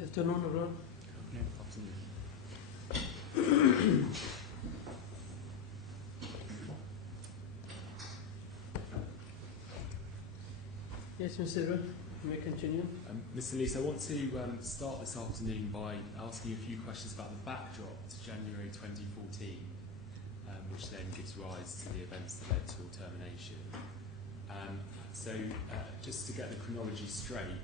Good afternoon, everyone. Yes, Mr. Rudd, you may continue. Mr. Lees, I want to start this afternoon by asking you a few questions about the backdrop to January 2014, which then gives rise to the events that led to your termination. Just to get the chronology straight,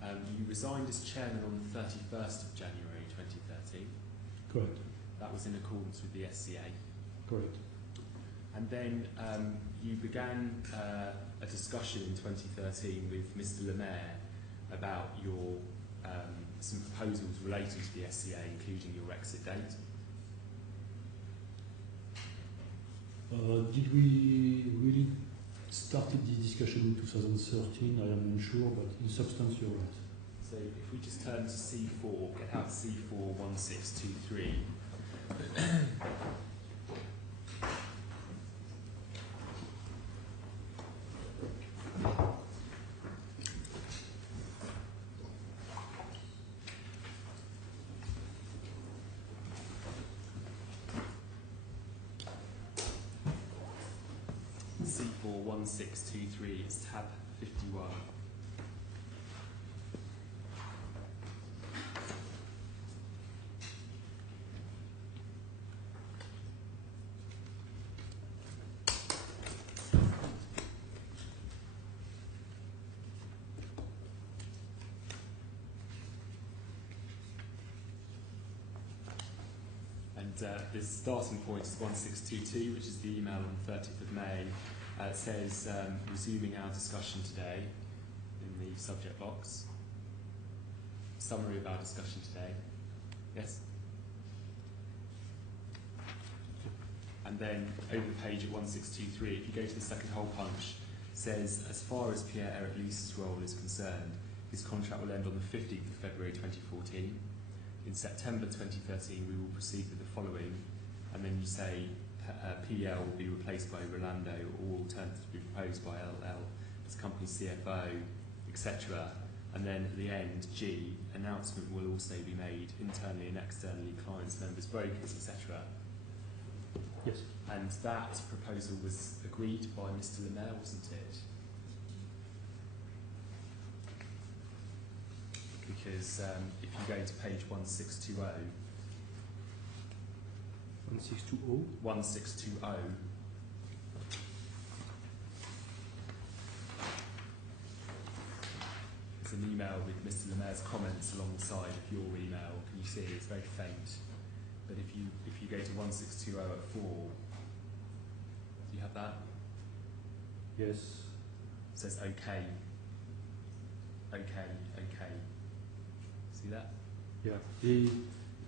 you resigned as chairman on the 31st of January 2013. Correct. That was in accordance with the SCA. Correct. And then you began a discussion in 2013 with Mr. Lemaire about your some proposals relating to the SCA, including your exit date. Did we really started the discussion in 2013? I am unsure, but in substance you're right. So if we just turn to C4, get out C41623. C41623 is tab 51. The starting point is 1622, which is the email on the 30th of May. It says, resuming our discussion today, in the subject box. Summary of our discussion today. Yes? And then over the page at 1623, if you go to the second hole punch, says, as far as Pierre-Eric Lee's role is concerned, his contract will end on the 15th of February 2014. In September 2013, we will proceed with the following, and then you say PL will be replaced by Rolando, or alternatively proposed by LL as company CFO, etc. And then at the end, G, announcement will also be made internally and externally, clients, members, brokers, etc. Yes. And that proposal was agreed by Mr. Lemaire, wasn't it? Because if you go to page 1620, 1620, there's an email with Mr. Lemaire's comments alongside of your email. Can you see? It's very faint. But if you go to 1620 at 4, do you have that? Yes. It says OK. OK. See that? Yeah.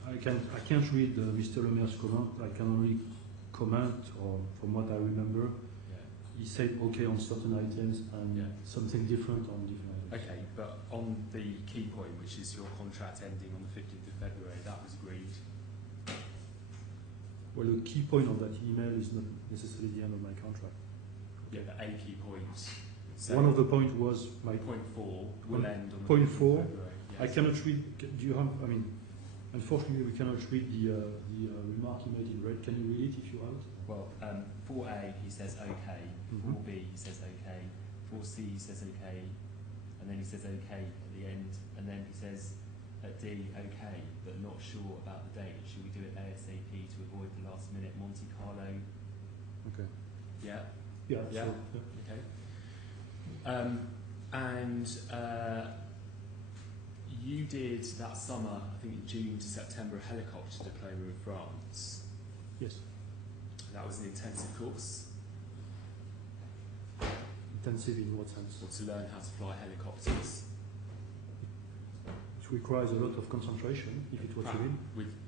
I can't read Mr. Lemaire's comment. I can only comment, or from what I remember, he said OK on certain items and something different on different items. Okay, but on the key point, which is your contract ending on the 15th of February, that was agreed. Well, the key point of that email is not necessarily the end of my contract. Yeah, but a key point. So one of the points was my point 4 will end on the point 4. February. Yes. I cannot read. Do you have? I mean, unfortunately, we cannot read the remark he made in red. Can you read it if you have it? Well, 4A he says OK. 4B he says OK. 4C he says OK, and then he says OK at the end, and then he says at D OK, but not sure about the date. Should we do it ASAP to avoid the last minute Monte Carlo? Okay. Yeah. Yeah. Yeah. So, Okay. You did that summer, I think June to September, a helicopter diploma in France. Yes. That was an intensive course. Intensive in what sense? Or to learn how to fly helicopters. It requires a lot of concentration, if it was to win.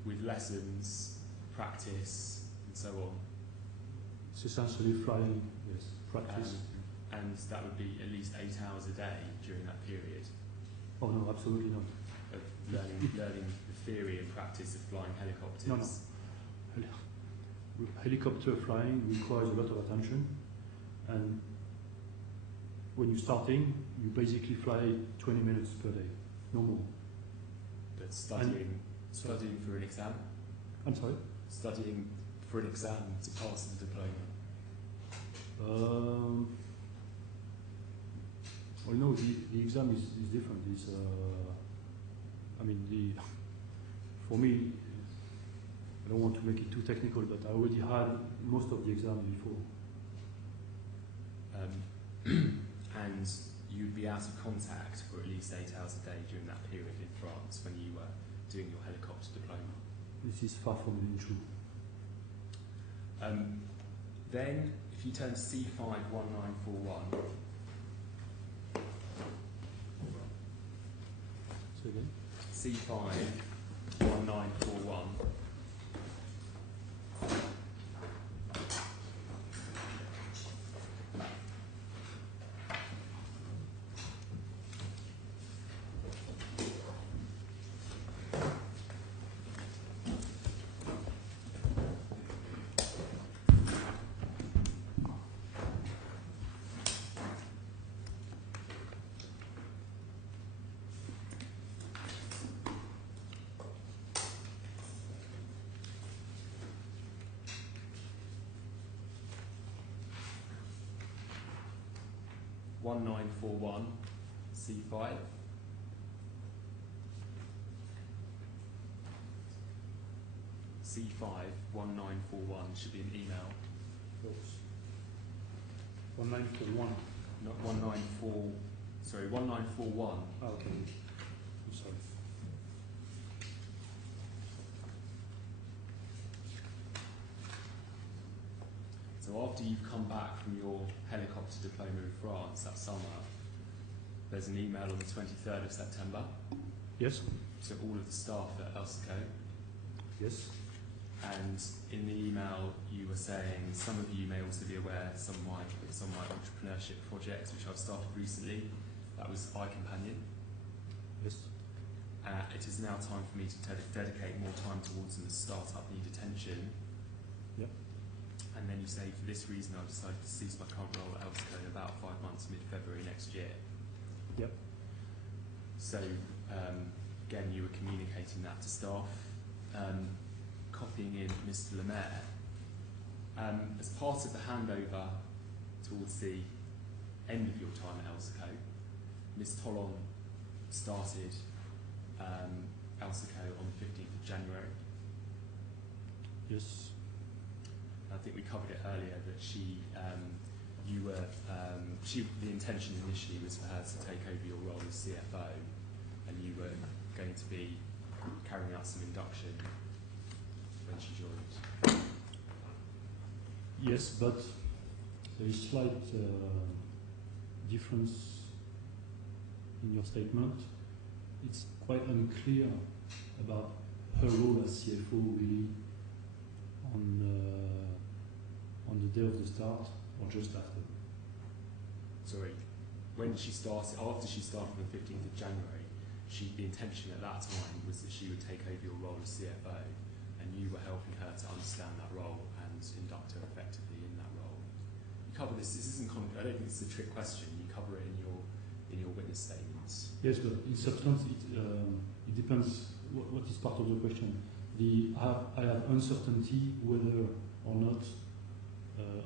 With lessons, practice, and so on. It's essentially flying, yes, practice. And that would be at least 8 hours a day during that period. Oh no, absolutely not. Of learning the theory and practice of flying helicopters. No. Helicopter flying requires a lot of attention, and when you're starting, you basically fly 20 minutes per day, no more. but studying for an exam. I'm sorry? Studying for an exam to pass the diploma. Well, no, the exam is different. It's, for me, I don't want to make it too technical, but I already had most of the exams before. And you'd be out of contact for at least 8 hours a day during that period in France when you were doing your helicopter diploma. This is far from being true. Then, if you turn to C51941, Say again? C51941. C1941 C5. C51941 should be an email. 1941. Not 194. Sorry, 1941. Ah, okay. I'm sorry. So after you've come back from your helicopter diploma in France that summer, there's an email on the 23rd of September. Yes. To all of the staff at Elseco. Yes. And in the email you were saying some of you may also be aware some of my entrepreneurship projects which I've started recently. That was iCompanion. Yes. It is now time for me to dedicate more time towards them as start-up need attention. Yep. And then you say, for this reason I've decided to cease my current role at Elseco in about 5 months, mid-February next year. Yep. So, again, you were communicating that to staff, copying in Mr. Lemaire. As part of the handover towards the end of your time at Elseco, Ms. Tollon started Elseco on the 15th of January. Yes. I think we covered it earlier that the intention initially was for her to take over your role as CFO, and you were going to be carrying out some induction when she joined. Yes, but there is slight difference in your statement. It's quite unclear about her role as CFO really on the day of the start or just after. Sorry, when she started, after she started on the 15th of January, the intention at that time was that she would take over your role as CFO, and you were helping her to understand that role and induct her effectively in that role. You cover this. This isn't. I don't think it's a trick question. You cover it in your witness statements. Yes, but in substance, it depends. What is part of the question? I have uncertainty whether or not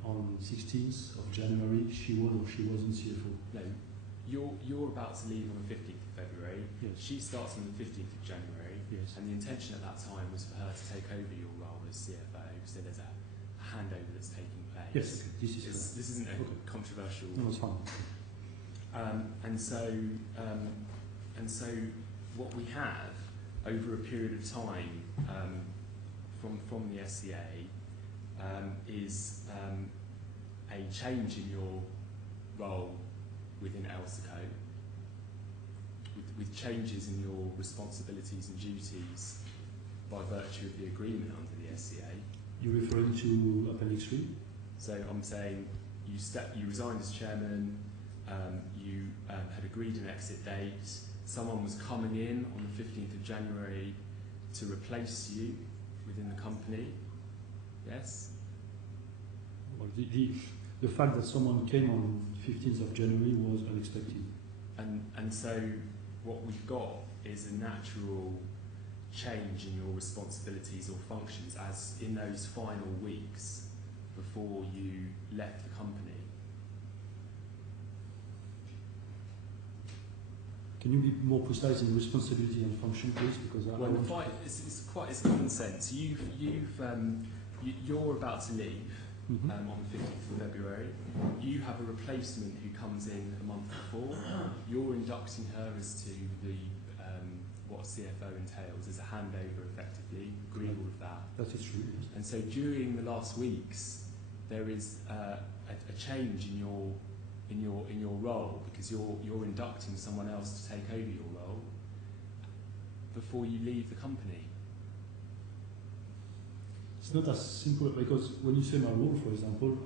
on 16th of January she was or she wasn't CFO. No, you're about to leave on the 15th of February. Yes. She starts on the 15th of January. Yes. And the intention at that time was for her to take over your role as CFO. So there's a handover that's taking place. Yes, okay. This isn't a okay. controversial. No, it's fine. And so what we have over a period of time from the SCA is a change in your role within Elseco, with changes in your responsibilities and duties by virtue of the agreement under the SCA. You're referring to Appendix 3? So I'm saying you resigned as chairman, you had agreed an exit date, someone was coming in on the 15th of January to replace you within the company, yes? Well, the fact that someone came on 15th of January was unexpected. And so what we've got is a natural change in your responsibilities or functions as in those final weeks before you left the company? Can you be more precise in responsibility and function, please? Because Well, it's common sense. You're about to leave on the 15th of February. You have a replacement who comes in a month before. You're inducting her as to the what CFO entails as a handover, effectively. Agree all of that. That is true. And so during the last weeks, there is a change in your role, because you're inducting someone else to take over your role before you leave the company. It's not as simple, because when you say my role, for example,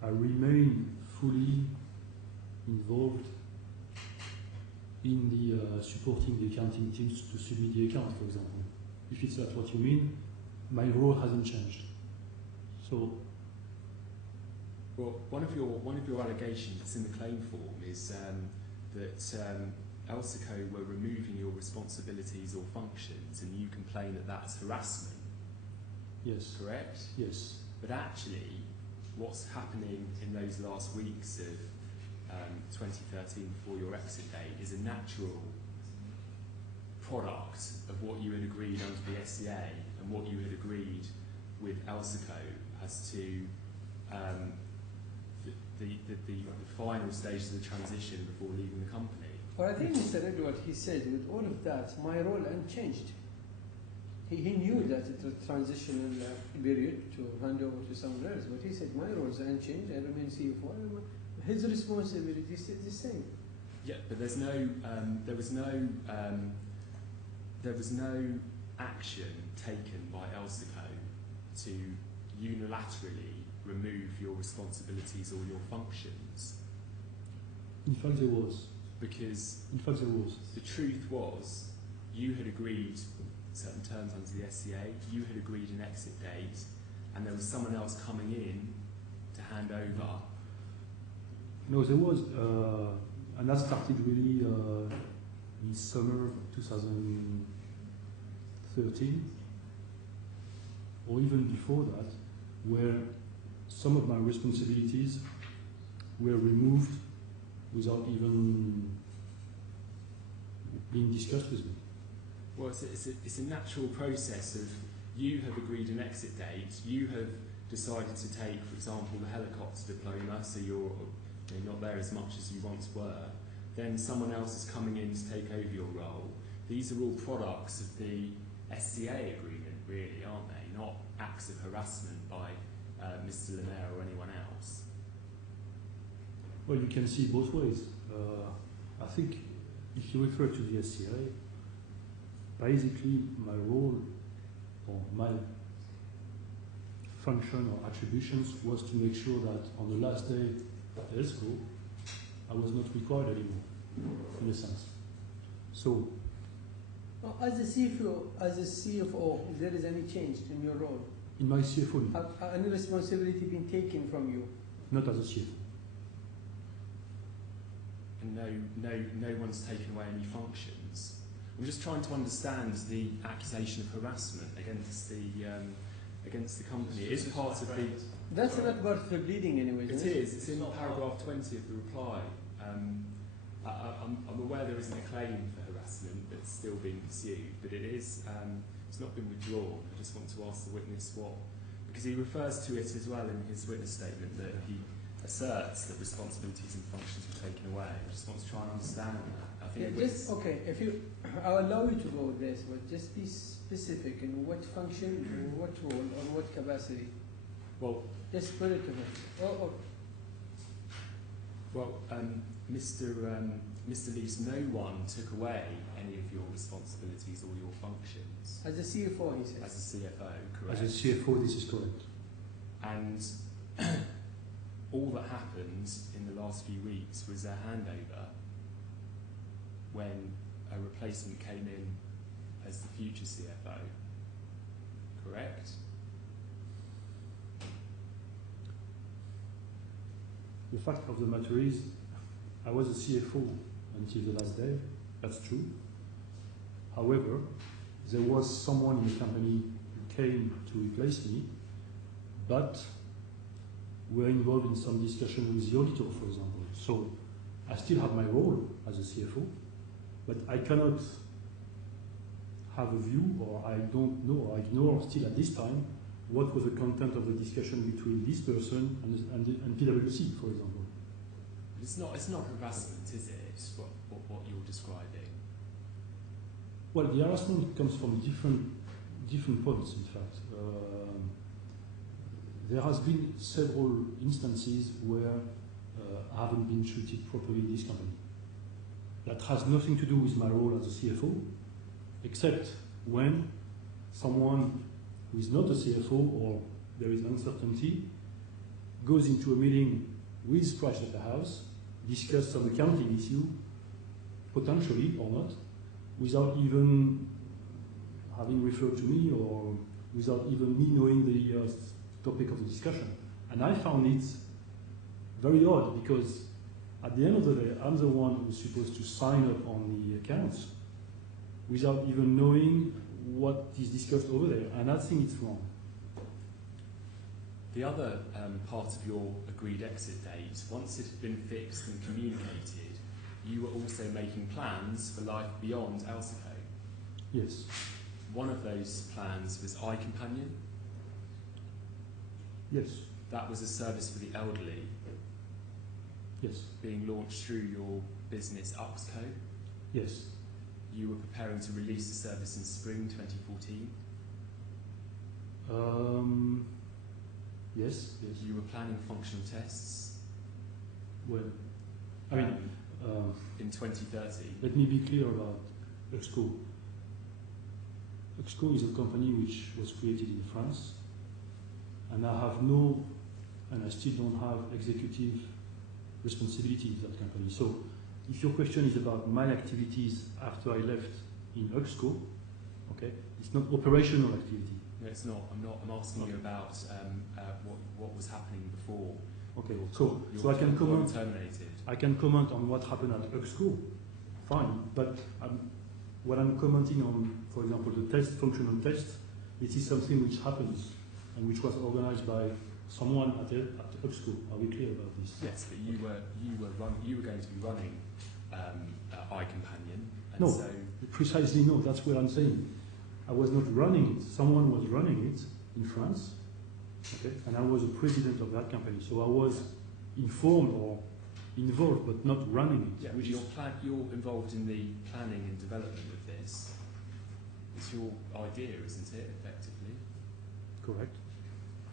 I remain fully involved in the supporting the accounting teams to submit the account, for example. If it's that what you mean, my role hasn't changed. So, well, one of your allegations that's in the claim form is that Elseco were removing your responsibilities or functions, and you complain that that's harassment. yes. Correct? Yes. But actually, what's happening in those last weeks of 2013 before your exit date is a natural product of what you had agreed under the SCA and what you had agreed with Elseco as to the final stages of the transition before leaving the company. Well, I think Mr. Edward, he said, with all of that, my role unchanged. He knew that it was a transitional period to hand over to someone else, but he said, my role is unchanged, I remain CFO, his responsibility is the same. Yeah, but there was no action taken by Elseco to unilaterally remove your responsibilities or your functions. In fact, there was. Because In fact, there was. the truth was, you had agreed certain terms under the SCA, you had agreed an exit date, and there was someone else coming in to hand over. No, there was, and that started really in summer of 2013, or even before that, where some of my responsibilities were removed without even being discussed with me. Well, it's a natural process of, you have agreed an exit date, you have decided to take, for example, the helicopter diploma, so you're not there as much as you once were, then someone else is coming in to take over your role. These are all products of the SCA agreement, really, aren't they? Not acts of harassment by Mr. Lemaire or anyone else. Well, you can see both ways. I think if you refer to the SCA, basically my role or my function or attributions was to make sure that on the last day at ELSCO, I was not required anymore, in a sense. So, As a CFO, if there is any change in your role, in my CFO, have any responsibility been taken from you? not as a CFO. And no one's taken away any functions. I'm just trying to understand the accusation of harassment against the company. It is part of the... That's not part of the bleeding anyway, It is. It's in paragraph 20 of the reply. I'm aware there isn't a claim for harassment that's still being pursued, but it is. It's not been withdrawn. I just want to ask the witness what, because he refers to it as well in his witness statement that he asserts that responsibilities and functions were taken away. I just want to try and understand that. I think okay. If you, I'll allow you to go with this, but just be specific in what function, or what role, or what capacity. Well, just put it to him. Well, Mr. Lees, no one took away any of your responsibilities or your functions. As a CFO, he says. As a CFO, correct? As a CFO, this is correct. And all that happened in the last few weeks was a handover when a replacement came in as the future CFO, correct? The fact of the matter is, I was a CFO until the last day, that's true. However, there was someone in the company who came to replace me, but we're involved in some discussion with the auditor, for example. So I still have my role as a CFO, but I cannot have a view, or I don't know, or I ignore still at this time what was the content of the discussion between this person and PwC, for example. It's not harassment, is it? It's what you're describing. Well, the harassment comes from different points, in fact. There has been several instances where I haven't been treated properly in this company. That has nothing to do with my role as a CFO, except when someone who is not a CFO or there is uncertainty goes into a meeting with Pricewaterhouse, discuss some accounting issue, potentially or not, without even having referred to me or without even me knowing the topic of the discussion. And I found it very odd because at the end of the day, I'm the one who's supposed to sign up on the accounts without even knowing what is discussed over there, and I think it's wrong. The other part of your agreed exit date, once it had been fixed and communicated, you were also making plans for life beyond Elseco. Yes. One of those plans was iCompanion. Yes. That was a service for the elderly. Yes. Being launched through your business Uxco. Yes. You were preparing to release the service in spring 2014. Yes. You were planning functional tests. Well, I mean, in 2030. let me be clear about Uxco. Uxco is a company which was created in France, and I have no, and I still don't have executive responsibility in that company. So, if your question is about my activities after I left in Uxco, okay, it's not operational activity. No, it's not. I'm asking you about what was happening before. Okay, so I can comment. Terminated. I can comment on what happened at Uxco, fine. But what I'm commenting on, for example, the test, functional test, this is something which happens and which was organized by someone at Uxco. Are we clear about this? Yes, but you were going to be running iCompanion. And no, so precisely no. That's what I'm saying. I was not running it. Someone was running it in France, okay, and I was the president of that company. So I was informed or involved, but not running it. Yeah, you're involved in the planning and development of this. It's your idea, isn't it, effectively? Correct.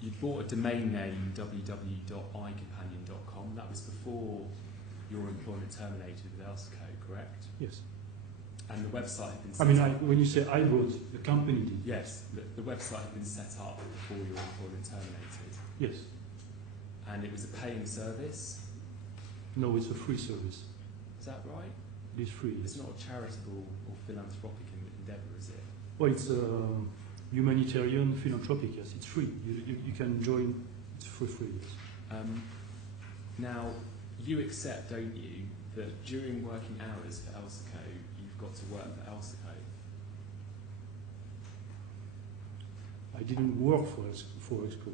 You bought a domain name, www.icompanion.com. That was before your employment terminated with Elseco, correct? Yes. And the website had been set up. When you say I wrote, the company did. Yes, the website had been set up before your employment terminated. Yes. And it was a paying service. No, it's a free service. Is that right? It is free. It's not a charitable or philanthropic endeavour, is it? Well, it's humanitarian, philanthropic. Yes, it's free. You can join. It's for free. Yes. Now, you accept, don't you, that during working hours for Elseco, you've got to work for Elseco? I didn't work for Uxco.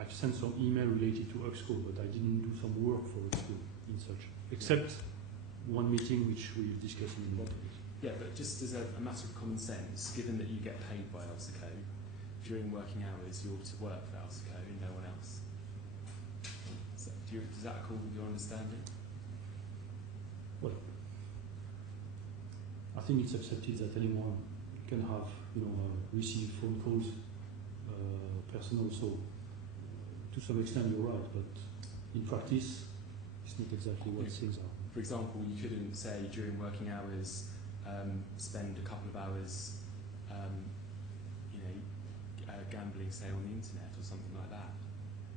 I've sent some email related to Uxco, but I didn't do some work for Uxco in such, except one meeting which we've discussed in the bottom. Yeah, but just as a matter of common sense, given that you get paid by Elseco, during working hours you're to work for Elseco and no one else. So, does that accord with your understanding? Well, I think it's accepted that anyone can have, receive phone calls, personal. So, to some extent, you're right, but in practice, it's not exactly what things are. For example, you couldn't say during working hours, spend a couple of hours, gambling, say, on the internet or something like that.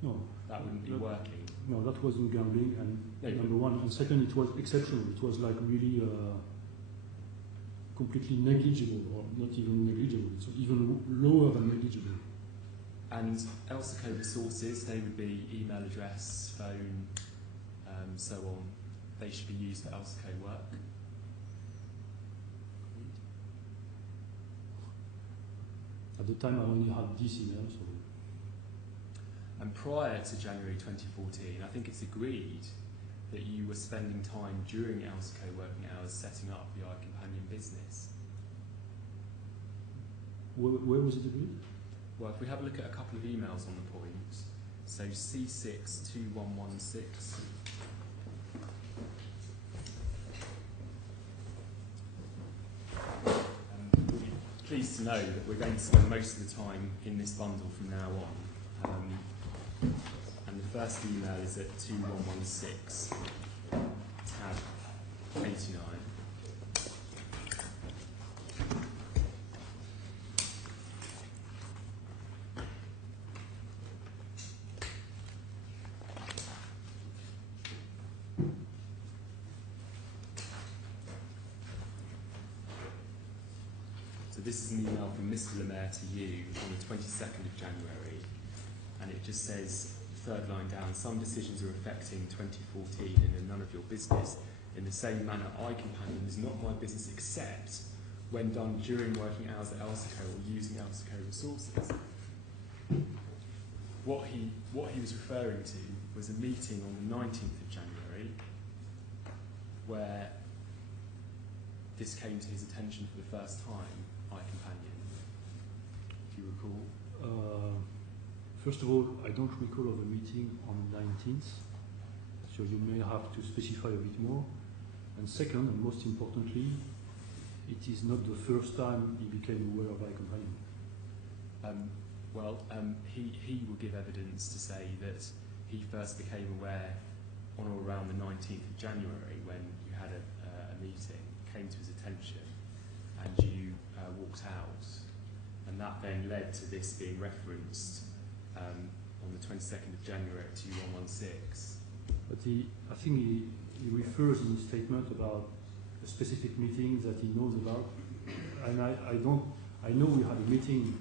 No, that wouldn't be working. No, that wasn't gambling, and no, number one, and second, it was exceptional. It was like really completely negligible, or not even negligible. It's even lower than negligible. And Elseco resources, they would be email address, phone, so on. They should be used for Elseco work. At the time, I only had this email, so And prior to January 2014, I think it's agreed that you were spending time during ELSCO working hours setting up the iCompanion business. where was it agreed? Well, if we have a look at a couple of emails on the point, so C62116. We'll be pleased to know that we're going to spend most of the time in this bundle from now on. And the first email is at 2116, tab 89. So this is an email from Mr. Lemaire to you on the 22nd of January, and it just says, third line down, some decisions are affecting 2014 and are none of your business. In the same manner, iCompanion is not my business except when done during working hours at ELSCO or using ELSCO resources. What he was referring to was a meeting on the 19th of January where this came to his attention for the first time, iCompanion. Do you recall? First of all, I don't recall of a meeting on the 19th, so you may have to specify a bit more. And second, and most importantly, it is not the first time he became aware of iCompanion. He will give evidence to say that he first became aware on or around the 19th of January when you had a meeting, came to his attention, and you walked out. And that then led to this being referenced on the 22nd of January at 2116. But I think he refers in his statement about a specific meeting that he knows about. And I know we had a meeting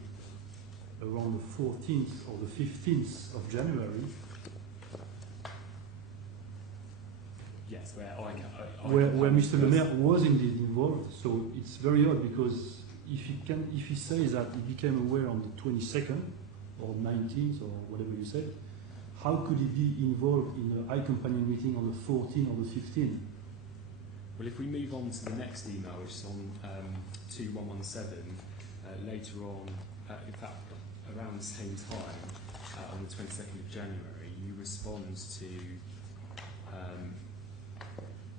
around the 14th or the 15th of January. Yes, where Mr. Lemaire was indeed involved. So it's very odd because if he says that he became aware on the 22nd or 19th or whatever you said, how could he be involved in an iCompanion meeting on the 14th or the 15th? Well, if we move on to the next email, which is on 2117, later on, in fact, around the same time, on the 22nd of January, you respond to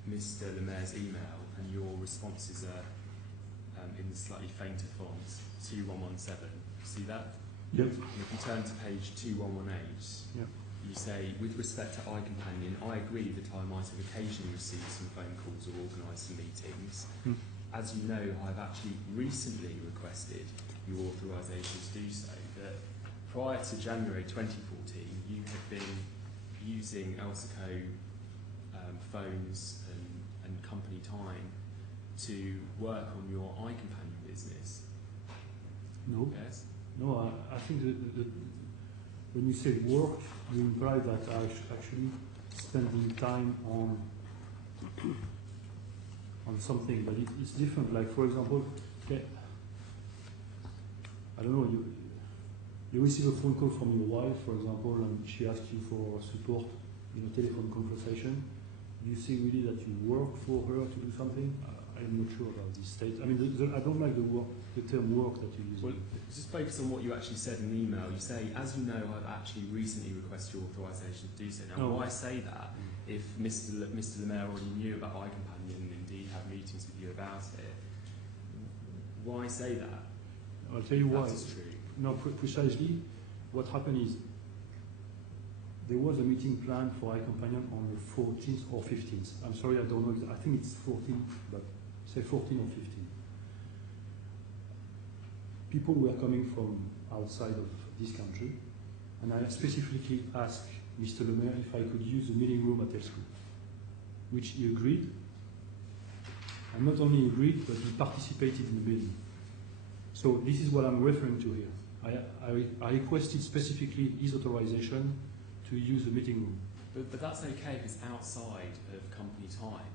Mr. Lemaire's email, and your responses are in the slightly fainter font, 2117. See that? Yep. And if you turn to page 2118, yep. You say, with respect to iCompanion, I agree that I might have occasionally received some phone calls or organised some meetings. As you know, I've actually recently requested your authorisation to do so. That prior to January 2014, you had been using ELSCO phones and company time to work on your iCompanion business. No. Yes? No, I think that when you say work, you imply that I actually spending time on something, but it's different. Like for example, okay, I don't know, you receive a phone call from your wife, for example, and she asks you for support in a telephone conversation. You say really that you work for her to do something? I'm not sure about this state. I mean, I don't like the term work that you use. Well, just focus on what you actually said in the email. You say, as you know, I've actually recently requested your authorisation to do so. Now, why say that if Mr. Lemaire already knew about iCompanion and indeed had meetings with you about it? Why say that? I'll tell you why. That is true. No, precisely. What happened is there was a meeting planned for iCompanion on the 14th or 15th. I'm sorry, I don't know. I think it's 14, but say 14 or 15. People were coming from outside of this country, and I specifically asked Mr. Lemaire if I could use the meeting room at ELSCO, which he agreed. And not only agreed, but he participated in the meeting. So this is what I'm referring to here. I requested specifically his authorization to use the meeting room. But that's okay if it's outside of company time.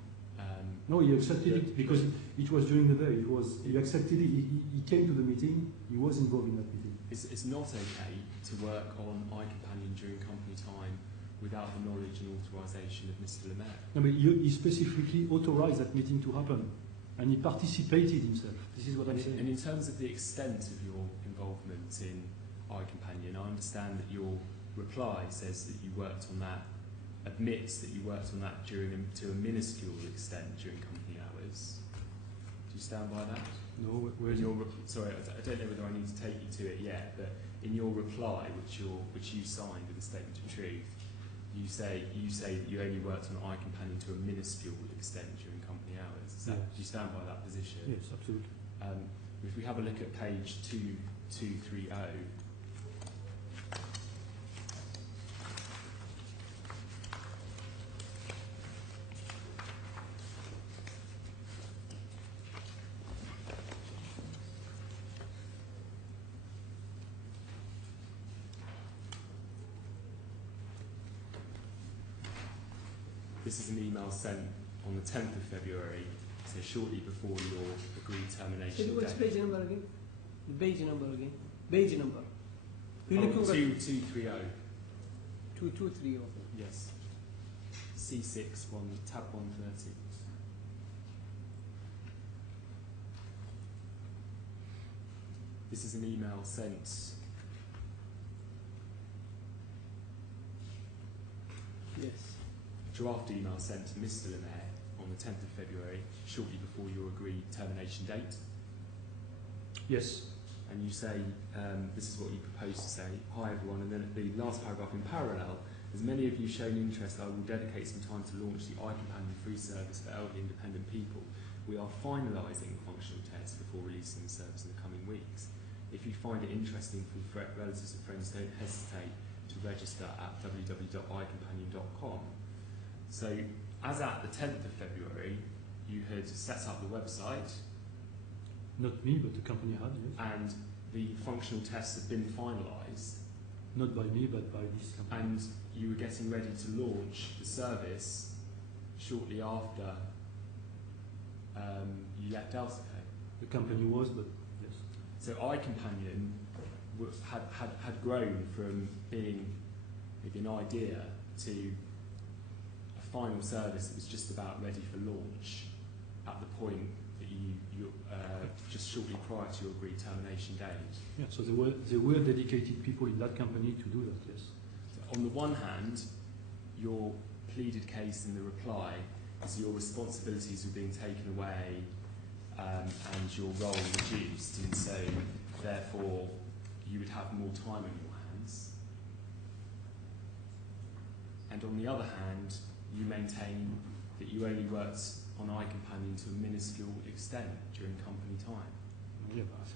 No, he accepted it because it was during the day. He accepted it. He came to the meeting. He was involved in that meeting. It's not okay to work on iCompanion during company time without the knowledge and authorisation of Mr. Lemaire. No, but he specifically authorized that meeting to happen, and he participated himself. This is what I'm saying. And in terms of the extent of your involvement in iCompanion, I understand that your reply says that you worked on that, admits that you worked on that to a minuscule extent during company hours. Do you stand by that? No, where is sorry, I don't know whether I need to take you to it yet, but in your reply, which you signed with the statement of truth, you say that you only worked on iCompanion to a minuscule extent during company hours. Do you stand by that position? Yes, absolutely. If we have a look at page 2230. This is an email sent on the 10th of February, so shortly before your agreed termination What's date. page number again? The page number again. Page number. You're looking at 2230. 2230. Yes. C6 tab 130. This is an email sent. Yes. Draft email sent to Mr. Lemaire on the 10th of February, shortly before your agreed termination date. Yes. And you say, this is what you propose to say, hi everyone, and then at the last paragraph in parallel, as many of you shown interest, I will dedicate some time to launch the iCompanion free service for elderly independent people. We are finalising functional tests before releasing the service in the coming weeks. If you find it interesting from relatives and friends, don't hesitate to register at www.icompanion.com. So, as at the 10th of February, you had set up the website. Not me, but the company had, yes. And the functional tests had been finalised. Not by me, but by this company. And you were getting ready to launch the service shortly after you left Elseco. The company was, but yes. So iCompanion had grown from being maybe an idea to a final service that was just about ready for launch at the point that you just shortly prior to your agreed termination date. Yeah, so there were dedicated people in that company to do that, yes. So on the one hand, your pleaded case in the reply is your responsibilities were being taken away and your role reduced, and so therefore you would have more time on your hands. And on the other hand, you maintain that you only worked on iCompanion to a minuscule extent during company time. Yeah, but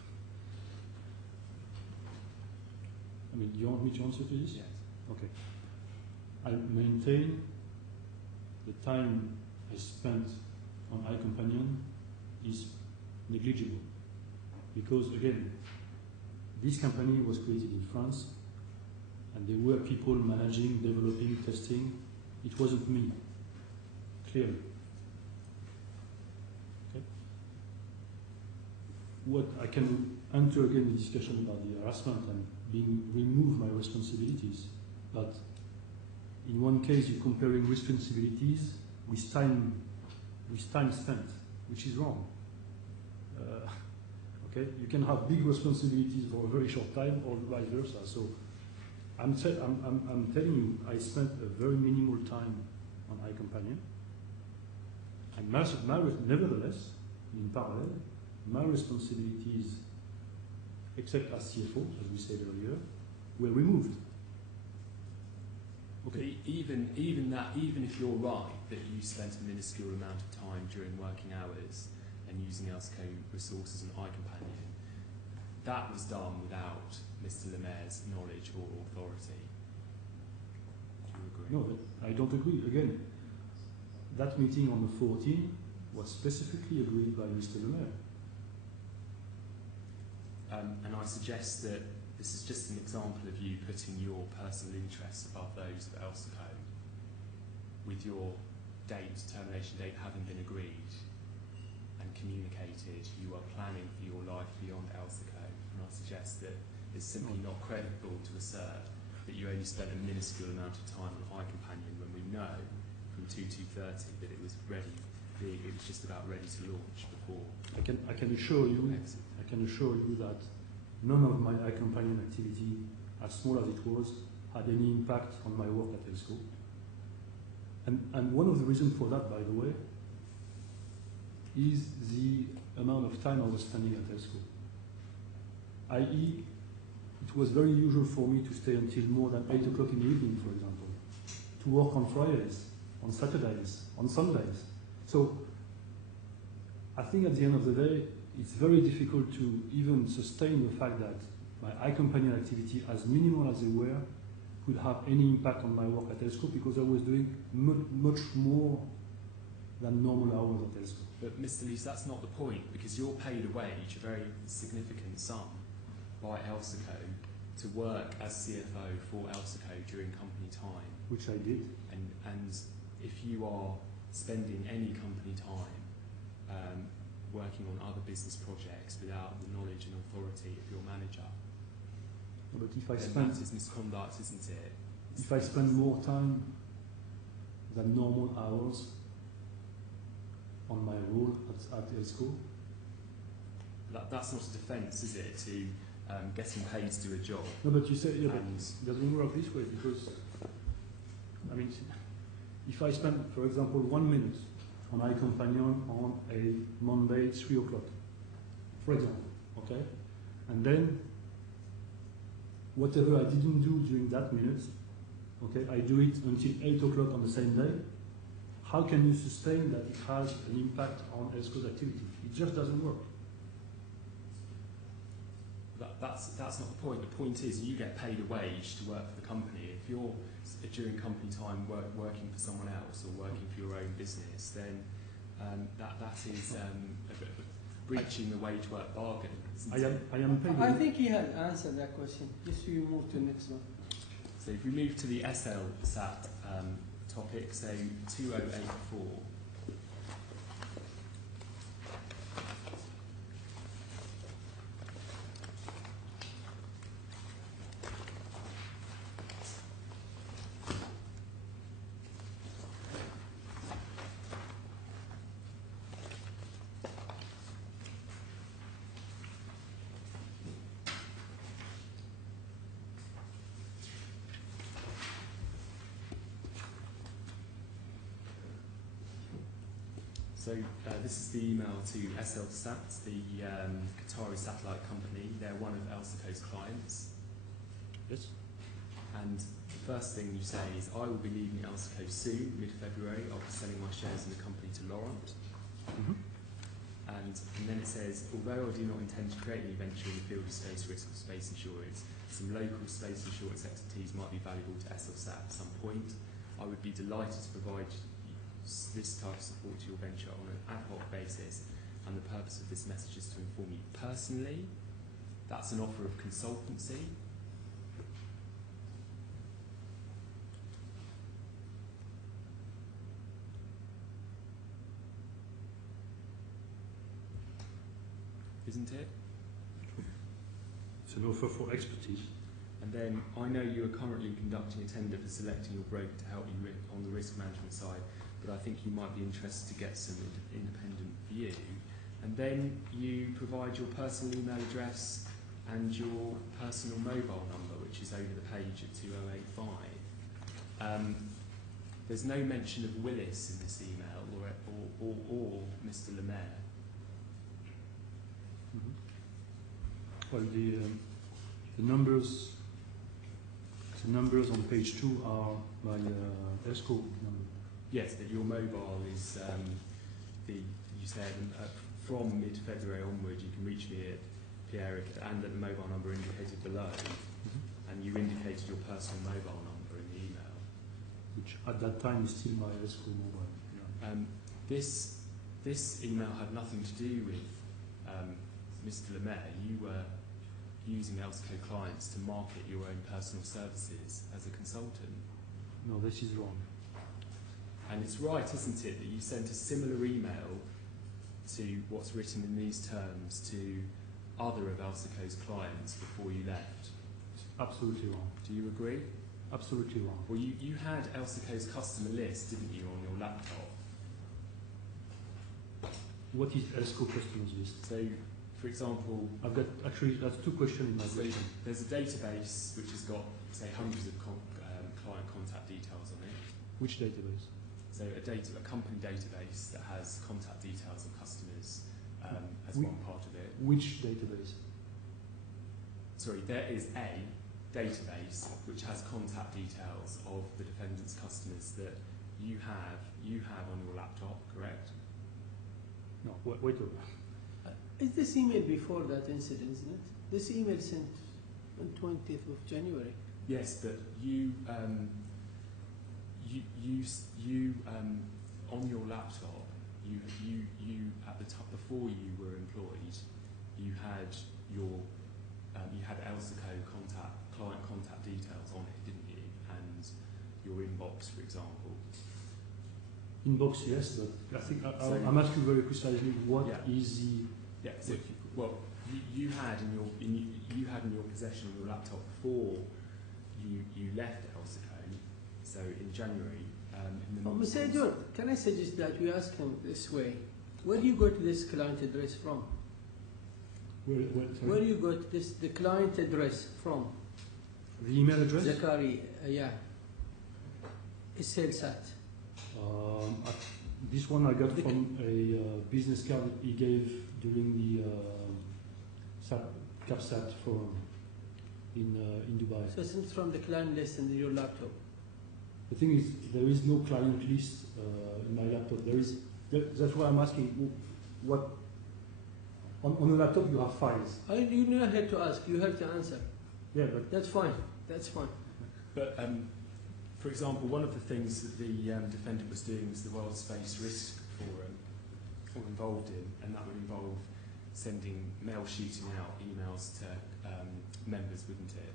I mean, you want me to answer to this? Yes. Okay. I maintain the time I spent on iCompanion is negligible. Because again, this company was created in France and there were people managing, developing, testing. It wasn't me, clearly. Okay. What I can enter again the discussion about the harassment and remove my responsibilities, but in one case you're comparing responsibilities with time spent, which is wrong. Okay, you can have big responsibilities for a very short time, or vice versa. So I'm telling you, I spent a very minimal time on iCompanion, and nevertheless, in parallel, my responsibilities, except as CFO, as we said earlier, were removed. Okay. Even if you're right that you spent a minuscule amount of time during working hours and using Elseco resources and iCompanion, that was done without Mr. Lemaire's knowledge or authority. Do you agree? No, I don't agree. Again, that meeting on the 14th was specifically agreed by Mr. Lemaire. And I suggest that this is just an example of you putting your personal interests above those of Elseco with your termination date having been agreed and communicated, you are planning for your life beyond Elseco. And I suggest that it's simply not credible to assert that you only spent a minuscule amount of time on iCompanion when we know from 2230 that it was ready. It was just about ready to launch before. I can assure you. Exit. I can assure you that none of my iCompanion activity, as small as it was, had any impact on my work at Elsco. And one of the reasons for that, by the way, is the amount of time I was spending at Elsco. I.e., it was very usual for me to stay until more than 8 o'clock in the evening, for example, to work on Fridays, on Saturdays, on Sundays. So I think at the end of the day, it's very difficult to even sustain the fact that my iCompanion activity, as minimal as they were, could have any impact on my work at Elsco because I was doing much more than normal hours at Elsco. But Mr. Lees, that's not the point, because you're paid a wage, a very significant sum, by Elseco to work as CFO for Elseco during company time. Which I did. And if you are spending any company time working on other business projects without the knowledge and authority of your manager, But if I then spend, that is misconduct, isn't it? if I spend more time than normal hours on my role at Elsco, That's not a defence, is it, to getting paid to do a job? no, but you say, yeah, but And it doesn't work this way because, I mean, if I spend, for example, 1 minute on iCompanion on a Monday, 3 o'clock, for example, okay, and then whatever I didn't do during that minute, okay, I do it until 8 o'clock on the same day, how can you sustain that it has an impact on Elsco's activity? It just doesn't work. that's not the point. The point is you get paid a wage to work for the company. If you're during company time working for someone else or working for your own business, then that is breaching the wage work bargain. I am paid. I think he had answered that question. Just so you move to the next one. So if we move to the SL SAT topic, so 2084. So this is the email to SLSat, the Qatari satellite company. They're one of Elseco's clients. Yes. And the first thing you say is, I will be leaving Elseco soon, mid-February, after selling my shares in the company to Laurent. Mm-hmm. And then it says, although I do not intend to create any venture in the field of space risk or space insurance, some local space insurance expertise might be valuable to SLSat at some point. I would be delighted to provide this type of support to your venture on an ad hoc basis, and the purpose of this message is to inform you personally. That's an offer of consultancy. Isn't it? It's an offer for expertise. And then, I know you are currently conducting a tender for selecting your broker to help you on the risk management side, but I think you might be interested to get some independent view. And then you provide your personal email address and your personal mobile number, which is over the page at 2085. There's no mention of Willis in this email or Mr. Lemaire. Mm-hmm. Well, the numbers on page 2 are my ESCO number. Yes, that your mobile is you said from mid-February onward you can reach me at Pierre and at the mobile number indicated below, Mm-hmm. and you indicated your personal mobile number in the email. Which at that time is still my ESCO mobile. Yeah. This email had nothing to do with Mr. Lemaire. You were using Elseco clients to market your own personal services as a consultant. No, this is wrong. And it's right, isn't it, that you sent a similar email to what's written in these terms to other of Elseco's clients before you left? Absolutely wrong. Do you agree? Absolutely wrong. Well, you had Elseco's customer list, didn't you, on your laptop? What is ELSCO customers list? So, for example, I've got, actually, that's two questions in my so question. there's a database which has got, say, hundreds of client contact details on it. Which database? So a company database that has contact details of customers as We- one part of it. Which database? Sorry, there is a database which has contact details of the defendant's customers that you have on your laptop, correct? No, wait a minute. Is this email before that incident, isn't it? This email sent on 20th of January. Yes, but you on your laptop, you at the top before you were employed, you had your you had Elseco client contact details on it, didn't you? And your inbox, for example. Inbox, yes, but I think So- I'm asking very precisely what Yeah. is the... Yeah. So, well, you had in your possession on your laptop before you left Elseco. So in January, in the Mr. Edward, can I suggest that we ask him this way? Where do you got this client address from? Where you got the client address from? The email address? Zakari, yeah. It's sales at. This one I got from a business card he gave during the CAPSAT forum in Dubai. So it's from the client list in your laptop. The thing is, there is no client list in my laptop. That's why I'm asking, what on a laptop you have files. You're not here to ask, you're here to answer. Yeah, but That's fine, that's fine. But for example, one of the things that the defendant was doing was the World Space Risk Forum, or involved in, and that would involve sending shooting out emails to members, wouldn't it?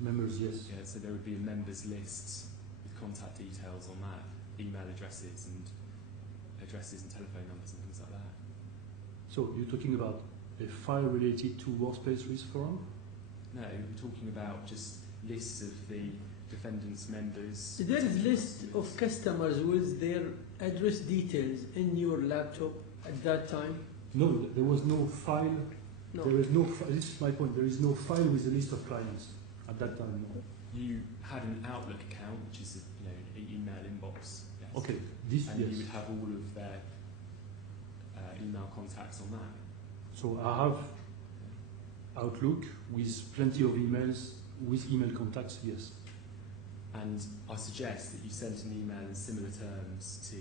members, yes. Yeah, so there would be a members list with contact details on that, email addresses and telephone numbers and things like that. So you're talking about a file related to Workspace Risk Forum? No, we're talking about just lists of the defendant's members. There is list of customers with their address details in your laptop at that time? No, there was no file. No. There is no. This is my point. There is no file with a list of clients at that time. No. You had an Outlook account, which is an email inbox. Yes. Okay, this And yes. you would have all of their email contacts on that. So I have Outlook with plenty of emails with email contacts. Yes. And I suggest that you sent an email in similar terms to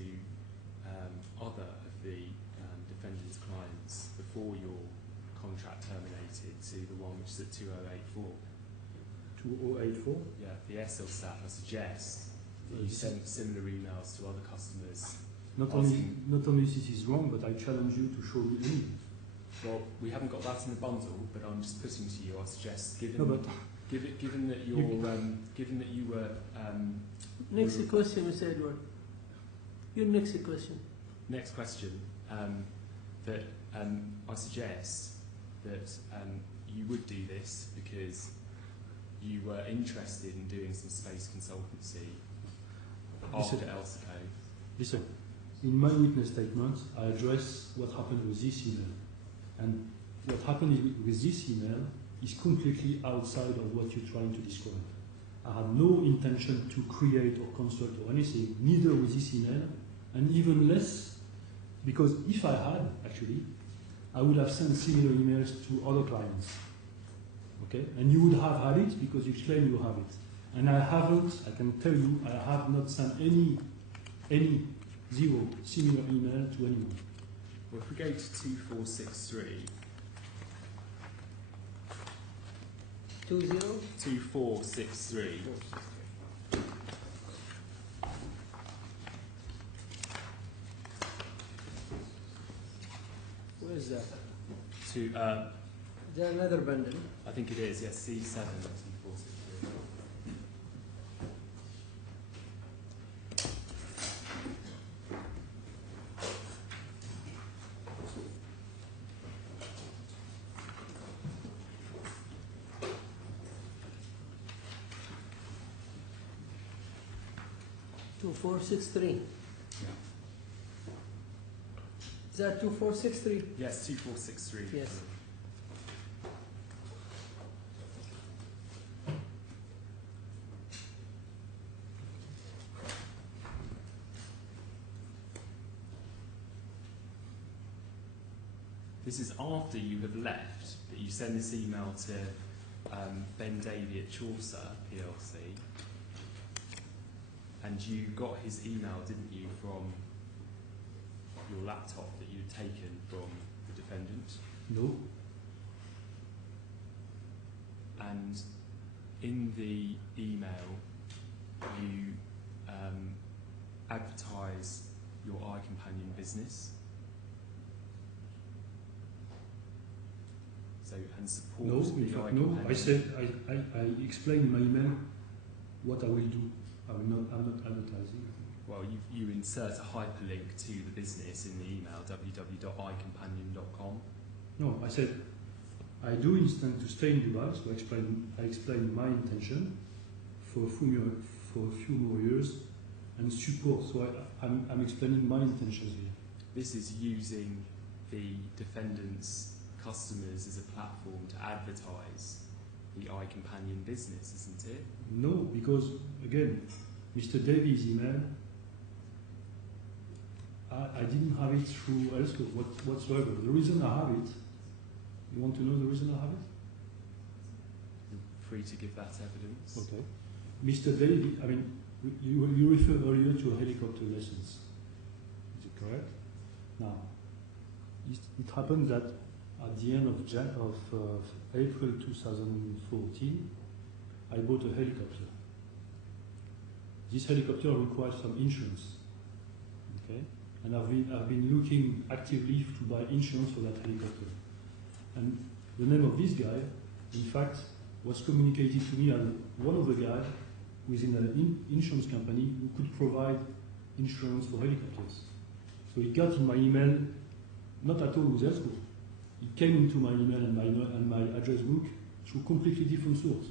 other of the defendant's clients before your contract terminated to the one which is at 2084. 2084. Yeah, the SLSAT. I suggest that you sent similar emails to other customers. Not only this is wrong, but I challenge you to show me any. Well, we haven't got that in the bundle, but I'm just putting to you. I suggest, given that you were. Next question, Mr. Edward. Your next question. Next question. That I suggest that you would do this because you were interested in doing some space consultancy after Elseco. Listen, in my witness statement, I address what happened with this email. And what happened with this email is completely outside of what you're trying to describe. I had no intention to create or construct or anything, neither with this email, and even less, because if I had, actually, I would have sent similar emails to other clients. Okay? And you would have had it because you claim you have it. And I haven't, I can tell you, I have not sent any zero similar email to anyone. Well, if we go to 2463. 2463. Where is that? Is there another bundle? I think it is, yes, C7 2463. 2463. Yeah. Is that 2463? Yes, 2463. Yes. This is after you have left, but you send this email to Ben Davey at Chaucer PLC, and you got his email, didn't you, from your laptop that you'd taken from the defendant? No. And in the email, you advertise your iCompanion business. So, and support No, the in fact, iCompanion. no. I said I explained in my email what I will do. I'm not advertising. Well, you insert a hyperlink to the business in the email, www.icompanion.com. No, I said I do intend to stay in Dubai, so I explained my intention for a few more years and support. So I'm explaining my intentions here. This is using the defendant's customers as a platform to advertise the iCompanion business, isn't it? No, because again, Mr. Davies' email, I didn't have it through Elsco whatsoever. The reason I have it, you want to know the reason I have it? You're free to give that evidence. Okay. Mr. Davies, I mean, you referred earlier to helicopter lessons. Is it correct? Now, it happened that at the end of April 2014, I bought a helicopter. This helicopter requires some insurance. Okay? And I've been looking actively to buy insurance for that helicopter. And the name of this guy, in fact, was communicated to me as one of the guys within an insurance company who could provide insurance for helicopters. So it got in my email, not at all with Elsco. It came into my email and my address book through completely different source.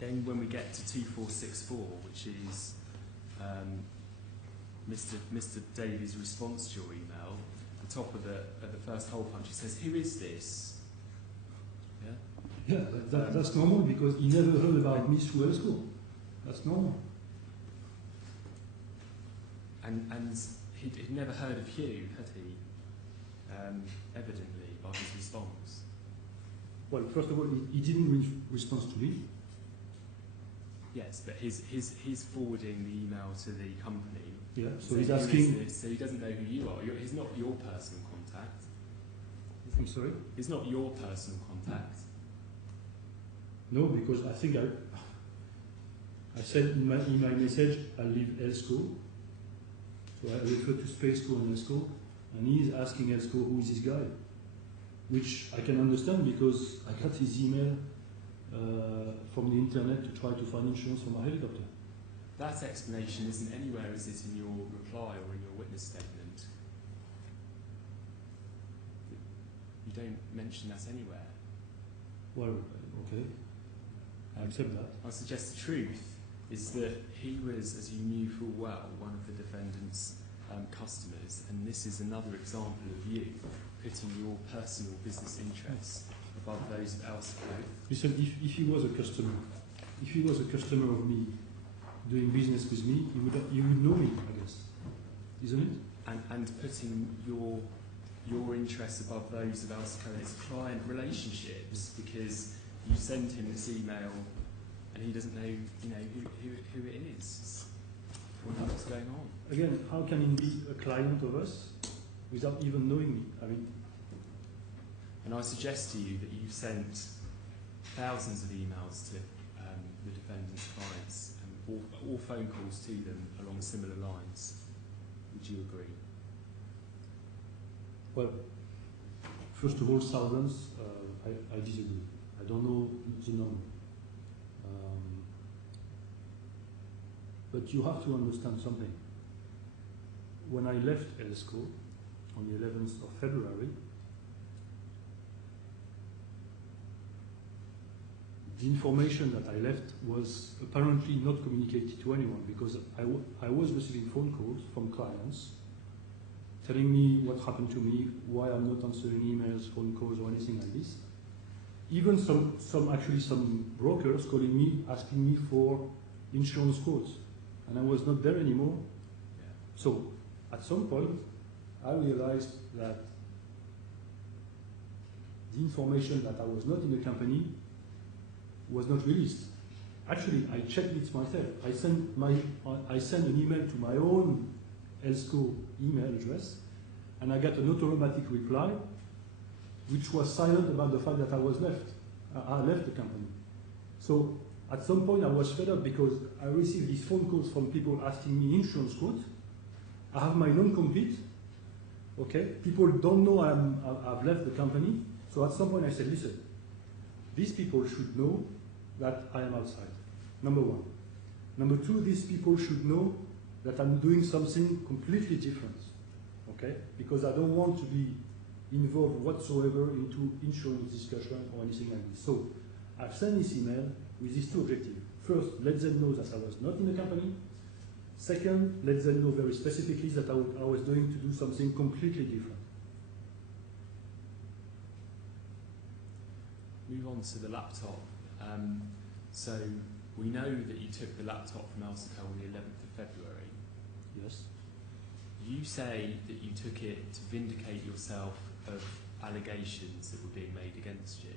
Then when we get to 2464, which is Mr. Davies' response to your email, the top of the first hole punch, he says, "Who is this?" Yeah. Yeah, that's normal because he never heard about me through Elsco. That's normal. And he'd never heard of you, had he? Evidently, by his response. Well, first of all, he didn't respond to me. Yes, but he's forwarding the email to the company. Yeah, so saying, he's "Who is asking. this?" So he doesn't know who you are. He's not your personal contact. I'm sorry? He's not your personal contact. No, because I think I said in my message I leave Elsco. So I refer to Spaceco and Elsco, and he's asking Elsco who is this guy, which I can understand because I got his email from the internet to try to find insurance for my helicopter. That explanation isn't anywhere, is it, in your reply or in your witness statement? You don't mention that anywhere. Well, okay, I accept that. I suggest the truth is that he was, as you knew full well, one of the defendant's customers, and this is another example of you putting your personal business interests above those of Elseco. Listen, if he was a customer of me, doing business with me, he would know me, I guess, isn't it? And putting your interests above those of Elseco and its client relationships, because you send him this email and he doesn't know, who it is. What's going on? Again, how can he be a client of us without even knowing me? I mean, and I suggest to you that you sent thousands of emails to the defendant's clients, or phone calls to them along similar lines. Would you agree? well, first of all, thousands, I disagree. I don't know the number. But you have to understand something. When I left Elsco on the 11th of February, the information that I left was apparently not communicated to anyone, because I was receiving phone calls from clients telling me what happened to me, why I'm not answering emails, phone calls, or anything like this. Even some brokers calling me, asking me for insurance quotes, and I was not there anymore. Yeah. So at some point, I realized that the information that I was not in the company was not released. Actually, I checked it myself. I sent an email to my own ELSCO email address, and I got an automatic reply, which was silent about the fact that I was left. I left the company. So at some point, I was fed up because I received these phone calls from people asking me insurance quotes. I have my non-compete. Okay, people don't know I've left the company. So at some point, I said, listen, these people should know that I am outside. Number one. Number two, these people should know that I'm doing something completely different. Okay, because I don't want to be involved whatsoever into insurance discussion or anything like this. So I've sent this email with these two objectives. First, let them know that I was not in the company. Second, let them know very specifically that I was going to do something completely different. Move on to the laptop. So we know that you took the laptop from Elseco on the 11th of February. Yes. You say that you took it to vindicate yourself of allegations that were being made against you.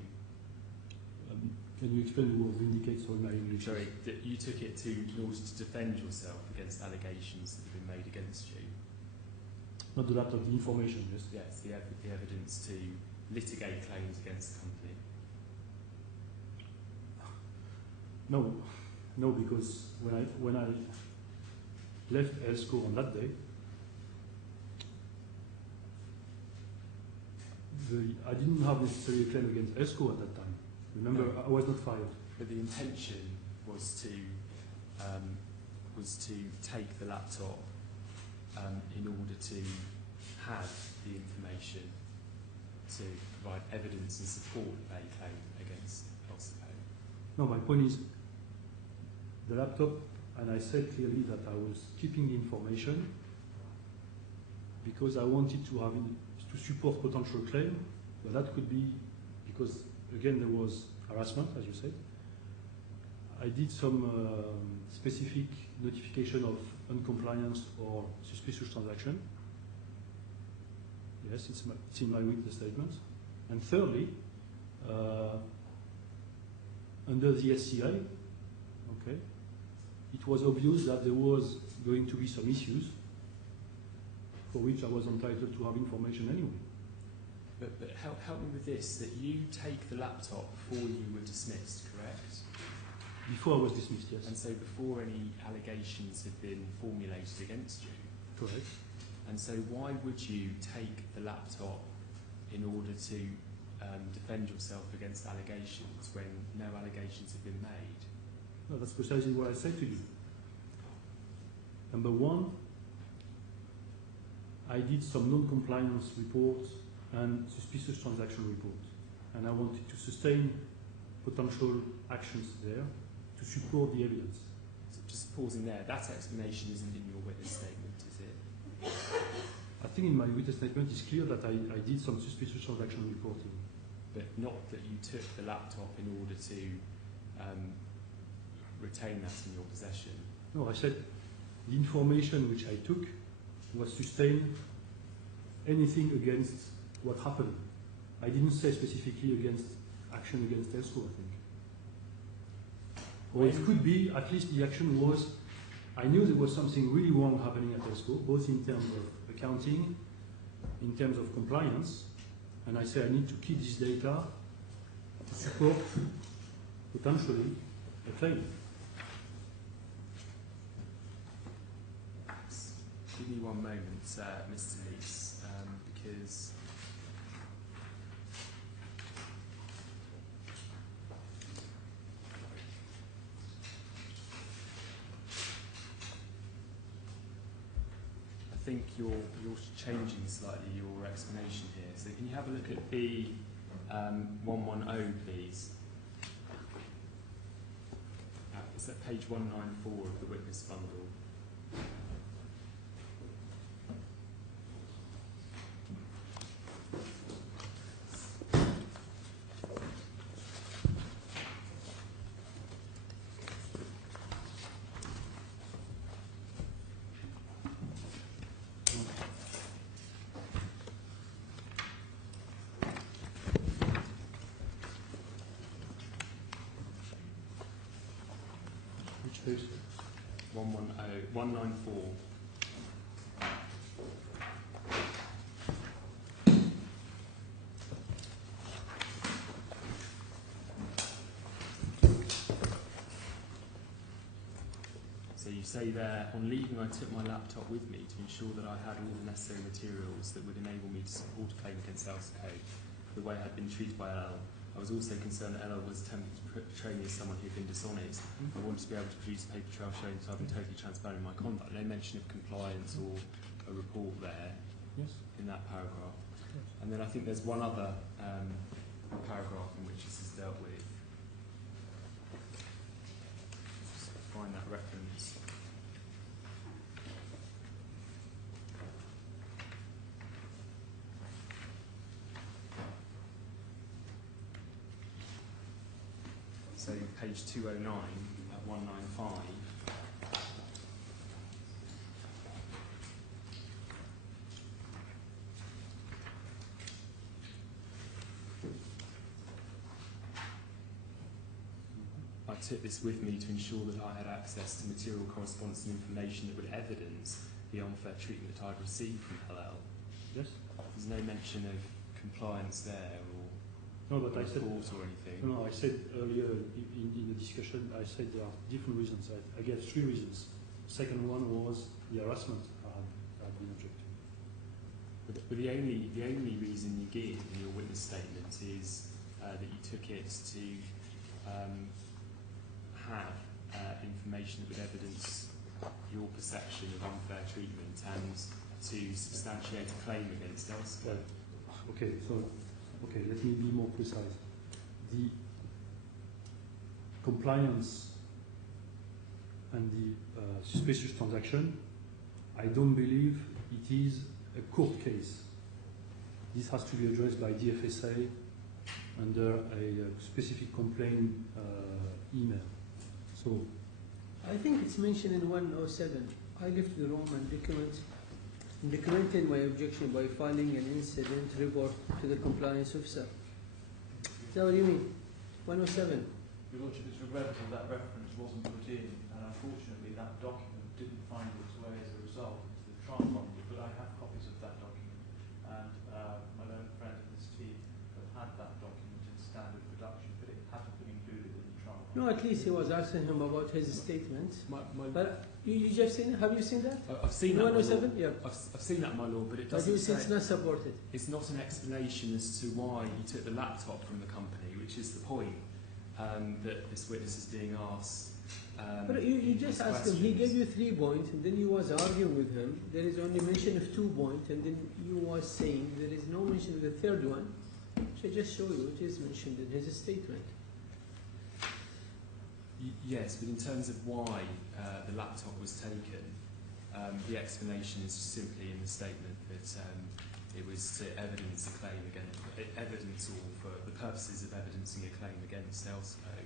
Can you explain the word vindicate? Sorry, my English. Sorry, that you took it in order to defend yourself against allegations that have been made against you. Not the laptop, the information, yes? Yes, the evidence to litigate claims against the company. No, because when I left ELSCO on that day, I didn't have necessarily a claim against ELSCO at that time. Remember, no. I was not fired. But the intention was to take the laptop in order to have the information to provide evidence and support a claim against Elseco. No, my point is the laptop, and I said clearly that I was keeping the information because I wanted to have to support potential claim, but that could be because, again, there was harassment, as you said. I did some specific notification of uncompliance or suspicious transaction. Yes, it's in my witness statement. And thirdly, under the SCI, okay, it was obvious that there was going to be some issues for which I was entitled to have information anyway. But help me with this, that you take the laptop before you were dismissed, correct? Before I was dismissed, yes. And so before any allegations had been formulated against you? Correct. And so why would you take the laptop in order to defend yourself against allegations when no allegations have been made? No, that's precisely what I said to you. Number one, I did some non-compliance reports and suspicious transaction reports, and I wanted to sustain potential actions there to support the evidence. So just pausing there, that explanation isn't in your witness statement, is it? I think in my witness statement it's clear that I did some suspicious transaction reporting. But not that you took the laptop in order to retain that in your possession. No, I said the information which I took was sustain anything against what happened. I didn't say specifically against action against ELSCO, I think. Or it could be, at least the action was, I knew there was something really wrong happening at ELSCO, both in terms of accounting, in terms of compliance, and I say I need to keep this data to support, potentially, a claim. Give me one moment, Mr. Lees, because I think you're changing slightly your explanation here. So can you have a look at B110, please? It's at page 194 of the witness bundle. Which page? 194. So you say there, on leaving I took my laptop with me to ensure that I had all the necessary materials that would enable me to support a claim against Elseco for the way I had been treated by LL. I was also concerned that LL was attempting to portray me as someone who had been dishonest. I wanted to be able to produce a paper trail showing that I've been totally transparent in my conduct. No mention of compliance or a report there in that paragraph. And then I think there's one other paragraph in which this is dealt with. Just find that reference. So page 209 at 195. I took this with me to ensure that I had access to material correspondence and information that would evidence the unfair treatment that I'd received from LL. Yes. There's no mention of compliance there or No, but I said. report or anything. No, I said earlier in the discussion, I said there are different reasons. I gave 3 reasons. Second one was the harassment had been objected. But the only reason you give in your witness statement is that you took it to have information that would evidence your perception of unfair treatment and to substantiate a claim against Elseco. Okay, let me be more precise. The compliance and the suspicious transaction, I don't believe it is a court case. This has to be addressed by DFSA under a specific complaint email. So, I think it's mentioned in 107. I left the room and documented my objection by filing an incident report to the compliance officer. Is that what you mean? 107. Your Lordship, it's regrettable that reference wasn't put in, and unfortunately that document didn't find its way as a result into the trial bundle, but I have copies of that document, and my learned friend and his team have had that document in standard production, but it hasn't been included in the trial bundle. No, at least he was asking him about his statement. But you just seen? Have you seen that? I've seen that. 107. Yeah. I've seen that, my lord, but it But doesn't you say say. it's not supported. It's not an explanation as to why he took the laptop from the company, which is the point that this witness is being asked. But you just asked him. He gave you 3 points, and then you was arguing with him. There is only mention of 2 points, and then you was saying there is no mention of the 3rd one. So I just show you it is mentioned in his statement. Yes, but in terms of why the laptop was taken, the explanation is simply in the statement that it was to evidence a claim against, evidence or for the purposes of evidencing a claim against Elseco.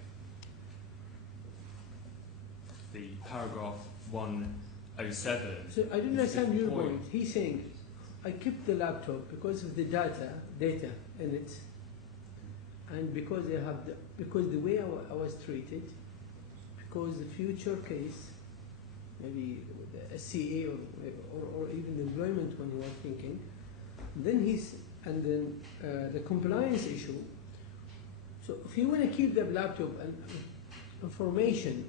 The paragraph 107. So I don't understand your point. He's saying, I kept the laptop because of the data in it, and because the way I was treated, because the future case, maybe the SCA or even the employment one he was thinking, then the compliance issue. So if you want to keep the laptop and information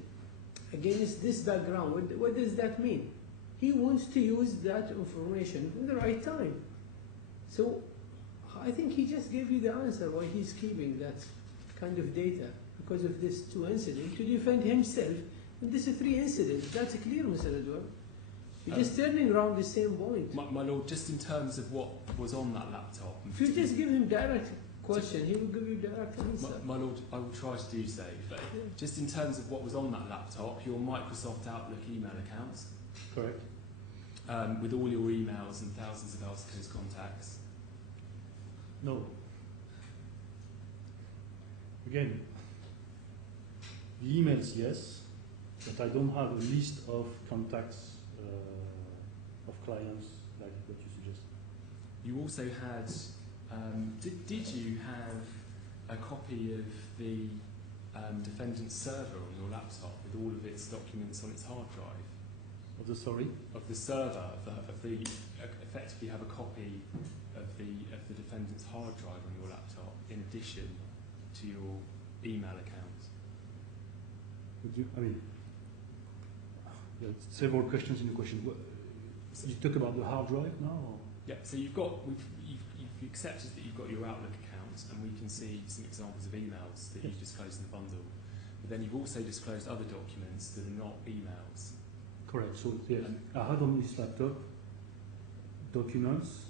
against this background, what does that mean? He wants to use that information in the right time. So I think he just gave you the answer why he's keeping that kind of data, because of these 2 incidents, to defend himself. And this is 3 incidents. That's clear, Mr. Edward. You're just turning around the same point. My lord, just in terms of what was on that laptop. If you just give him direct question, he will give you direct answer. My lord, I will try to do so, but just in terms of what was on that laptop, your Microsoft Outlook email accounts, Correct. with all your emails and thousands of Elseco's contacts. No. Again, the emails, yes, but I don't have a list of contacts of clients like what you suggest. You also had, did you have a copy of the defendant's server on your laptop with all of its documents on its hard drive? Of the sorry? Of the server, effectively have a copy of the defendant's hard drive on your laptop in addition to your email account. Would you, I mean, there are several questions in the question. You talk about the hard drive now? Or? Yeah, so you've accepted that you've got your Outlook account, and we can see some examples of emails that you've disclosed in the bundle. But then you've also disclosed other documents that are not emails. Correct. So yes, I had on this laptop documents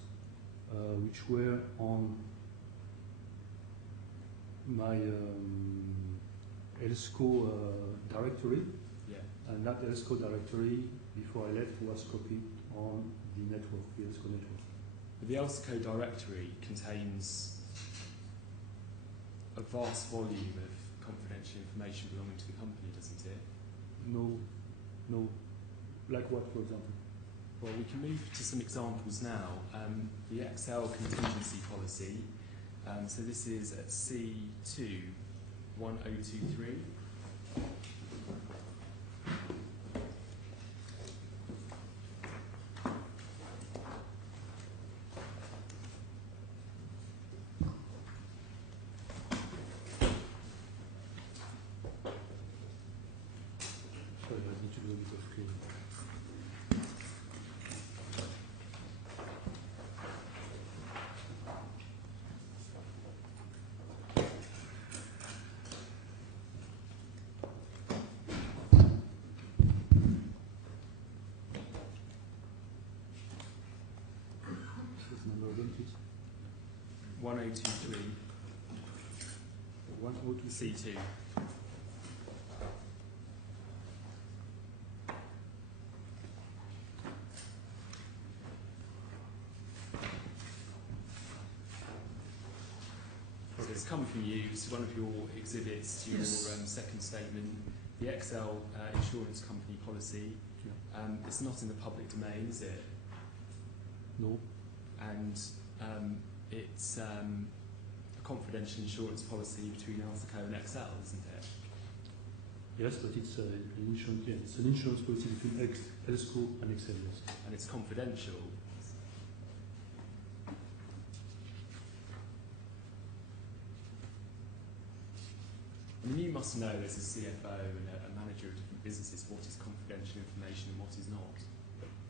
which were on my ELSCO directory, and that ELSCO directory, before I left, was copied on the network, the ELSCO network. The ELSCO directory contains a vast volume of confidential information belonging to the company, doesn't it? No. Like what, for example? Well, we can move to some examples now. The Excel contingency policy. So this is at C2 1023. Sorry, I need to do a bit of cleaning. This number again, please. 1023 C2. So it's come from you. It's one of your exhibits to your second statement. The Excel insurance company policy. It's not in the public domain, is it? No. And it's a confidential insurance policy between Elseco and Excel, isn't it? Yes, but it's an insurance. Yeah, it's an insurance policy between ELSCO and Excel. Yes. And it's confidential. I mean, you must know as a CFO and a manager of different businesses what is confidential information and what is not.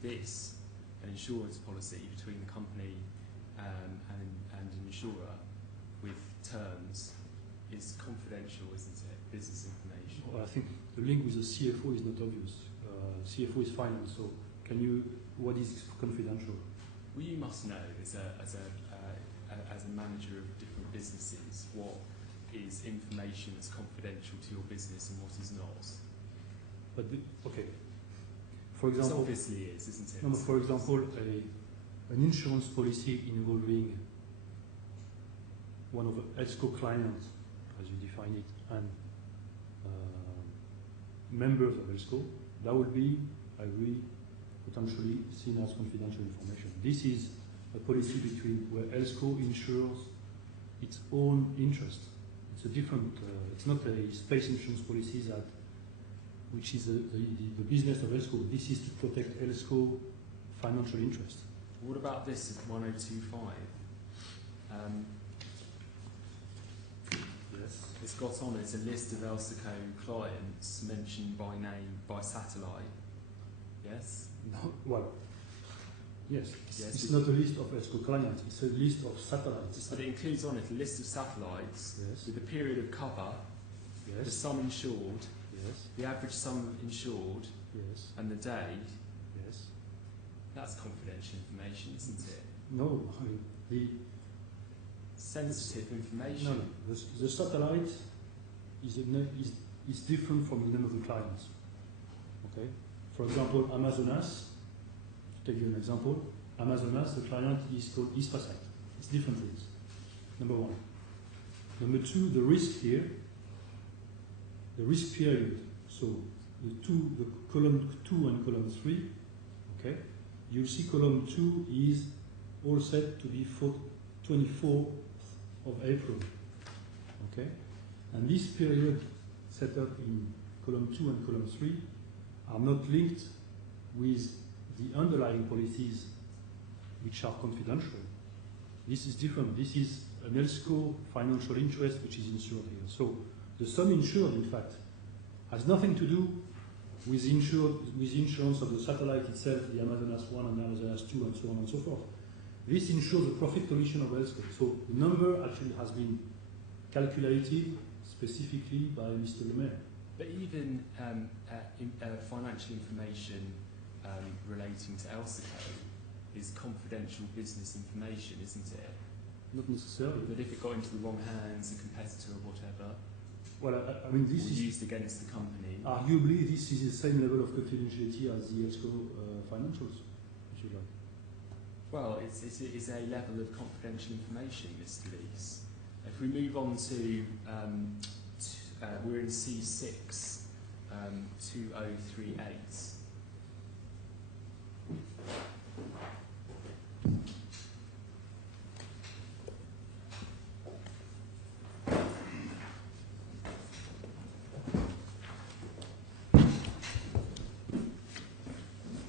This, an insurance policy between the company and an insurer with terms, is confidential, isn't it? Business information. Well, I think the link with the CFO is not obvious. CFO is finance, so what is confidential? Well, you must know as a manager of different businesses what is information that's confidential to your business and what is not. But okay, for example, it obviously is, isn't it? No, for example, an insurance policy involving one of the ELSCO clients, as you define it, and members of ELSCO, that would be, I agree, potentially seen as confidential information. This is a policy between where ELSCO insures its own interest. It's a different. It's not a space insurance policy which is the business of ELSCO. This is to protect ELSCO financial interest. What about this at 1025? Yes. It's got on it a list of Elseco clients mentioned by name by satellite. Yes? No, well, yes. Yes, It's not a list of ELSCO clients, it's a list of satellites. But it includes on it a list of satellites Yes. with the period of cover, the Yes. sum insured, Yes. the average sum insured, Yes. and the day. Yes. That's confidential information, isn't it? No, I mean, sensitive information. No, no. The satellite is different from the name of the client. Okay. For example, Amazonas. To take you an example, Amazonas, the client is called Ispasite. It's different things. Number one. Number two, the risk here, the risk period. So the column 2 and column 3. Okay. You see column 2 is all set to be 24th of April. Okay? And this period set up in column 2 and column 3 are not linked with the underlying policies which are confidential. This is different. This is an ELSCO financial interest which is insured here. So the sum insured, in fact, has nothing to do with insurance of the satellite itself, the Amazonas 1 and Amazonas 2 and so on and so forth. This ensures the profit commission of ELSCO. So the number actually has been calculated specifically by Mr. Lemaire. But even financial information relating to ELSCO is confidential business information, isn't it? Not necessarily. But if it got into the wrong hands, a competitor or whatever, well, I mean, this is used against the company. Arguably, this is the same level of confidentiality as the ELSCO financials, if you like. Well, it's a level of confidential information, Mr. Lees. If we move on to, we're in C6, 2038.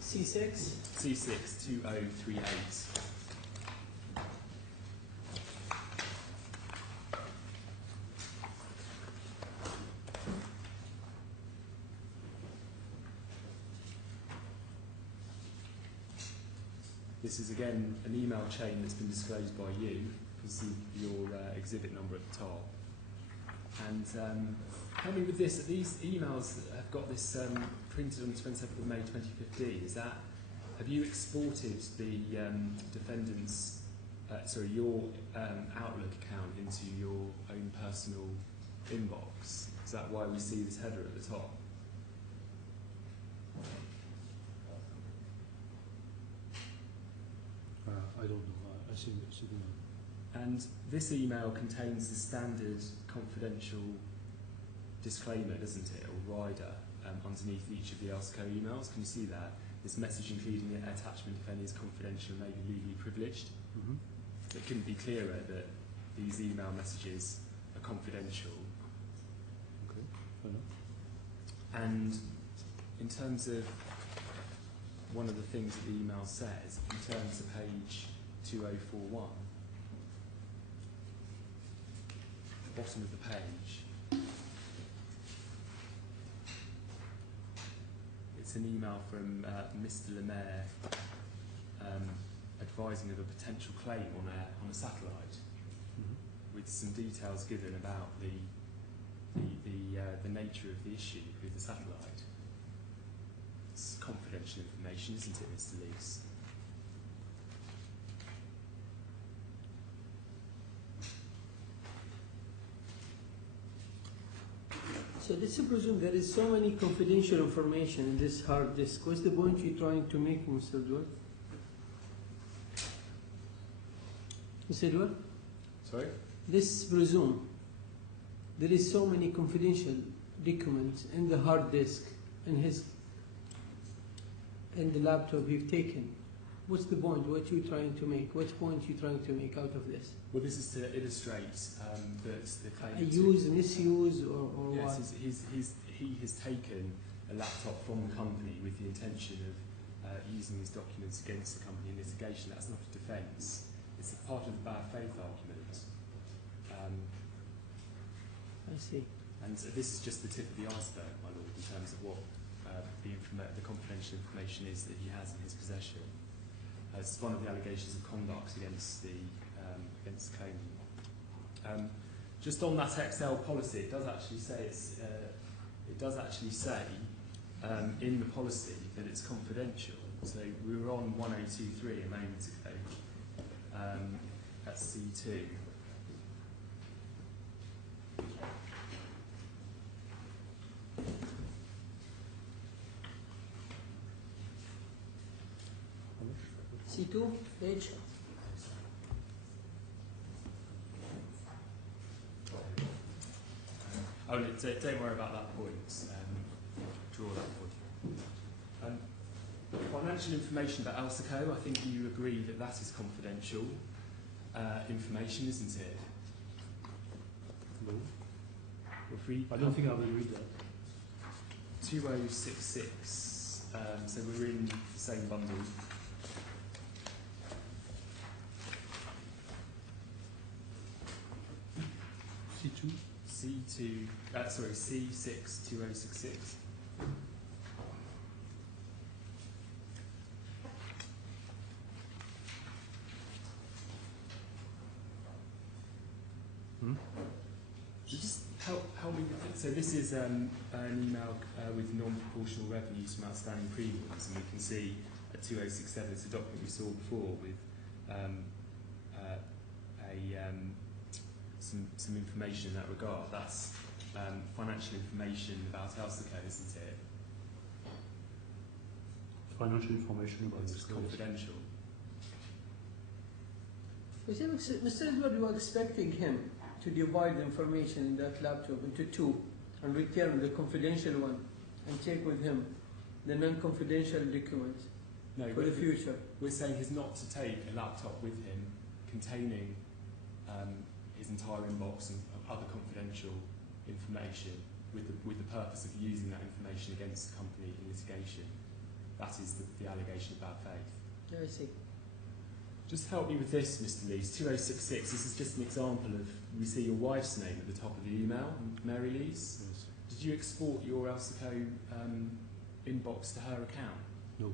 C6? C6 2038. This is again an email chain that's been disclosed by you. You can see your exhibit number at the top. And help me with this. These emails have got this printed on the 27th of May 2015. Is that, have you exported the defendant's, your Outlook account into your own personal inbox? Is that why we see this header at the top? I don't know. I see the name. And this email contains the standard confidential disclaimer, doesn't it, or rider underneath each of the ELSCO emails. Can you see that? This message, including the attachment, if any, is confidential and may be legally privileged. Mm-hmm. It couldn't be clearer that these email messages are confidential. Okay, fair enough. And in terms of one of the things that the email says, if you turn to page 2041, the bottom of the page, it's an email from Mr. Lemaire advising of a potential claim on a satellite, with some details given about the nature of the issue with the satellite. It's confidential information, isn't it, Mr. Lees? So let's presume there is so many confidential information in this hard disk. What's the point you're trying to make, Mr. Edward? Mr. Edward? Sorry? Let's presume there is so many confidential documents in the hard disk in the laptop you've taken. What's the point? What you trying to make? What point you trying to make out of this? Well, this is to illustrate that the claim. Use, misuse, or yes, what? he has taken a laptop from the company with the intention of using these documents against the company in litigation. That's not a defence. It's a part of the bad faith argument. I see. And this is just the tip of the iceberg, my lord, in terms of what the confidential information is that he has in his possession. It's one of the allegations of conduct against the claimant. Just on that Excel policy, it does actually say in the policy that it's confidential. So we were on 1023 a moment ago at C2. C2H. Oh, no, don't worry about that point. Draw that point. Financial information about Elsico, I think you agree that that is confidential information, isn't it? No. If we I don't think I would read that. 2066, so we're in the same bundle. C2. C62066. Just help me with it. So this is an email with non-proportional revenues from outstanding premiums, and we can see at 2067 it's a document we saw before with some information in that regard. That's financial information about Elsico, isn't it? Financial information about It's confidential. Mr. Edward, you are expecting him to divide the information in that laptop into two and return the confidential one and take with him the non-confidential document for the future. We're saying he's not to take a laptop with him containing his entire inbox and other confidential information with the purpose of using that information against the company in litigation. That is the allegation of bad faith. I see. Just help me with this, Mr. Lees. 2066, this is just an example of, we see your wife's name at the top of the email, Mary Lees. Yes. Did you export your Elsico inbox to her account? No.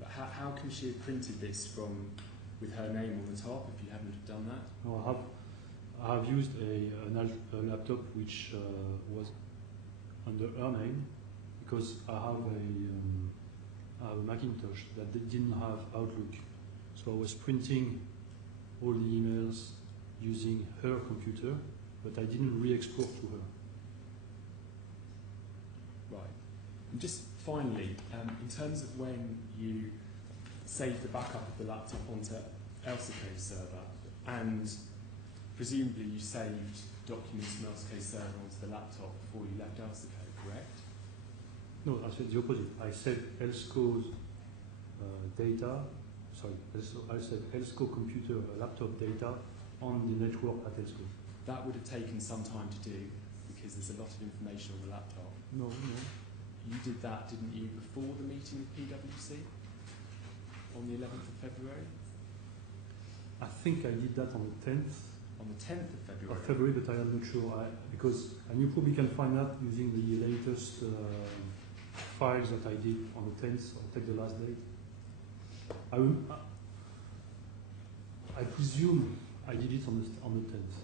But how can she have printed this with her name on the top if you haven't done that? No, I have used a laptop which was under her name because I have a Macintosh that didn't have Outlook. So I was printing all the emails using her computer, but I didn't re-export to her. Right. And just finally, in terms of when you saved the backup of the laptop onto Elsico's server, and presumably you saved documents from Elsico's server onto the laptop before you left Elsico, correct? No, I said the opposite. I saved Elsco's data. Sorry, I said Elsco computer laptop data on the network at Elsco. That would have taken some time to do because there's a lot of information on the laptop. No. You did that, didn't you, before the meeting with PwC on the 11th of February? I think I did that on the 10th. On the 10th of February? Of February, but I am not sure. And you probably can find that using the latest files that I did on the 10th. I'll take the last date. I presume I did it on the 10th.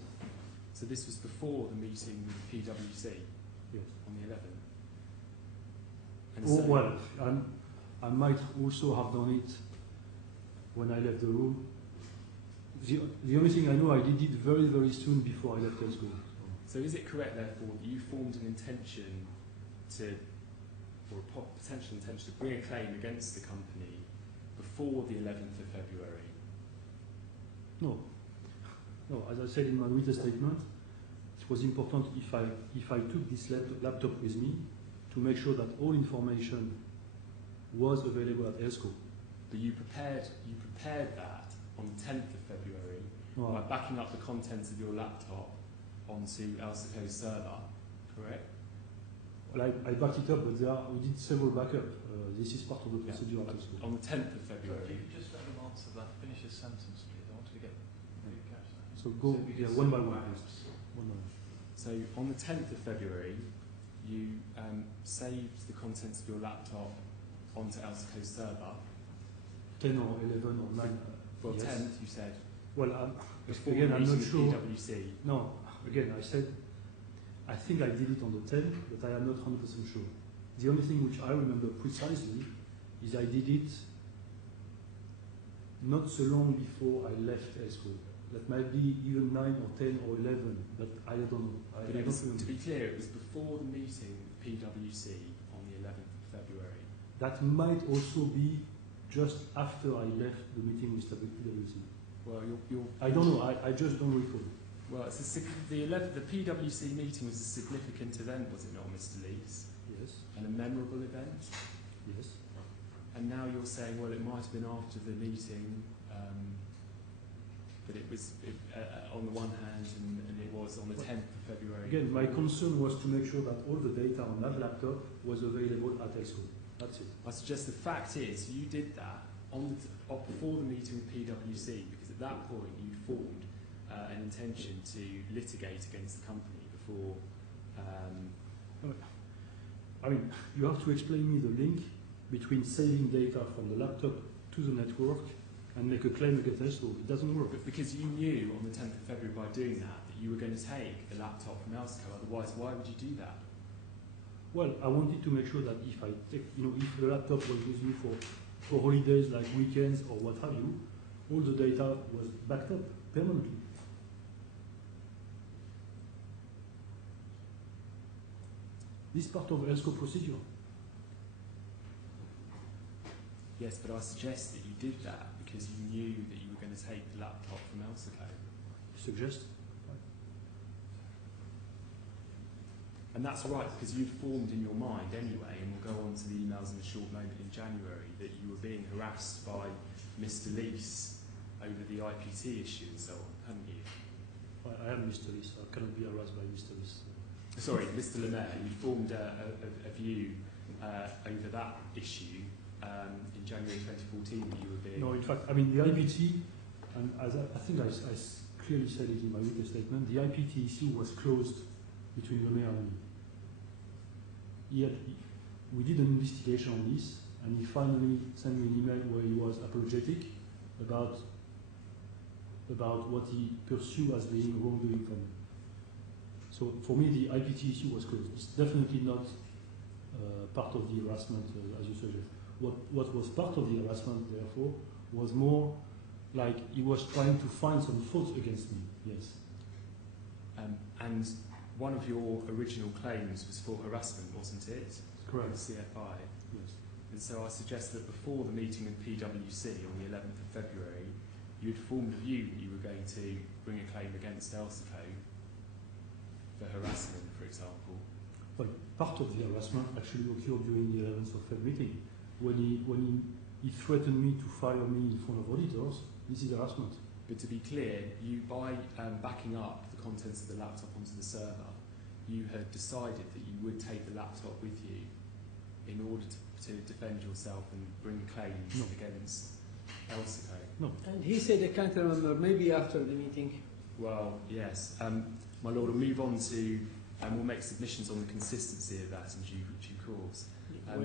So this was before the meeting with PwC? Yes. On the 11th? And Oh, well, I might also have done it when I left the room. The only thing I know, I did it very, very soon before I left Elsco. So is it correct, therefore, that you formed an intention or a potential intention to bring a claim against the company before the 11th of February? No, as I said in my written statement, it was important if I took this laptop with me to make sure that all information was available at Elsco. But you prepared that on the 10th of February by backing up the contents of your laptop onto Elsico's server, correct? Well, I backed it up, but we did several backups. This is part of the procedure at Elsco. On the 10th of February. If you could just let them answer that, finish his sentence, please. I want to get catch that. So go one by one, please. One by one. So on the 10th of February, you saved the contents of your laptop onto Elsico's server. 10 or 11 or 9. Well, yes. 10th, you said. Well, Before again, the I'm not meeting sure. with PwC. No, again, I said, I think I did it on the 10th, but I am not 100% sure. The only thing which I remember precisely is I did it not so long before I left Elsco. That might be even 9 or 10 or 11, but I don't know. I don't remember. To be clear, it was before the meeting with PwC on the 11th of February. That might also be just after I left the meeting with PwC. Well, you're I don't know. I just don't recall. well, the PwC meeting was a significant event, was it not, Mr. Lees? Yes. And a memorable event. Yes. And now you're saying, well, it might have been after the meeting, but it was on the one hand, and it was on the 10th of February. Again, my concern was to make sure that all the data on that laptop was available at EXCO. That's it. I suggest the fact is you did that before the meeting with PwC, because at that point you'd formed an intention to litigate against the company before. I mean, you have to explain me the link between saving data from the laptop to the network and make a claim against EXCO. It doesn't work. But because you knew on the 10th of February by doing that you were going to take the laptop from Elsco, otherwise why would you do that? Well, I wanted to make sure that if I take, if the laptop was with me for holidays like weekends or what have you, all the data was backed up permanently. This is part of EXCO procedure. Yes, but I suggest that you did that because you knew that you were going to take the laptop from Elsco. You suggest? And that's right, because you'd formed in your mind anyway, and we'll go on to the emails in a short moment in January, that you were being harassed by Mr. Lees over the IPT issue and so on, hadn't you? I am Mr. Lees. I cannot be harassed by Mr. Lees. Sorry, Mr. Lemaire, you formed a view over that issue in January 2014 that you were being... No, in fact, I mean, the IPT, and as I think I clearly said it in my written statement, the IPT issue was closed between Lemaire and me. We did an investigation on this, and he finally sent me an email where he was apologetic about what he pursued as being wrongdoing for me. So for me, the IPT issue was closed. It's definitely not part of the harassment, as you suggest. What was part of the harassment, therefore, was more like he was trying to find some fault against me. Yes. And one of your original claims was for harassment, wasn't it? Correct. CFI. Yes. And so I suggest that before the meeting with PwC on the 11th of February, you'd formed a view that you were going to bring a claim against Elsco for harassment, for example. Well, part of the harassment actually occurred during the 11th of February meeting. When he threatened me to fire me in front of auditors, this is harassment. But to be clear, you by backing up the contents of the laptop onto the server, you had decided that you would take the laptop with you in order to defend yourself and bring claims against Elsco. No. And he said, I can't remember, maybe after the meeting. Well, yes. My Lord, we'll move on to, we'll make submissions on the consistency of that in due course. I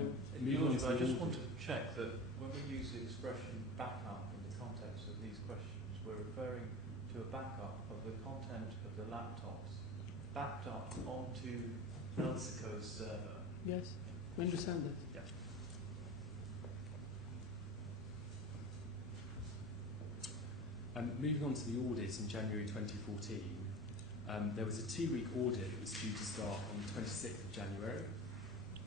just want to check that when we use the expression backup in the context of these questions, we're referring to a backup of the content of the laptops backed up onto Elsco's server. Yes, we understand that. Moving on to the audit in January 2014, there was a 2-week audit that was due to start on the 26th of January.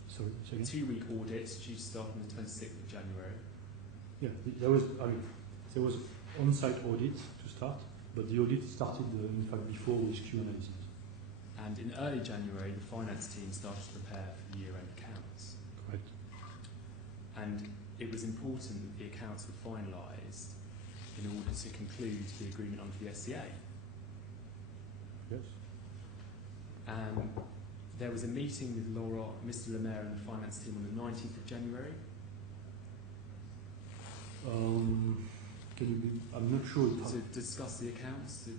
Sorry, A 2-week audit due to start on the 26th of January. Yeah, there was on-site audit to start, but the audit started in fact before with Q&As. And in early January, the finance team started to prepare for the year-end accounts. Correct. And it was important that the accounts were finalised in order to conclude the agreement under the SCA. Yes. There was a meeting with Mr. Lemaire and the finance team on the 19th of January. Can you be, I'm not sure. To discuss the accounts, the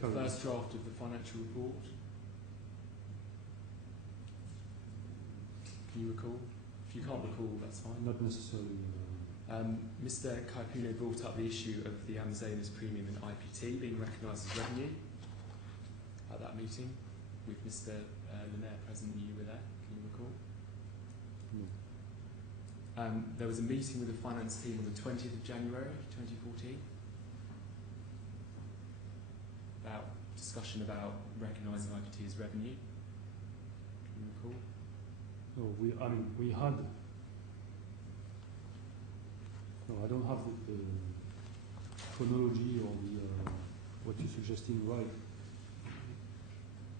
first draft of the financial report. Can you recall? If you can't recall, that's fine. Not necessarily. Mr. Caipuno brought up the issue of the Amazonas Premium and IPT being recognised as revenue at that meeting with Mr. Lemaire present. You were there, can you recall? No. There was a meeting with the finance team on the 20th of January 2014 about discussion about recognising IPT as revenue. Can you recall? No, we had. No, I don't have the chronology or the what you're suggesting, right?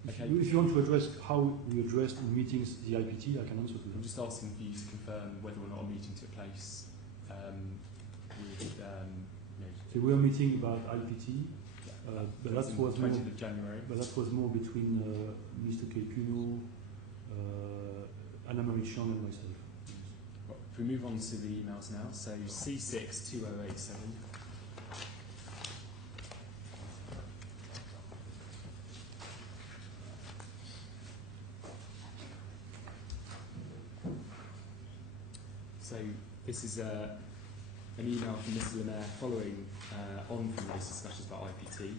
Okay. If you want to address how we addressed in meetings the IPT, I can answer to I'm that. just asking for you to confirm whether or not a meeting took place with, you know, So we were meeting about IPT, but that was 20th more. of January. But that was more between Mr. Keikuno, Anna Marie Chang, and myself. Well, if we move on to the emails now, so C62087. So this is an email from Mr. Lemaire following on from those discussions about IPT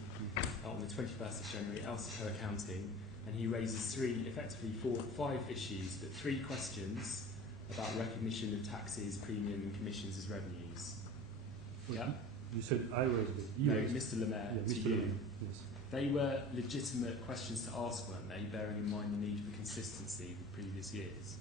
on the 21st of January, Elseco Accounting, and he raises five issues, but 3 questions about recognition of taxes, premium and commissions as revenues. Yeah? You said I raised it. No, Mr. Lemaire, Yeah, to Mr. you. Lemaire, yes. They were legitimate questions to ask, weren't they, bearing in mind the need for consistency with previous years?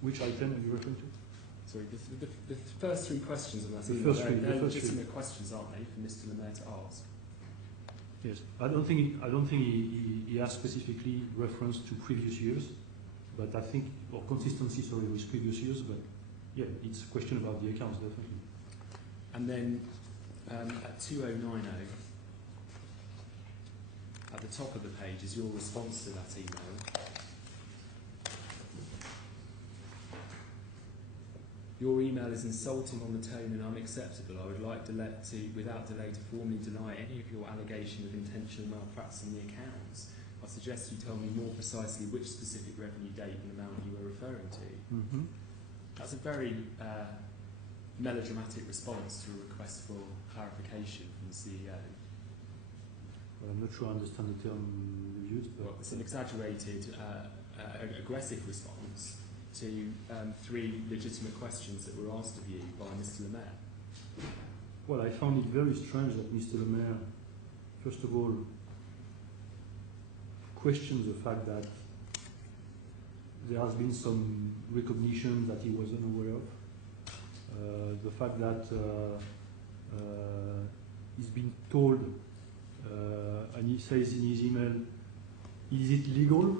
Which item are you referring to? Sorry, the first 3 questions on that The email, first three, they're the first legitimate questions, aren't they, for Mr. Lemaire to ask? Yes. I don't think he has specifically reference to previous years, but I think, or consistency, sorry, with previous years, but yeah, it's a question about the accounts, definitely. And then at 2090, at the top of the page is your response to that email. Your email is insulting on the tone and unacceptable. I would like without delay, to formally deny any of your allegation of intentional malpractice in the accounts. I suggest you tell me more precisely which specific revenue date and amount you were referring to. Mm-hmm. That's a very melodramatic response to a request for clarification from the CEO. Well, I'm not sure I understand the term you used, but Well, it's an exaggerated, aggressive response to 3 legitimate questions that were asked of you by Mr. Lemaire. well, I found it very strange that Mr. Lemaire, first of all, questioned the fact that there has been some recognition that he was unaware of. The fact that he's been told, and he says in his email, is it legal?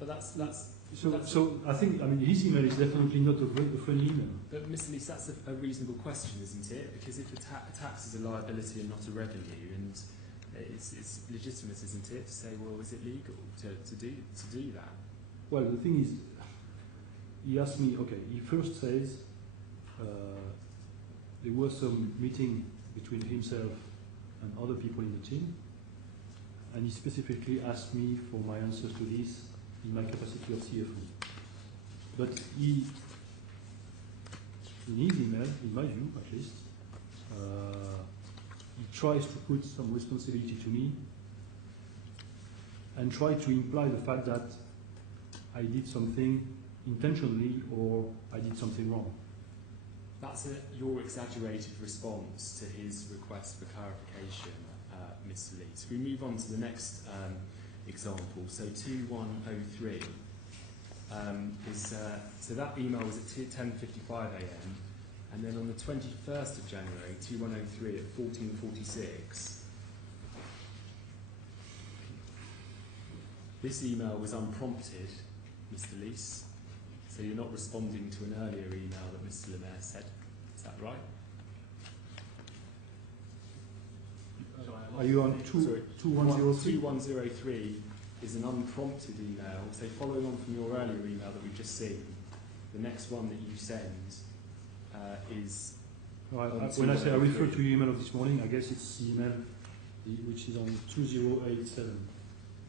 But that's So I think, I mean, his email is definitely not a friendly email. But Mr. Lees, that's a reasonable question, isn't it? Because if a tax is a liability and not a revenue, and it's legitimate, isn't it, to say, well, is it legal to do that? Well, the thing is, he asked me, okay, he first says there was some meeting between himself and other people in the team, and he specifically asked me for my answers to this in my capacity of CFO. But he, in his email, in my view at least, he tries to put some responsibility to me and try to imply the fact that I did something intentionally or I did something wrong. That's your exaggerated response to his request for clarification, Mr. Lees. We move on to the next example. So 2103 so that email was at 10:55 a.m. and then on the 21st of January, 2103 at 14:46. This email was unprompted, Mr. Lees. So you're not responding to an earlier email that Mr. Lemaire said. Is that right? Are you on 2103? 2103 is an unprompted email. So following on from your earlier email that we've just seen, the next one that you send is... When I say I refer to your email of this morning, I guess it's the email which is on 2087.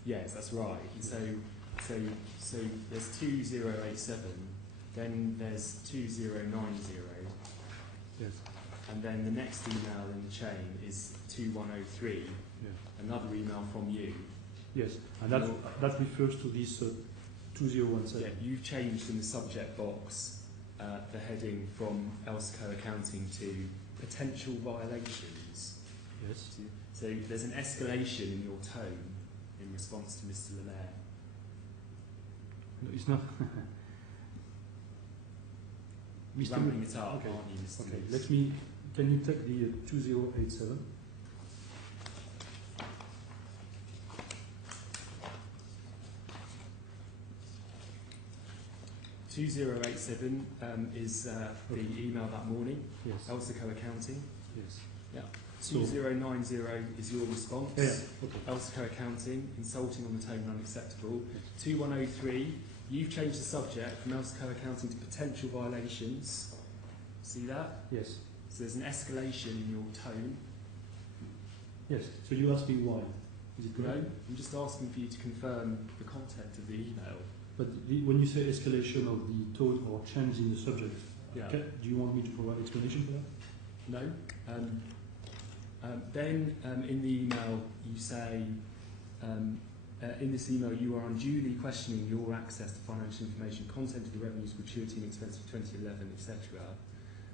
Yes, that's right. So there's 2087, then there's 2090. Yes. And then the next email in the chain is 2103, Yeah. another email from you. Yes, and that refers to this 2017. Yeah, you've changed in the subject box the heading from Elsco Accounting to potential violations. Yes. So there's an escalation in your tone in response to Mr. Lemaire. No, it's not. You're ramping it up, okay. aren't you, Mr. Okay, Lees? let me. Can you take the 2087? Is the email that morning. Yes. Elsico Accounting. Yes. Yeah. So- 2090 is your response. Yeah. Okay. Elsico Accounting, insulting on the tone and unacceptable. 2103, you've changed the subject from Elsico Accounting to potential violations. See that? Yes. So there's an escalation in your tone. Yes. So you asked me why. Is it No, correct? I'm just asking for you to confirm the content of the email. But when you say escalation of the tone or change in the subject, Yeah. do you want me to provide explanation for that? No. Then in the email you say, in this email you are unduly questioning your access to financial information, content of the revenues, gratuity and expense for 2011, etc.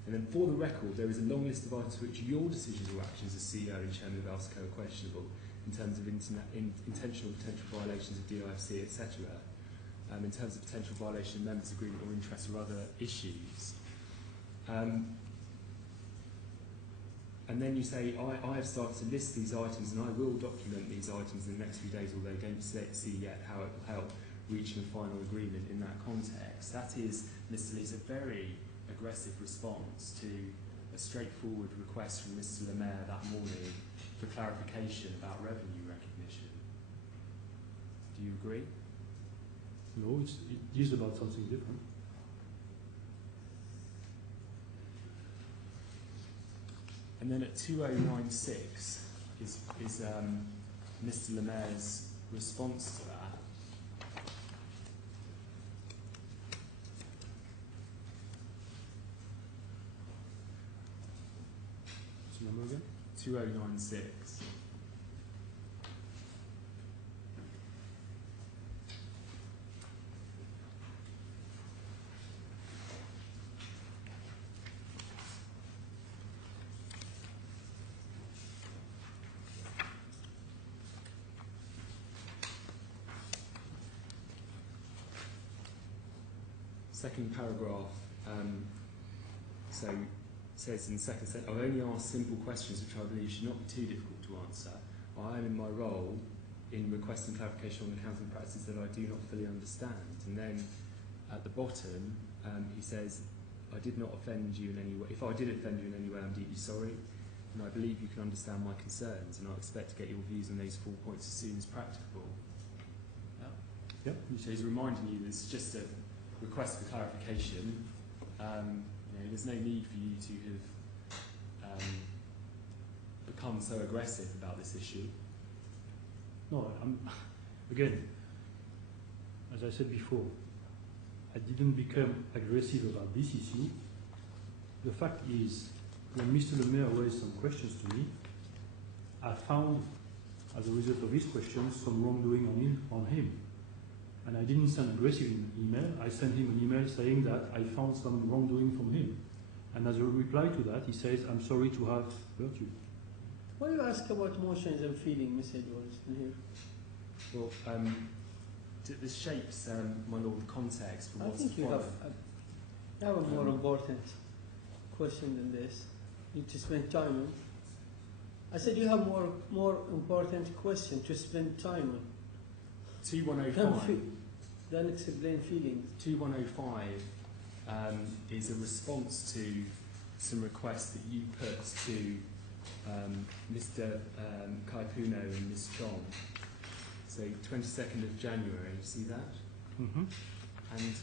And then for the record, there is a long list of items which your decisions or actions as CEO and Chairman of Elsco are questionable in terms of intentional potential violations of DIFC, etc. In terms of potential violation of members' agreement or interest or other issues. And then you say, I have started to list these items and I will document these items in the next few days, although don't see yet how it will help reaching a final agreement in that context. That is, Mr. Lees, a very aggressive response to a straightforward request from Mr. Lemaire that morning for clarification about revenue recognition. Do you agree? No, it is about something different. And then at 2096 is Mr. Lemaire's response to that. What's the number again? 2096. Second paragraph, so it says in the second sentence, I've only asked simple questions which I believe should not be too difficult to answer. I am in my role in requesting clarification on accounting practices that I do not fully understand. And then at the bottom, he says, I did not offend you in any way. If I did offend you in any way, I'm deeply sorry. And I believe you can understand my concerns, and I expect to get your views on those 4 points as soon as practicable. Yeah. So he's reminding you this is just a request for clarification. There's no need for you to have become so aggressive about this issue. No, again, as I said before, I didn't become aggressive about this issue. The fact is, when Mr. Lemaire raised some questions to me, I found, as a result of his questions, some wrongdoing on him. And I didn't send aggressive email, I sent him an email saying that I found some wrongdoing from him. And as a reply to that, he says, I'm sorry to have hurt you. Why you ask about emotions and feeling, Miss Edwards, in here? Well, this shapes, my lord, the context for I what's think you following. have a more important question than this. You need to spend time on. I said you have more important question to spend time on. 2105. Then explain feelings. 2105 is a response to some requests that you put to Mr. Kaipuno and Ms. Chong. So 22nd of January, you see that? Mm-hmm. And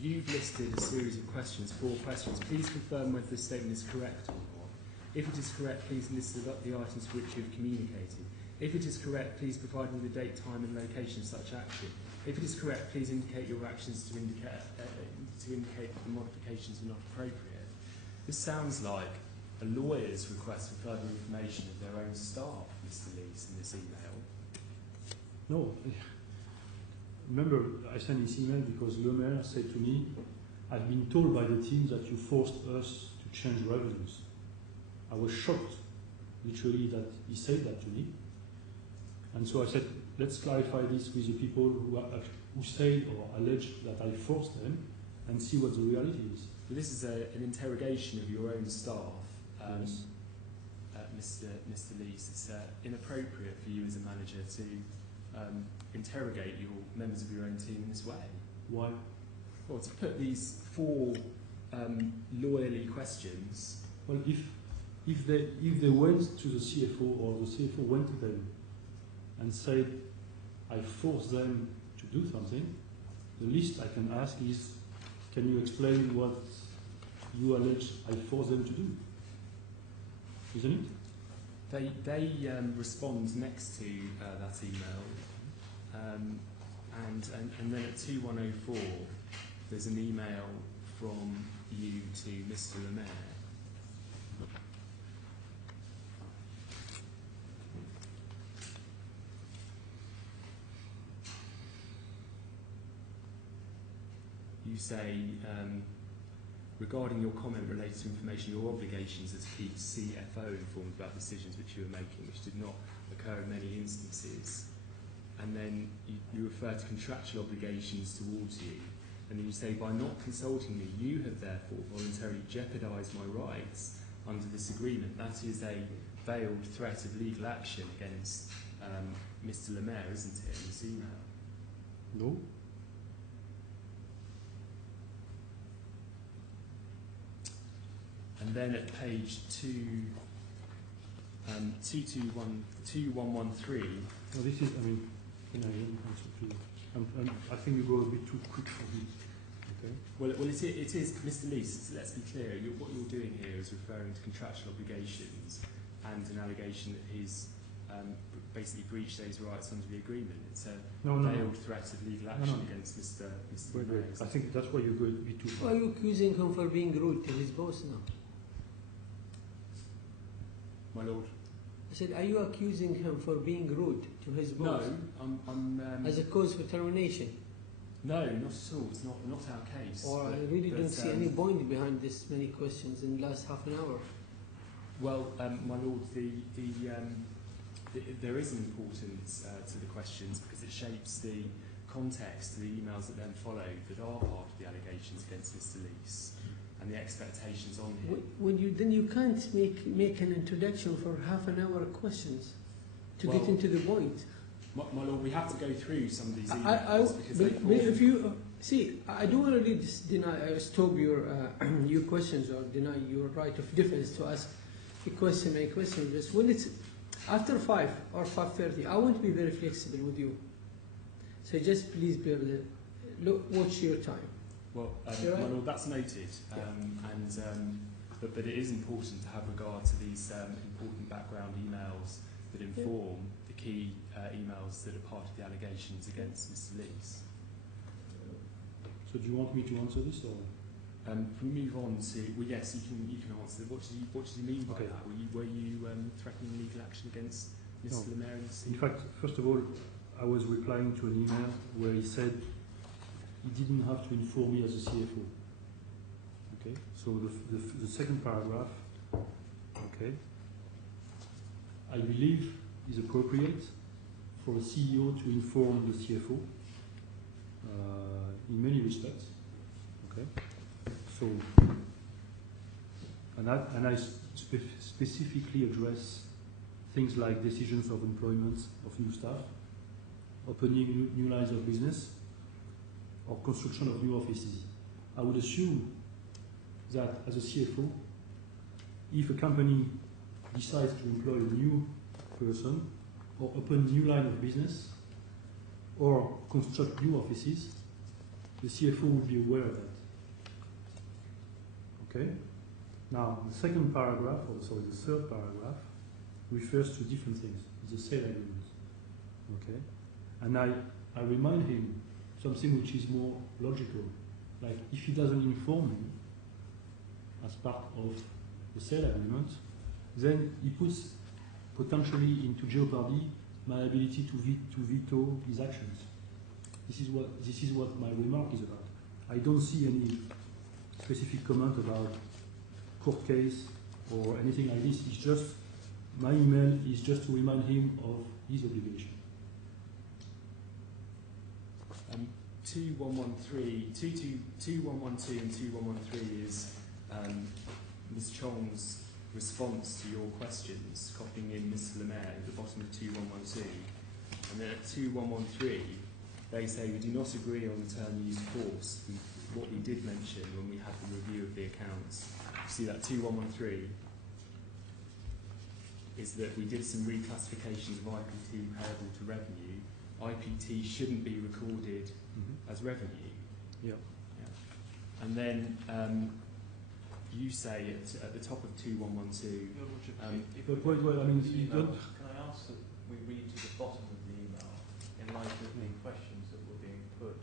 you've listed a series of questions, 4 questions. Please confirm whether this statement is correct or not. If it is correct, please list the items for which you have communicated. If it is correct, please provide me the date, time and location of such action. If it is correct, please indicate your actions to indicate that the modifications are not appropriate. This sounds like a lawyer's request for further information of their own staff, Mr. Lees, in this email. No. Remember, I sent this email because Lemaire said to me, I've been told by the team that you forced us to change revenues. I was shocked, literally, that he said that to me. And so I said, let's clarify this with the people who say or allege that I forced them and see what the reality is. Well, this is an interrogation of your own staff, Yes. Mr. Lees. It's inappropriate for you as a manager to interrogate your members of your own team in this way. Why? Well, to put these 4 lawyerly questions. Well, if they went to the CFO or the CFO went to them and said, I forced them to do something, the least I can ask is, can you explain what you allege I forced them to do? Isn't it? They respond next to that email, and then at 2104 there's an email from you to Mr. Lemaire. You say, regarding your comment related to information, your obligations are to keep CFO informed about decisions which you are making, which did not occur in many instances. And then you refer to contractual obligations towards you. And then you say, by not consulting me, you have therefore voluntarily jeopardised my rights under this agreement. That is a veiled threat of legal action against Mr. Lemaire, isn't it, in this email? No. And then at page 2113. No, this is, I mean, I think you go a bit too quick for me. Okay. Well, it is, Mr. Lees, let's be clear, what you're doing here is referring to contractual obligations and an allegation that he's basically breached those rights under the agreement. It's a veiled threat of legal action against Mr. Lemaire. I think that's why you go a bit too far. Are you accusing him for being rude to his boss now? My lord. I said, are you accusing him for being rude to his boss? No, I'm as a cause for termination? No, not at all. It's not our case. Or I really don't see any point behind this many questions in the last half an hour. Well, my lord, there is an importance to the questions because it shapes the context of the emails that then follow that are part of the allegations against Mr. Lees and the expectations on him. Then you can't make an introduction for half an hour of questions to get into the point. My lord, we have to go through some of these emails because if you see, I don't want to stop your your questions or deny your right of defense to ask a question. My question is when it's after 5 or 5:30, I want to be very flexible with you. So just please bear watch your time. Well, my lord, that's noted, but it is important to have regard to these important background emails that inform the key emails that are part of the allegations against Mr. Lees. So do you want me to answer this or? Can we move on to? Well, yes, you can answer. What did you mean by that? Were you threatening legal action against Mr. Lemaire? In fact, first of all, I was replying to an email where he said he didn't have to inform me as a CFO. Okay, so the second paragraph, okay, I believe is appropriate for a CEO to inform the CFO in many respects. Okay, so and I specifically address things like decisions of employment of new staff, opening new lines of business, or construction of new offices. I would assume that as a CFO, if a company decides to employ a new person or open new line of business or construct new offices, the CFO would be aware of that. Okay? Now, the second paragraph, or sorry, the third paragraph, refers to different things. It's a sale agreement. Okay? And I remind him something which is more logical. Like, if he doesn't inform me as part of the sale agreement, then he puts potentially into jeopardy my ability to veto his actions. This is what my remark is about. I don't see any specific comment about court case or anything like this. It's just, my email is just to remind him of his obligation. 2113, 2112 and 2113 is Ms. Chong's response to your questions, copying in Mr. Lemaire at the bottom of 2112. And then at 2113, they say we do not agree on the term use force. What we did mention when we had the review of the accounts. See that 2113 is that we did some reclassifications of IPT payable to revenue. IPT shouldn't be recorded as revenue. Yeah. And then you say at the top of 2112. Your Lordship, Well, I mean, you don't. can I ask that we read to the bottom of the email in light of the questions that were being put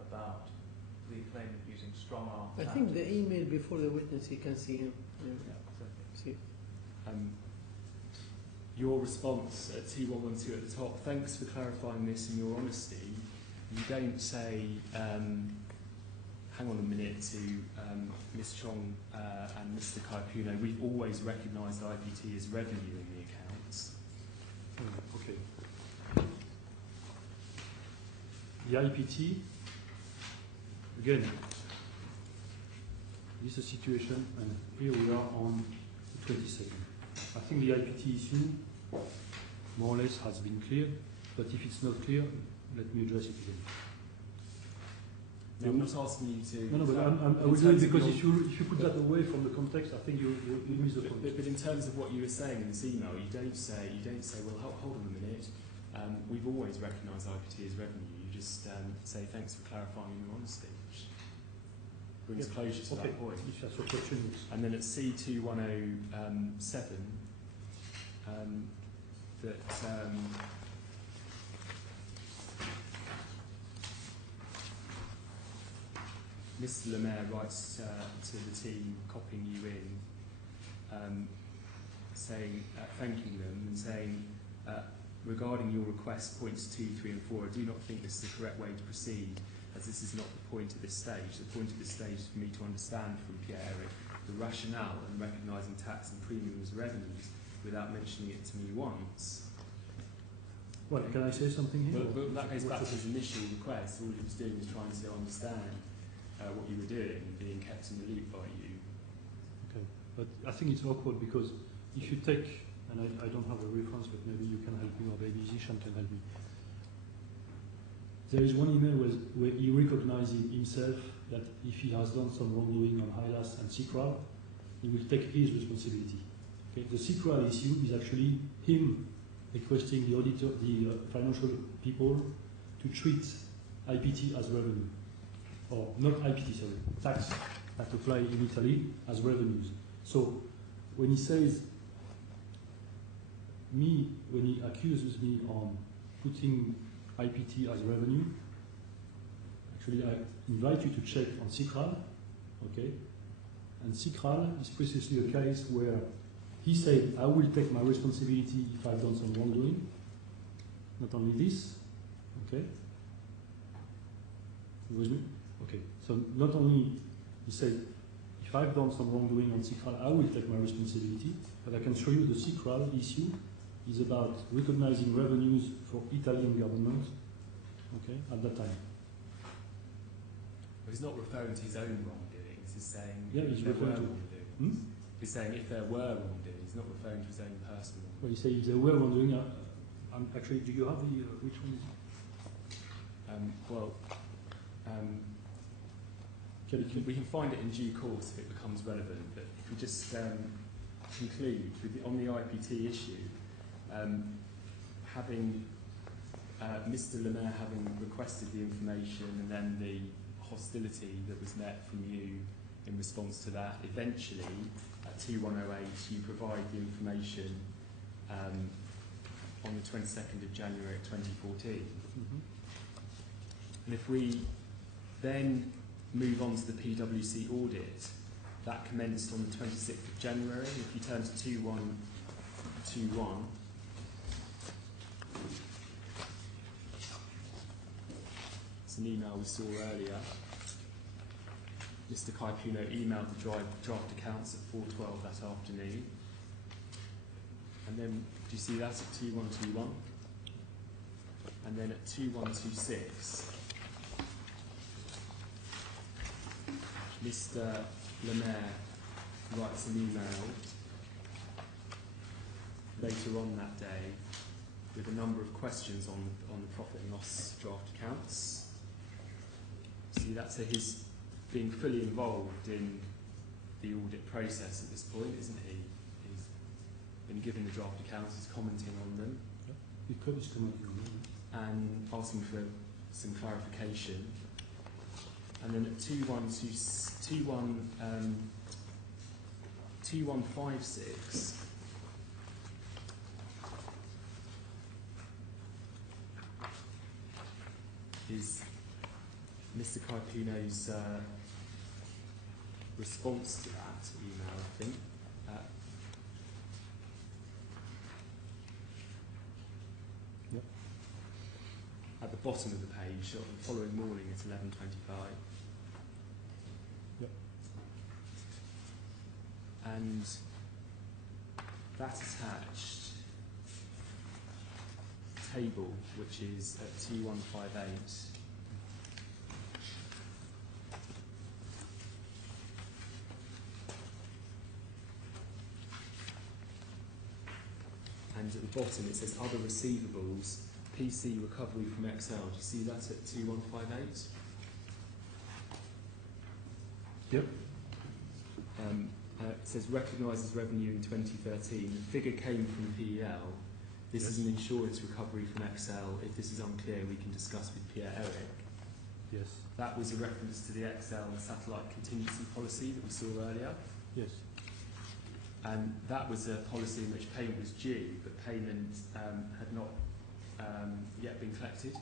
about the claimant using strong arm? I think the email before the witness, you can see him. Yeah, exactly. See. Your response at 2112 at the top, thanks for clarifying this in your honesty. You don't say, hang on a minute, to Ms. Chong and Mr. Kaipuno, we've always recognised IPT as revenue in the accounts. Okay. The IPT, again, this is a situation, and here we are on the 22nd. I think the IPT issue more or less has been cleared, but if it's not clear, let me address it again. No, I'm not asking you to. No, but I will do it because if you put that away from the context, I think you miss the point. But in terms of what you were saying in this email, you don't say, well, hold on a minute. We've always recognised IPT as revenue. You just say thanks for clarifying your honesty, which brings closure to that point. If that's what question is. And then at C2107, that Mr. Lemaire writes to the team, copying you in, saying, thanking them and saying, regarding your request, points 2, 3 and 4, I do not think this is the correct way to proceed, as this is not the point at this stage. The point at this stage is for me to understand from Pierre-Eric the rationale in recognising tax and premiums revenues without mentioning it to me once. Well, can I say something here? But that goes back to his initial request. All he was doing was trying to understand what you were doing and being kept in the loop by you. Okay, but I think it's awkward because if you take, and I don't have a reference, but maybe you can help me or maybe Zishan can help me. There is one email where he recognizes himself that if he has done some wrongdoing on HILAS and CICRAL, he will take his responsibility. Okay? The CICRAL issue is actually him requesting the auditor, the financial people to treat IPT as revenue. Or not IPT, sorry, tax that apply in Italy as revenues. So when he says when he accuses me on putting IPT as revenue, actually I invite you to check on CICRAL, okay? And CICRAL is precisely a case where he said, I will take my responsibility if I've done some wrongdoing. Not only this, okay? You with me? Okay, so not only he said, if I've done some wrongdoing on CICRAL, I will take my responsibility, but I can show you the CICRAL issue is about recognizing revenues for Italian government, okay, at that time. But he's not referring to his own wrongdoings, he's saying he's there were referring to wrongdoings. He's saying if there were wrongdoings, he's not referring to his own personal. Well, he said if there were wrongdoing, actually, do you have the, which one is it? We can find it in due course if it becomes relevant, but if we just conclude with on the IPT issue, having Mr. Lemaire having requested the information and then the hostility that was met from you in response to that, eventually at 2108 you provide the information on the 22nd of January 2014. And if we then move on to the PwC audit, that commenced on the 26th of January. If you turn to 2121, it's an email we saw earlier. Mr. Caipuno emailed the draft accounts at 4:12 that afternoon. And then, do you see that at 2121? And then at 2126, Mr. Lemaire writes an email later on that day with a number of questions on the profit and loss draft accounts. See, that's his being fully involved in the audit process at this point, isn't he? He's been given the draft accounts, he's commenting on them. He could be commenting on them. And asking for some clarification. And then at 2156, is Mr. Caipuno's response to that email, I think. At the bottom of the page, the following morning at 11:25. Yep. And that attached table, which is at T158, and at the bottom it says other receivables, PC recovery from Excel. Do you see that at T158? Yep. It says recognises revenue in 2013. The figure came from PEL. This is an insurance recovery from Excel. If this is unclear, we can discuss with Pierre Eric. Yes. That was a reference to the Excel satellite contingency policy that we saw earlier. Yes. And that was a policy in which payment was due, but payment had not yet been collected.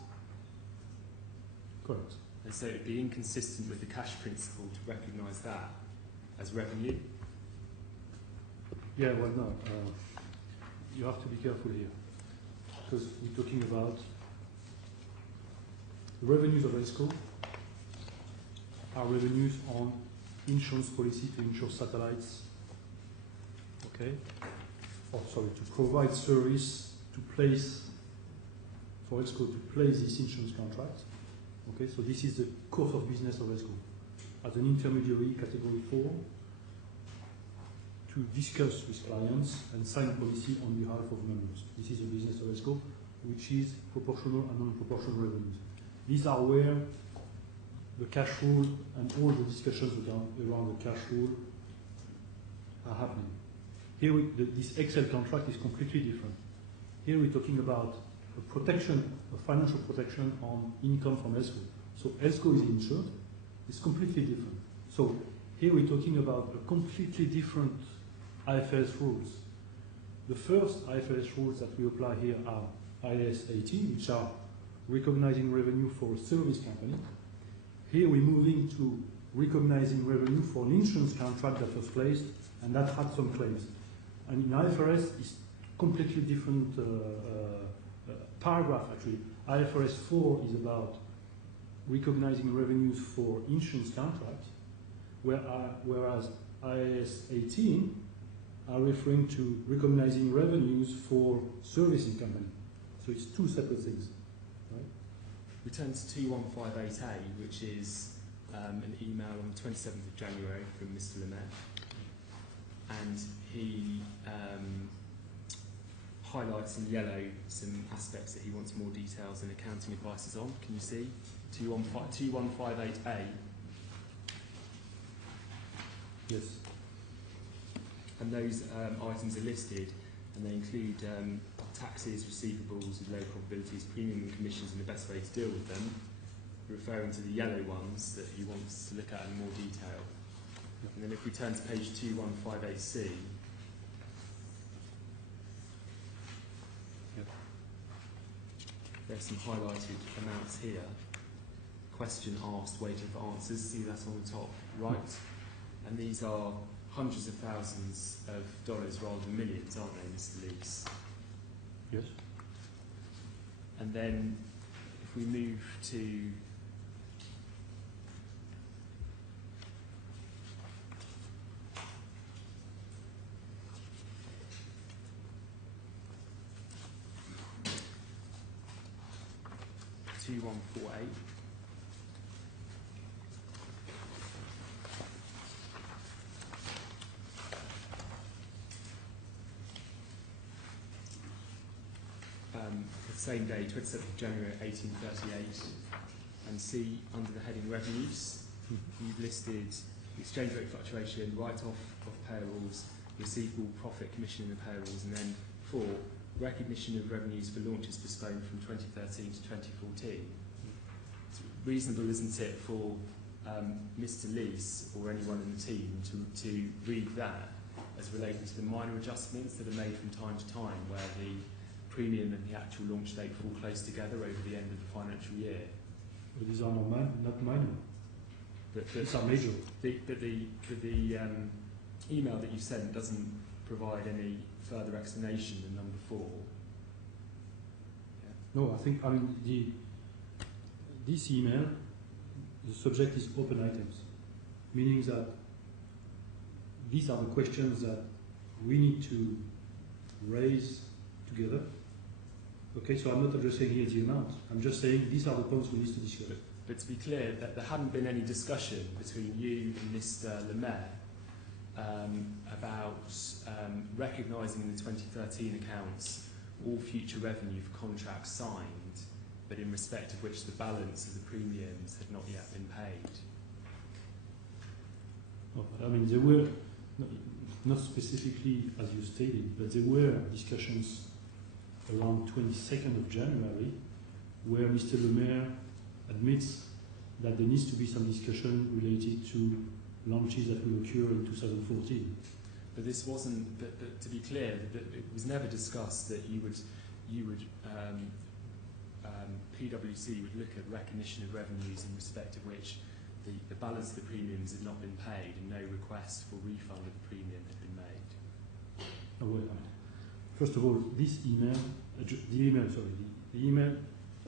Correct. And so it would be inconsistent with the cash principle to recognise that as revenue. Yeah, well, no. You have to be careful here, because we're talking about the revenues of ESCO are revenues on insurance policy to insure satellites, okay? Or sorry, to provide service to place, for ESCO to place this insurance contract, okay? So this is the course of business of ESCO. As an intermediary, category 4, to discuss with clients and sign policy on behalf of members. This is the business of ESCO, which is proportional and non-proportional revenues. These are where the cash rule and all the discussions around the cash rule are happening. Here, this Excel contract is completely different. Here we're talking about a protection, a financial protection on income from ESCO. So ESCO is insured. It's completely different. So here we're talking about a completely different IFRS rules. The first IFRS rules that we apply here are IAS 18, which are recognizing revenue for a service company. Here we're moving to recognizing revenue for an insurance contract that was placed and that had some claims. And in IFRS, it's completely different paragraph actually. IFRS 4 is about recognizing revenues for insurance contracts, whereas IAS 18 are referring to recognizing revenues for servicing company. So it's two separate things. Right? We turn to T158A, which is an email on the 27th of January from Mr. Lemaire. And he highlights in yellow some aspects that he wants more details and accounting advices on. Can you see? T158A. Yes. And those items are listed, and they include taxes, receivables with low probabilities, premium and commissions, and the best way to deal with them, referring to the yellow ones that he wants to look at in more detail. Yep. And then if we turn to page 2158C, yep. There's some highlighted amounts here. Question asked, waiting for answers. See that on the top right? And these are hundreds of thousands of dollars rather than millions, aren't they, Mr. Lees? Yes. And then if we move to 2148. The same day, 27th of January 1838, and see under the heading revenues, you've listed exchange rate fluctuation, write-off of payrolls, receivable profit commission in the payrolls, and then 4, recognition of revenues for launches postponed from 2013 to 2014. It's reasonable, isn't it, for Mr. Lease or anyone in the team to read that as relating to the minor adjustments that are made from time to time where the premium and the actual launch date fall close together over the end of the financial year. But these are not minor. These are major. But the email that you sent doesn't provide any further explanation than number 4. Yeah. No, I mean, this email, the subject is open items, meaning that these are the questions that we need to raise together. Okay, so I'm not addressing here the amount. I'm just saying these are the points we need to discuss. But to be clear, that there hadn't been any discussion between you and Mr. Lemaire about recognising in the 2013 accounts all future revenue for contracts signed, but in respect of which the balance of the premiums had not yet been paid. Oh, I mean, there were, not specifically as you stated, but there were discussions around 22nd of January where Mr. Lemaire admits that there needs to be some discussion related to launches that will occur in 2014. But this wasn't. But to be clear, that it was never discussed that you would PwC would look at recognition of revenues in respect of which the balance of the premiums had not been paid and no request for refund of the premium had been made. Oh, wait, first of all, this email, the email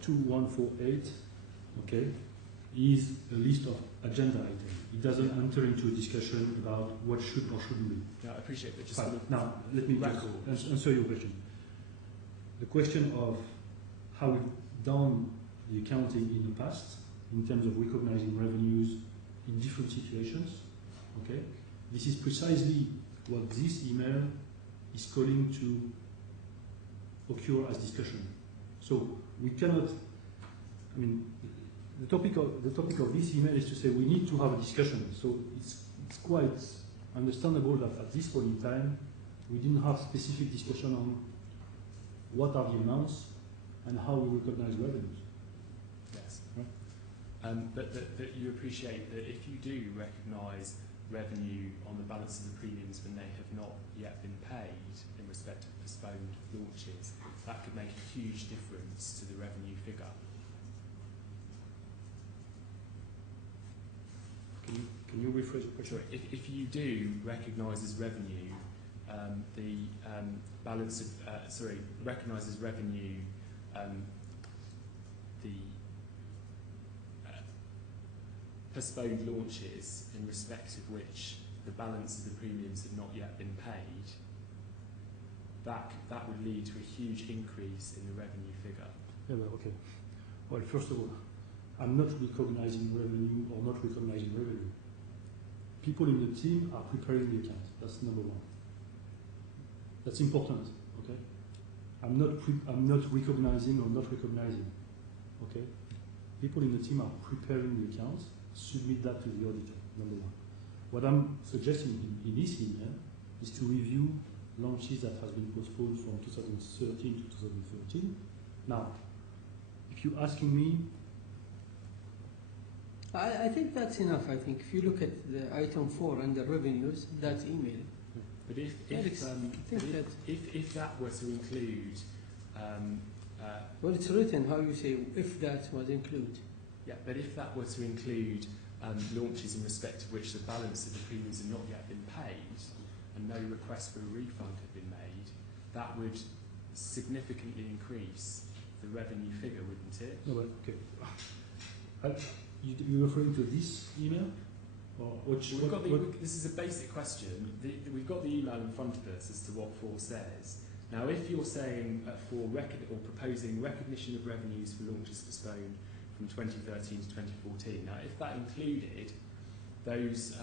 2148, okay, is a list of agenda items. It doesn't enter into a discussion about what should or shouldn't be. Yeah, I appreciate that. Just now, let me just answer your question. The question of how we've done the accounting in the past in terms of recognizing revenues in different situations, okay, this is precisely what this email is calling to occur as discussion. So we cannot, I mean, the topic of this email is to say we need to have a discussion. So it's quite understandable that at this point in time we didn't have specific discussion on what are the amounts and how we recognize revenues. Yes. Right. But you appreciate that if you do recognise revenue on the balance of the premiums when they have not yet been paid in respect of postponed launches, that could make a huge difference to the revenue figure. Can you rephrase the question? If you do recognise as revenue the balance of recognise as revenue the postponed launches in respect of which the balance of the premiums had not yet been paid, that would lead to a huge increase in the revenue figure. Yeah, well, okay. Well, first of all, I'm not recognizing revenue or not recognizing revenue. People in the team are preparing the account. That's number one. That's important. Okay. I'm not recognizing or not recognizing. Okay. People in the team are preparing the accounts. Submit that to the auditor. Number one. What I'm suggesting in this email is to review launches that has been postponed from 2013 to 2013. Now, if you're asking me, I think that's enough. I think if you look at the item 4 under revenues, that's email. But if that were to include, well, it's written how you say if that was include. Yeah, but if that were to include launches in respect of which the balance of the premiums have not yet been paid and no request for a refund had been made, that would significantly increase the revenue figure, wouldn't it? No, but okay. You're referring to this email? Or which, this is a basic question. We've got the email in front of us as to what 4 says. Now, if you're saying or proposing recognition of revenues for launches postponed from 2013 to 2014. Now, if that included those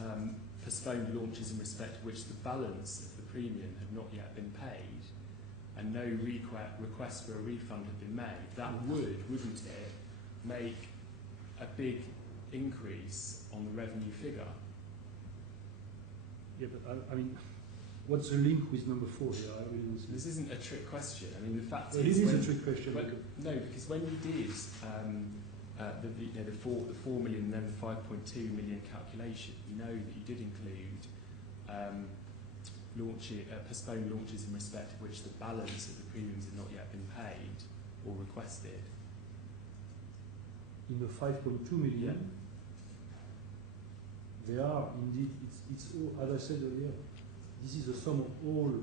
postponed launches in respect to which the balance of the premium had not yet been paid and no request for a refund had been made, that wouldn't it, make a big increase on the revenue figure? Yeah, but I mean, what's the link with number 4 here? I really don't see. This isn't a trick question. I mean, the fact Well, is, it is a trick question. No, because when you did the 4 million and then the 5.2 million calculation, you know that you did include postponed launches in respect of which the balance of the premiums had not yet been paid or requested. In the 5.2 million, they are indeed, it's all, as I said earlier, this is the sum of all,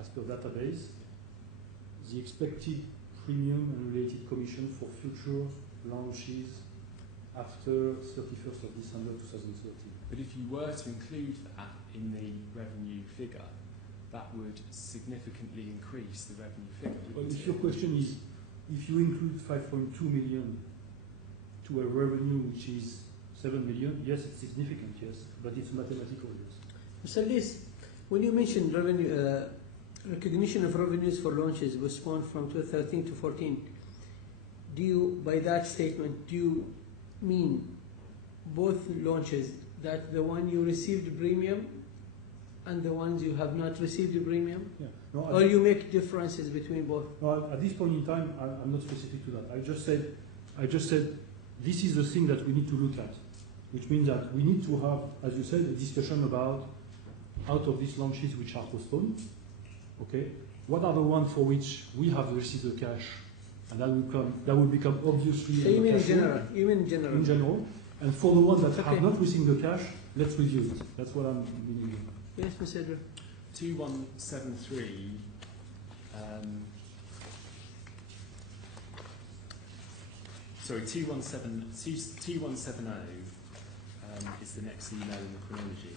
as per database, the expected premium and related commission for future launches after 31st of December 2013. But if you were to include that in the revenue figure, that would significantly increase the revenue figure. Well, if your question is, if you include 5.2 million to a revenue which is 7 million, yes, it's significant, yes, but it's mathematical, yes. Mr. Liz, when you mentioned revenue, recognition of revenues for launches postponed from 2013 to 14, do you, by that statement, do you mean both launches, that the one you received premium and the ones you have not received a premium? Yeah. No, or you make differences between both? No, at this point in time, I'm not specific to that. I just said this is the thing that we need to look at, which means that we need to have, as you said, a discussion about out of these launches which are postponed, okay, what are the ones for which we have received the cash, and that will become obviously. So you mean in general? You mean in general? In general, and for the ones that have not received the cash, let's review it. That's what I'm meaning. Yes, Mr. Edward. 2173. Sorry, 2170 is the next email in the chronology.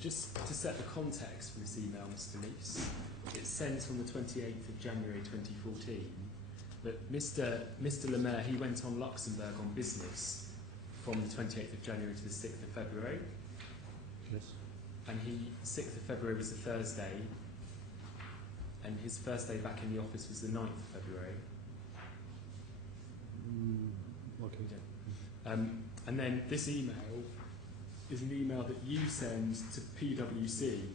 Just to set the context for this email, Mr. Lees, it's sent on the 28th of January 2014, but Mr. Lemaire, he went on Luxembourg on business from the 28th of January to the 6th of February. Yes. And 6th of February was a Thursday, and his first day back in the office was the 9th of February. Okay. And then this email is an email that you send to PwC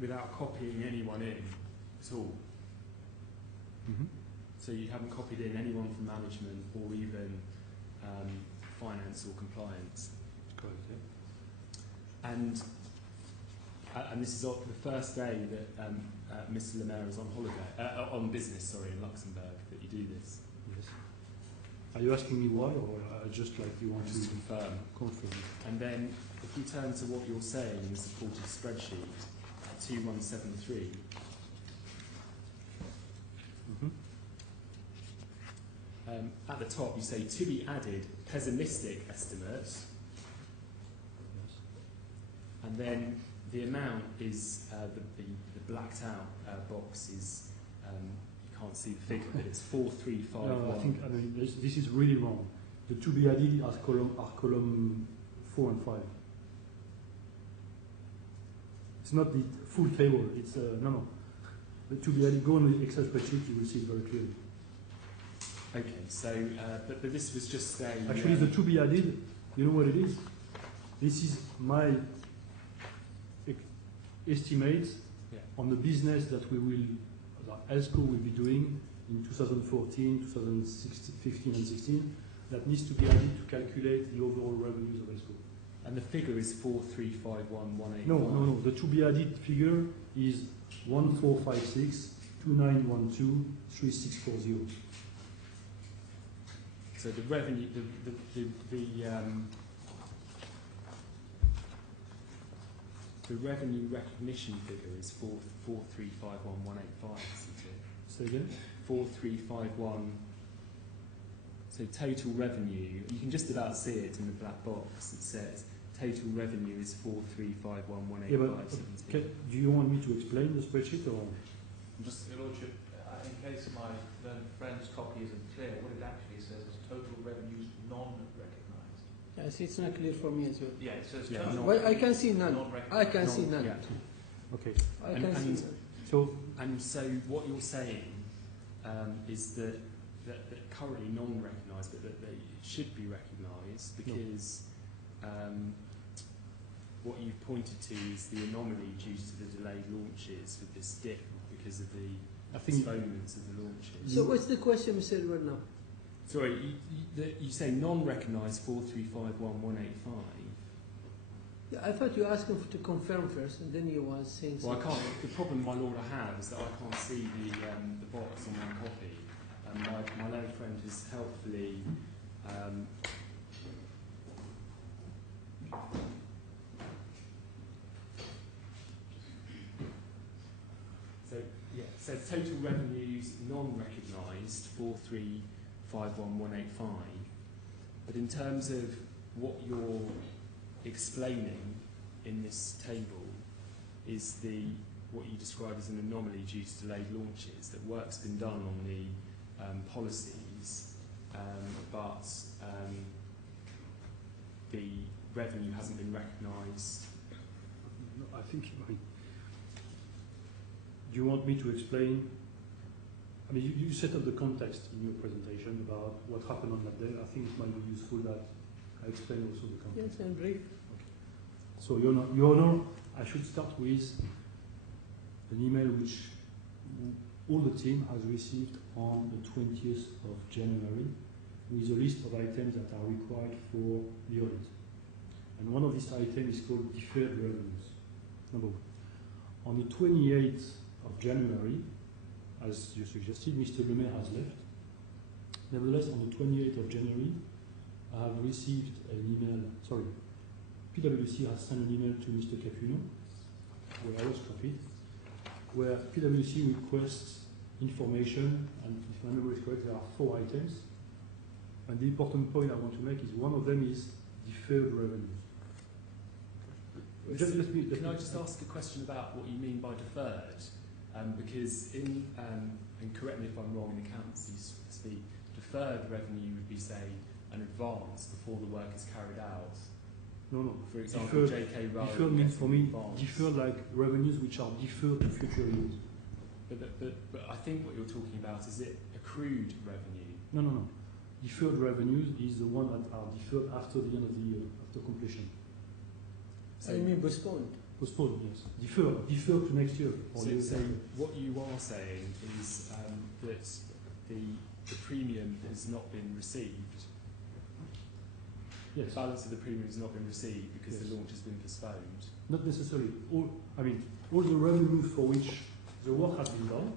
without copying anyone in at all. Mm-hmm. So you haven't copied in anyone from management or even finance or compliance. Correct, yeah. And this is the first day that Mr. Lemaire is on holiday, on business, in Luxembourg, that you do this. Yes. Are you asking me why, or just like you want to confirm? Confirm. And then, if you turn to what you're saying in the supported spreadsheet, 2173. Mm-hmm. At the top, you say to be added pessimistic estimate. Yes. And then the amount is the blacked out box is you can't see the figure, but it's 4351. No, I mean this is really wrong. The to be added are column 4 and 5. It's not the full table. It's no. The to be added, go on the Excel spreadsheet, you will see it very clearly. Okay, so but this was just a. Actually, the to be added, you know what it is? This is my estimates on the business that ELSCO will be doing in 2014, 2015 and 16 that needs to be added to calculate the overall revenues of ELSCO. And the figure is 4351185. No. The to be added figure is 1456 2912 3640. So the revenue, the revenue recognition figure is 4351185. Isn't it? Say again. 4351. So So total revenue, you can just about see it in the black box. It says total revenue is 4351185. Yeah, but do you want me to explain the spreadsheet or? Just Your Lordship, in case my learned friend's copy isn't clear, what it actually says is total revenues non-recognised. Yes, it's not clear for me as well. Yeah, it says Yeah, total Well, I can see none. non-recognised. I can see none. Yeah. Okay. I And- can see and- none. So what you're saying is that currently non-recognised, but that they should be recognised because what you've pointed to is the anomaly due to the delayed launches with this dip because of the postponements of the launches. So what's the question, Mr. Edward, now? Sorry, you say non-recognised 4351185. Yeah, I thought you asked him to confirm first, and then you was saying Well, I something. can't. The problem, my lord, I have is that I can't see the box on my copy. My learned friend has helpfully so yeah, it says total revenues non-recognised 4351185. But in terms of what you're explaining in this table is what you describe as an anomaly due to delayed launches. That work's been done on the policies, but the revenue hasn't been recognised. No, I think. Do you want me to explain? I mean, you set up the context in your presentation about what happened on that day. I think it might be useful that I explain also the context. Yes, I'm brief. So, Your Honor, I should start with an email which all the team has received on the 20th of January with a list of items that are required for the audit. And one of these items is called deferred revenues. Number one. On the 28th of January, as you suggested, Mr. Lemaire has left. Nevertheless, on the 28th of January, I have received an email, PwC has sent an email to Mr. Capuno, where I was copied, where PwC requests information, and if my memory is correct, there are 4 items. And the important point I want to make is one of them is deferred revenues. Can I just ask a question about what you mean by deferred? Because and correct me if I'm wrong, in accountancy speak, deferred revenue would be, say, an advance before the work is carried out. No. For example, JK Rowling. Deferred means for me, advance. deferred like revenues which are deferred to future years. But I think what you're talking about is it accrued revenue. No. Deferred revenues is the one that are deferred after the end of the year, after completion. So you mean postponed? Postponed, yes. Deferred to next year. Or So, years so after. what you are saying is that the premium has not been received. Yes. The balance of the premium has not been received because Yes. the launch has been postponed. Not necessarily. All the revenue for which the work has been done,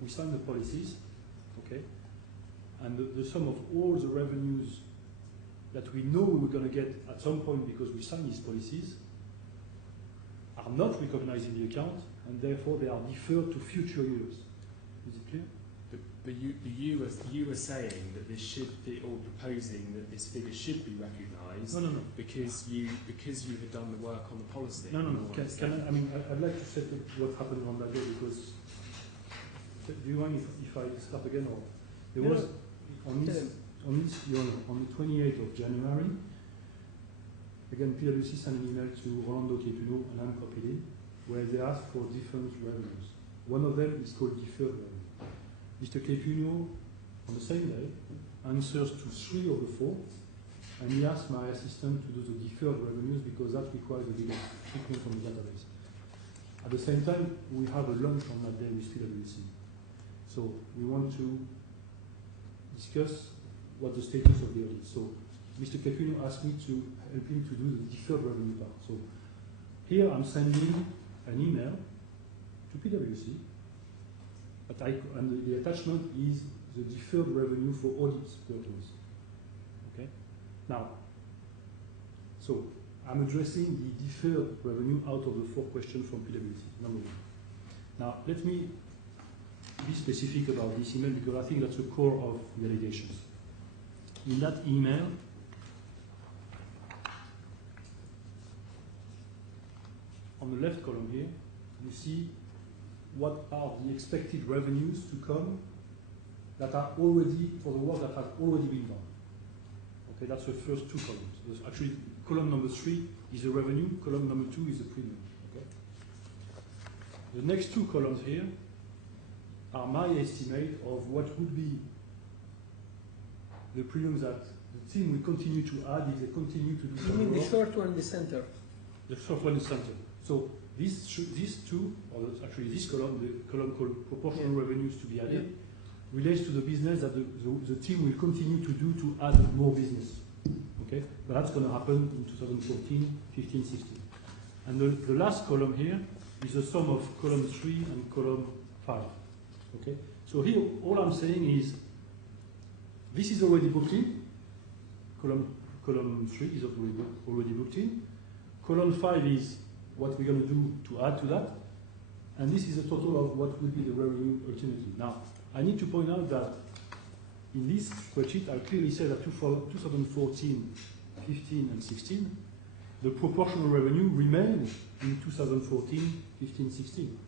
we sign the policies, okay? And the sum of all the revenues that we know we were going to get at some point because we signed these policies are not recognized in the account, and therefore they are deferred to future years. Is it clear? But you were saying that this should be, or proposing that this figure should be recognised. No. Because you had done the work on the policy. No. I'd like to set up what happened on that day because. Do you mind if I start again, or there was on the 28th of January. Again, PwC sent an email to Rolando Capuno, and I'm copied in, where they ask for different revenues. One of them is called deferred revenue. Mr. Capuno, on the same day, answers to 3 of the 4, and he asked my assistant to do the deferred revenues because that requires a bigger treatment from the database. At the same time, we have a lunch on that day with PwC. So we want to discuss what the status of the audit. So Mr. Capuno asked me to help him to do the deferred revenue part. So here I'm sending an email to PwC, and the attachment is the deferred revenue for audit purposes. Okay? Now, so I'm addressing the deferred revenue out of the 4 questions from PwC, number 1. Now, let me be specific about this email because I think that's the core of the allegations. in that email, on the left column here, you see what are the expected revenues to come that are already, for the work that has already been done. Okay, that's the first two columns. Actually, column number 3 is the revenue, column number 2 is the premium. Okay? The next two columns here are my estimate of what would be the premiums that the team will continue to add if they continue to do You some mean the work. short one in the center? The short one is center. So these two, or actually this column, the column called proportional revenues to be added, relates to the business that the team will continue to do to add more business. Okay, but that's going to happen in 2014, 15, 16. And the last column here is the sum of column 3 and column 5. Okay, so here all I'm saying is this is already booked in. Column 3 is already booked in. Column 5 is what we're going to do to add to that. And this is a total of what will be the revenue ultimately. Now, I need to point out that in this spreadsheet, I clearly say that for 2014, 15, and 16, the proportional revenue remains in 2014, 15, 16.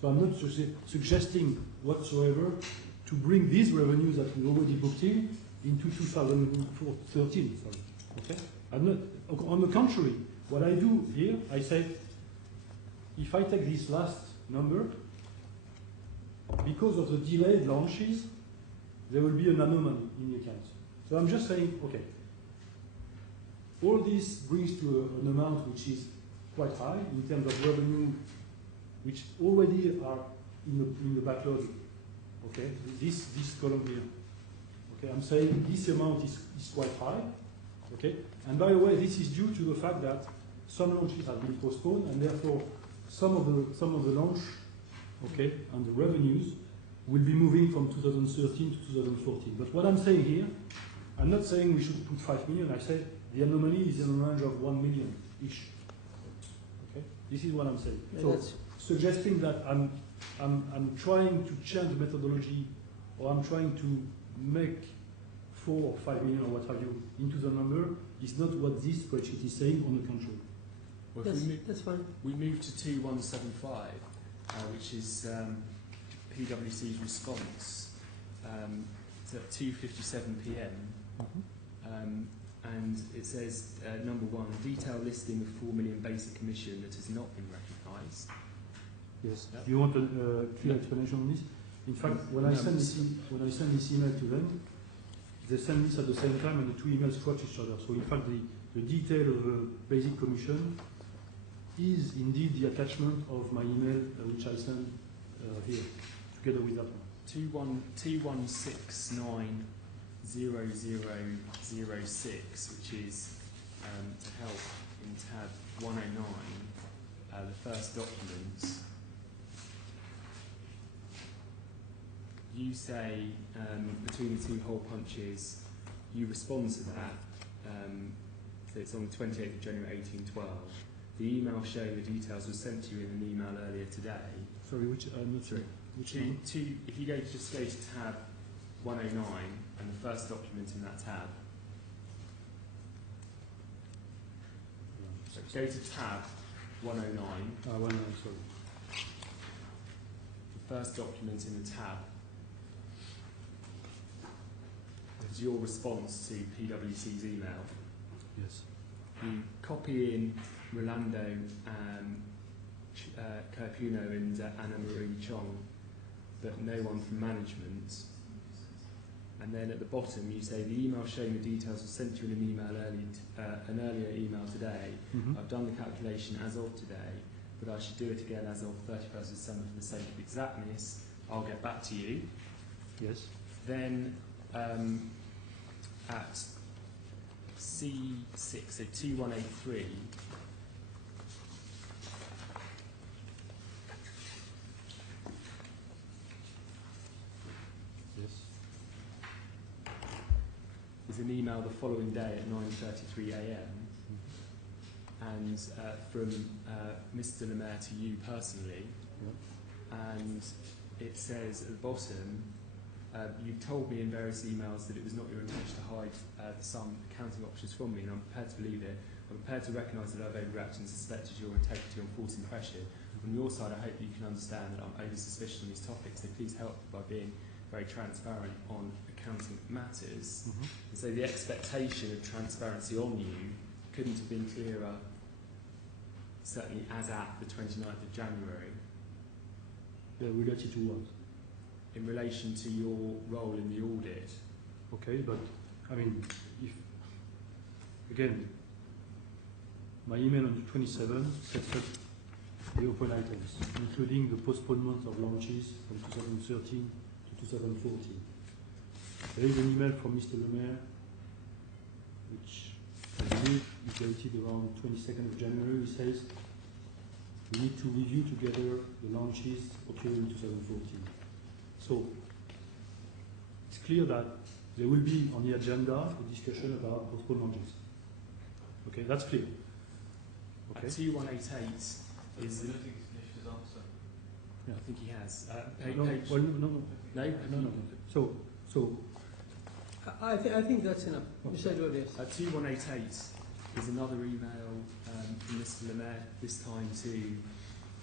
So I'm not suggesting whatsoever to bring these revenues that we already booked in into 2013. Sorry. Okay? I'm not, on the contrary, what I do here, I say, if I take this last number, because of the delayed launches, there will be an anomaly in the accounts. So I'm just saying, okay, all this brings to an amount which is quite high in terms of revenue, which already are in the backlog. Okay, this column here. Okay, I'm saying this amount is quite high. Okay, and by the way, this is due to the fact that some launches have been postponed, and therefore some of the launch, okay, and the revenues will be moving from 2013 to 2014. But what I'm saying here, I'm not saying we should put 5 million. I say the anomaly is in the range of 1 million-ish. Okay, this is what I'm saying. Yeah, so suggesting that I'm trying to change the methodology, or I'm trying to make 4 or 5 million or what have you into the number is not what this spreadsheet is saying. On the contrary. Well, That's fine. We move to 2175, which is PwC's response. It's at 2:57 p.m. And it says, number 1, a detailed listing of 4 million basic commission that has not been recognised. Yes. Yep. Do you want a clear explanation on this? In fact, when I send this email to them, they send this at the same time, and the two emails cross each other. So in fact, the detail of the basic commission is indeed the attachment of my email, which I send here, together with that one. 21690006, which is to help in tab 109, the first documents. You say between the two hole punches, you respond to that. So it's on the 28th of January 1812. The email showing the details was sent to you in an email earlier today. Sorry, which I'm not sure. Which one? If you just go to tab 109 and the first document in that tab. So go to tab 109. 109, sorry. The first document in the tab is your response to PwC's email. Yes. You copy in Rolando, Carpuno and Anna Marie Chong, but no one from management. And then at the bottom you say the email showing the details was sent to you in an email an earlier email today. Mm-hmm. I've done the calculation as of today, but I should do it again as of 31st of December for the sake of exactness. I'll get back to you. Yes. Then at C6, so 2183, Yes. there's an email the following day at 9:33 a.m. and from Mr. Lemaire to you personally, Yeah. and it says at the bottom, you've told me in various emails that it was not your intention to hide some accounting options from me, and I'm prepared to believe it. I'm prepared to recognise that I've overreacted and suspected your integrity on false impression. On your side, I hope you can understand that I'm over suspicious on these topics, so please help by being very transparent on accounting matters. And so the expectation of transparency on you couldn't have been clearer, certainly as at the 29th of January. Related to what? In relation to your role in the audit. Okay, but I mean, if again, my email on the 27th sets up the open items, including the postponement of launches from 2013 to 2014. There is an email from Mr. Le Maire, which I believe is dated around 22nd of January. He says, we need to review together the launches occurring in 2014. So, it's clear that there will be on the agenda a discussion about postponed launches. Okay, that's clear. Okay. 2188 is. I don't think he's finished his answer. Yeah. I think he has. No. So. I think that's enough. You said what it is. 2188 is another email from Mr. Le Maire, this time to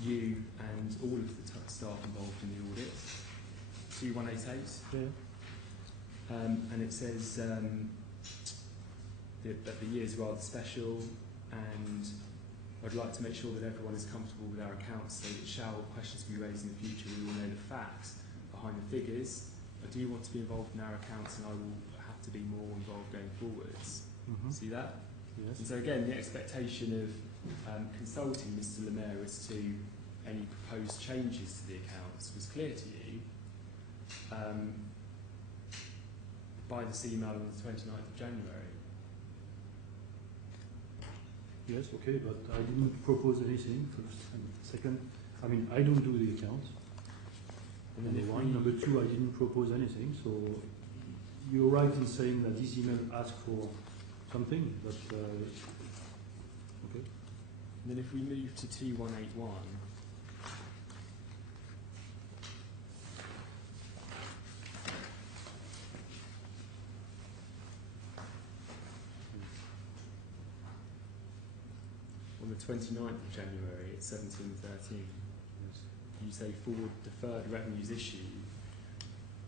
you and all of the staff involved in the audit. 2188. Yeah. And it says that the year is rather special, and I'd like to make sure that everyone is comfortable with our accounts, so that shall questions be raised in the future, we will know the facts behind the figures. I do want to be involved in our accounts, and I will have to be more involved going forwards. See that? Yes. And so again, the expectation of consulting Mr. Le Maire as to any proposed changes to the accounts was clear to you by this email on the 29th of January. Yes, okay, but I didn't propose anything, first. And second, I mean, I don't do the accounts. Number one. Number two, I didn't propose anything, so you're right in saying that this email asked for something, but okay. And then if we move to T181, on the 29th of January at 17:13, you say forward deferred revenues issued.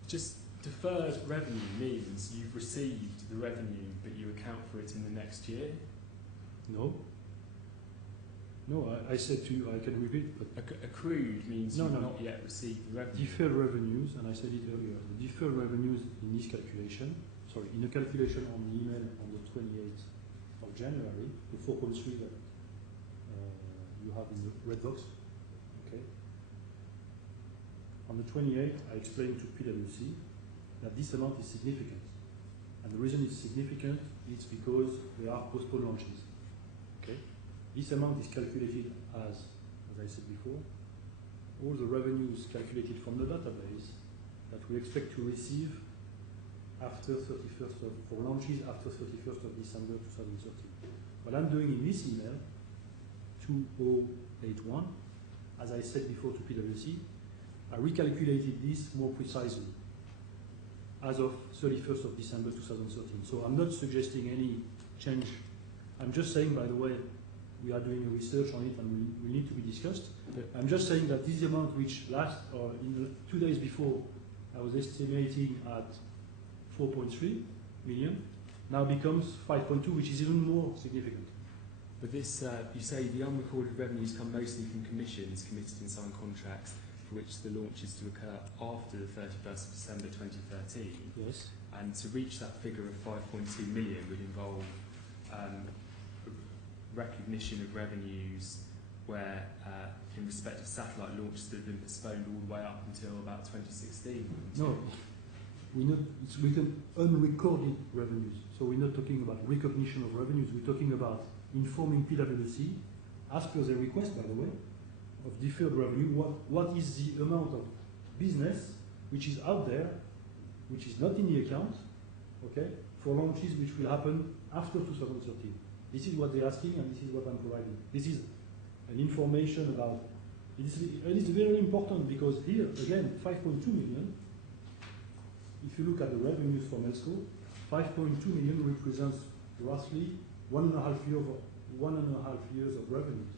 Just deferred revenue means you've received the revenue, but you account for it in the next year? No. No, I said to you, I can repeat, but accrued means you've not yet received the revenue. deferred revenues, and I said it earlier, the deferred revenues in this calculation, sorry, in the calculation on the email on the 28th of January, the 4.3 that you have in the red box, okay. On the 28th, I explained to PwC that this amount is significant. And the reason it's significant is because there are postponed launches. Okay? This amount is calculated as I said before, all the revenues calculated from the database that we expect to receive after 31st of, for launches after 31st of December 2013. What I'm doing in this email, 2081, as I said before to PwC, I recalculated this more precisely as of 31st of December 2013. So I'm not suggesting any change. I'm just saying, by the way, we are doing a research on it and we need to be discussed. I'm just saying that this amount which in 2 days before I was estimating at 4.3 million, now becomes 5.2, which is even more significant. But this, you say the unrecorded revenues come mostly from commissions committed in signed contracts for which the launch is to occur after the 31st of December 2013. Yes. And to reach that figure of 5.2 million would involve recognition of revenues where, in respect of satellite launches that have been postponed all the way up until about 2016. No, it's written unrecorded revenues. So we're not talking about recognition of revenues. We're talking about informing PwC, as per their request, by the way, of deferred revenue. What is the amount of business which is out there, which is not in the account, okay, for launches which will happen after 2013. This is what they're asking, and this is what I'm providing. This is an information about. It is very important because here again, 5.2 million if you look at the revenues from ELSCO, 5.2 million represents roughly 1.5 years of revenues.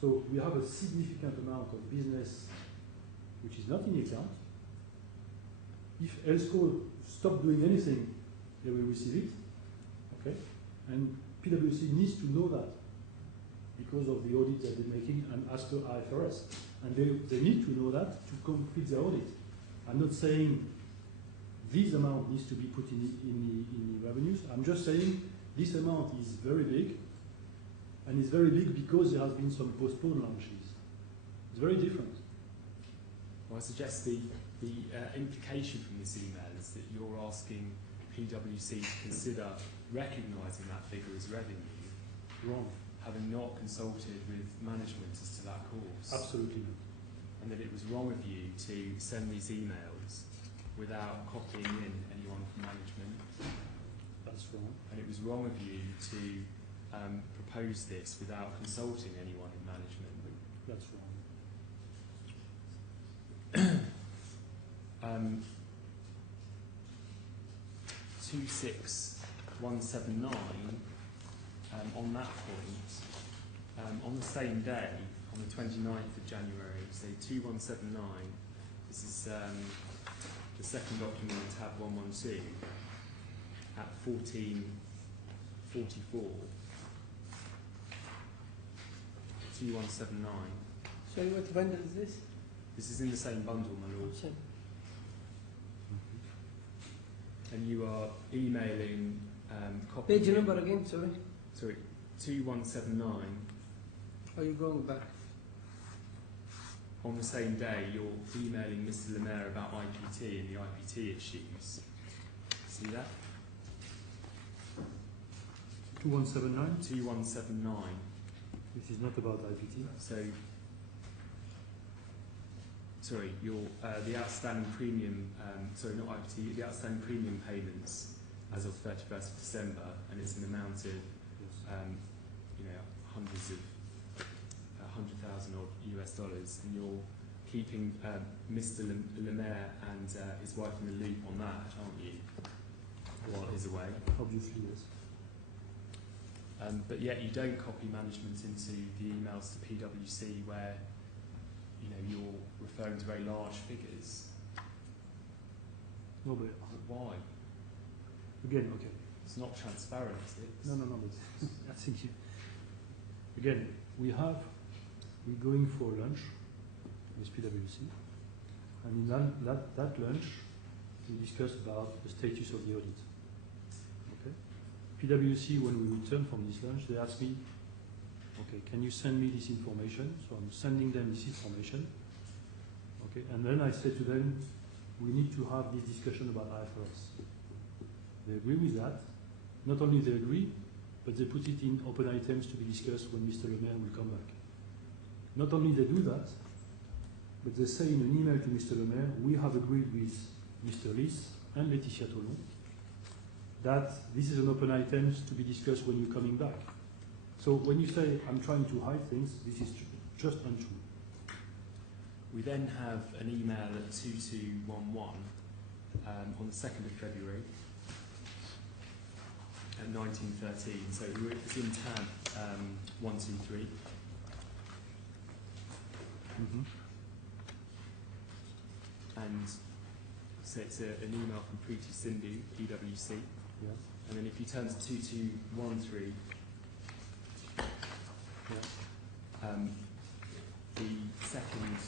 So we have a significant amount of business which is not in the account. If ELSCO stop doing anything, they will receive it. Okay? And PwC needs to know that because of the audit that they're making and as per IFRS. And they need to know that to complete the audit. I'm not saying this amount needs to be put in the revenues. I'm just saying this amount is very big, and it's very big because there has been some postponed launches. It's very different. Well, I suggest the implication from this email is that you're asking PwC to consider recognising that figure as revenue. Wrong. Having not consulted with management as to that course. Absolutely not. And that it was wrong of you to send these emails without copying in anyone from management. That's wrong. And it was wrong of you to propose this without consulting anyone in management. That's wrong. 26179, on that point, on the same day, on the 29th of January, so 2179, this is the second document in tab 112, at 1444, 2179. Sorry, what bundle is this? This is in the same bundle, my lord. Sorry. And you are emailing copy. Page number again, sorry. Sorry, 2179. Are you going back? On the same day, you're emailing Mr. Lemaire about IPT and the IPT issues. See that? 2179? 2179. This is not about IPT. So, sorry, your the outstanding premium, sorry, not IPT, the outstanding premium payments as of 31st of December, and it's an amount of, you know, hundreds of, 100,000 odd US dollars, and you're keeping Mr. Lemaire and his wife in the loop on that, aren't you? While he's away. Obviously, yes. But yet you don't copy management into the emails to PwC where, you know, you're referring to very large figures. No, but Why? again, okay. It's not transparent, is it? No, but I think again, we're going for lunch with PwC, and in that lunch, we discussed about the status of the audit. Okay. PwC, when we return from this lunch, they asked me, okay, can you send me this information? So I'm sending them this information. Okay, and then I said to them, we need to have this discussion about IFRS. They agree with that. Not only they agree, but they put it in open items to be discussed when Mr. Lemaire will come back. Not only they do that, but they say in an email to Mr. Lemaire, we have agreed with Mr. Lys and Laetitia Tolon that this is an open item to be discussed when you're coming back. So when you say I'm trying to hide things, this is just untrue. We then have an email at 2211 on the 2nd of February at 1913. So it's in tab 123. And so it's an email from Preeti Sindhu, PwC. Yeah. And then if you turn to 2213, the second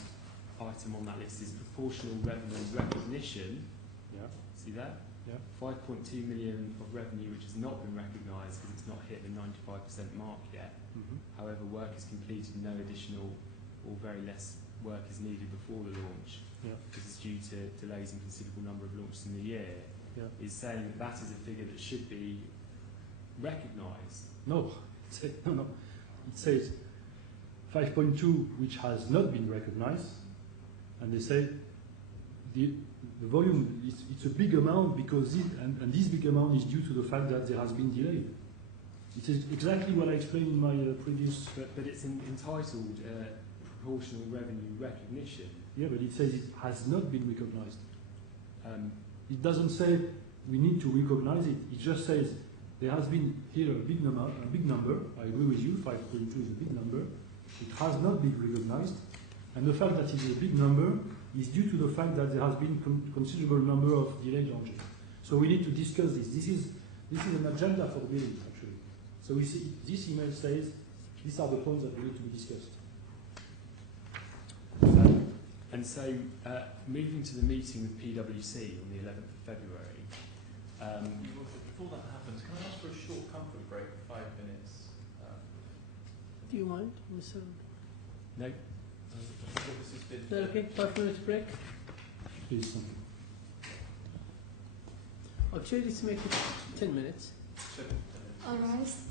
item on that list is proportional revenue recognition. Yeah. See that? Yeah. 5.2 million of revenue which has not been recognised because it's not hit the 95% mark yet. However, work is completed, no additional or very less work is needed before the launch. Yeah. Because it's due to delays in considerable number of launches in the year. Yeah. Is saying that that is a figure that should be recognised. No, no. It says 5.2, which has not been recognized, and they say the volume it's a big amount because this big amount is due to the fact that there has been delay. It is exactly what I explained in my previous. But it's entitled proportional revenue recognition. Yeah, but it says it has not been recognized. It doesn't say we need to recognize it. It just says there has been here a big number. I agree with you, 5.2 is a big number. It has not been recognized. And the fact that it is a big number is due to the fact that there has been considerable number of delayed launches. So we need to discuss this. This is an agenda for the meeting, actually. So we see this email says these are the points that we need to be discussed. And so, moving to the meeting with PwC on the 11th of February. Before that happens, can I ask for a short comfort break for 5 minutes? Do you mind, Mr. No? This has been. Is that okay? 5 minutes break? Please, something. Actually, let's make it 10 minutes. All rise.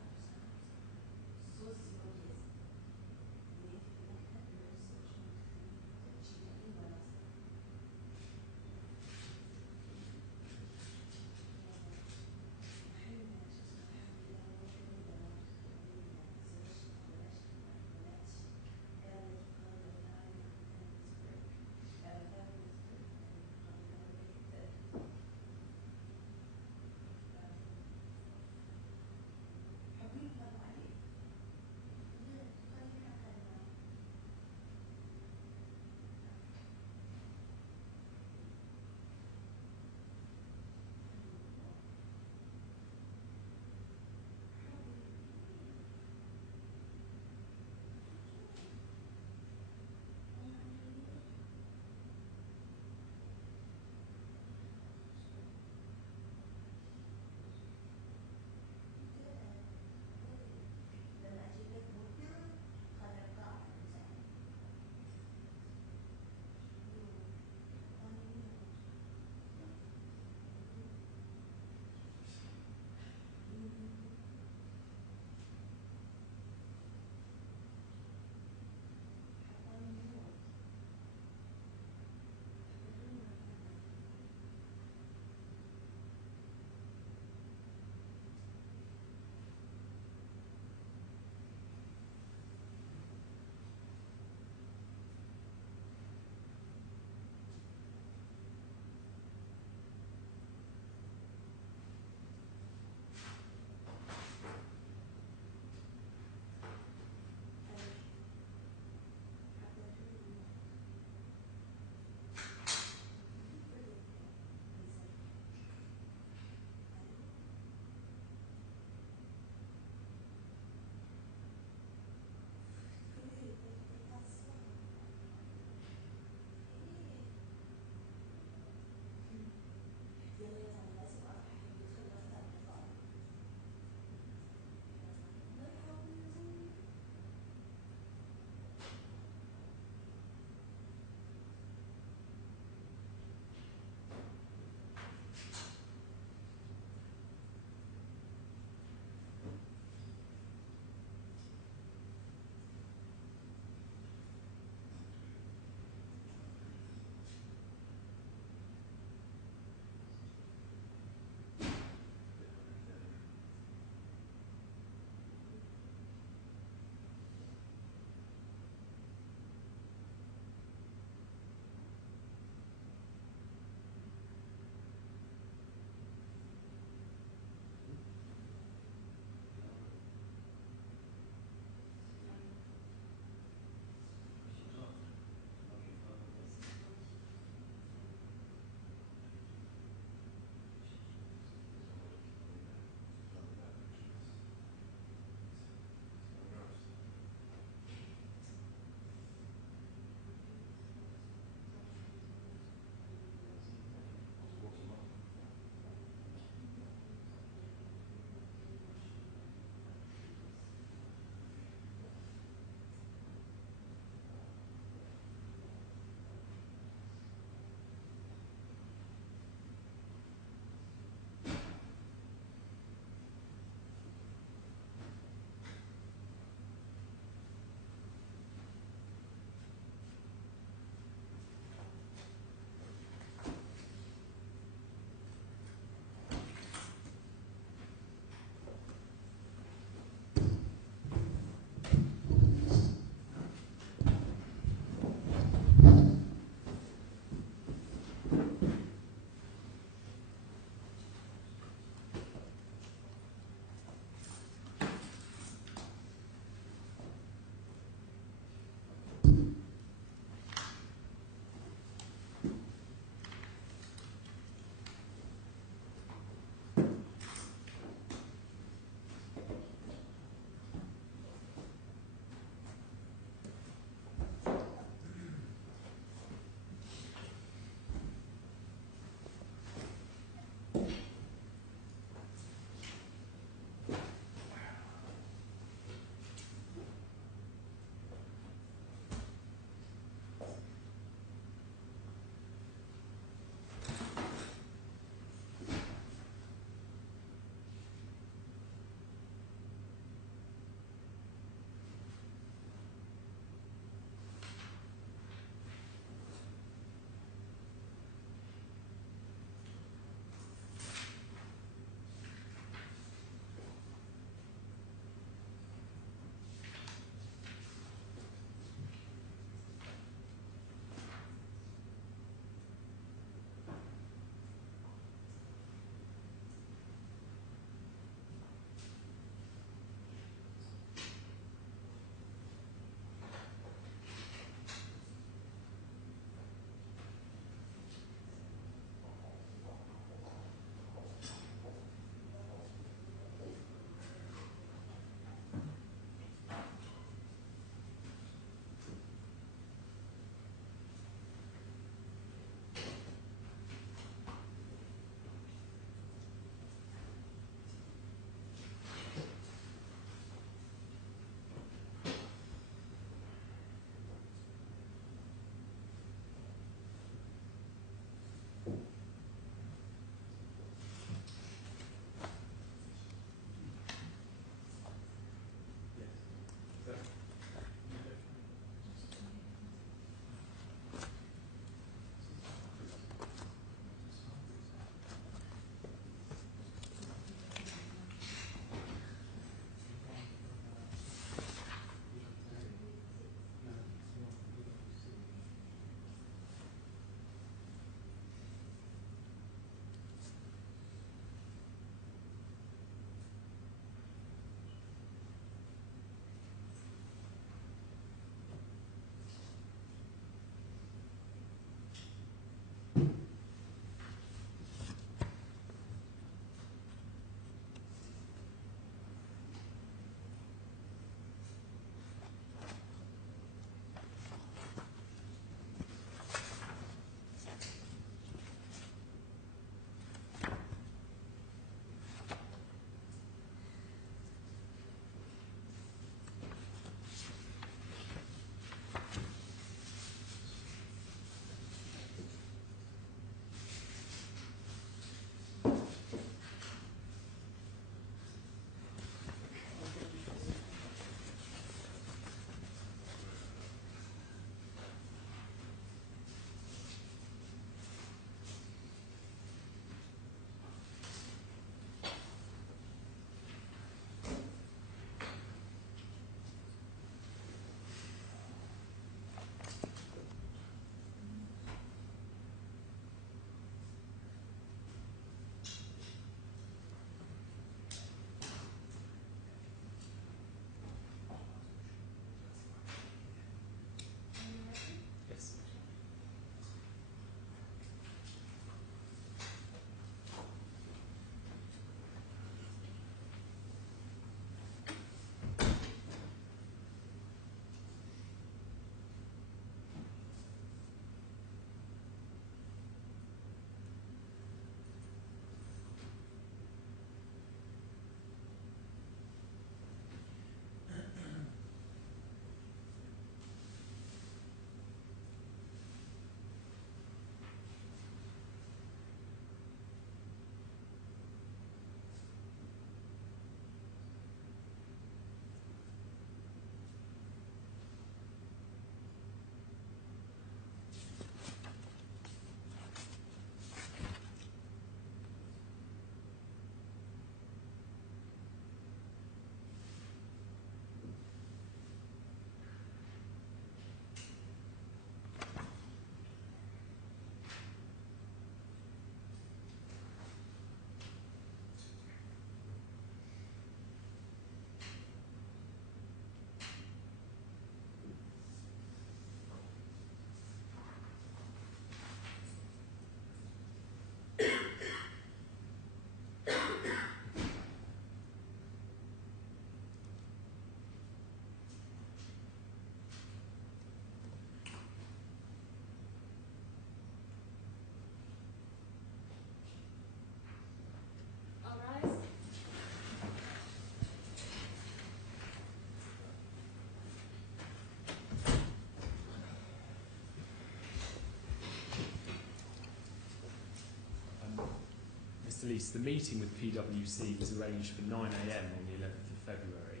Mr. Lees, the meeting with PwC was arranged for 9 a.m. on the 11th of February.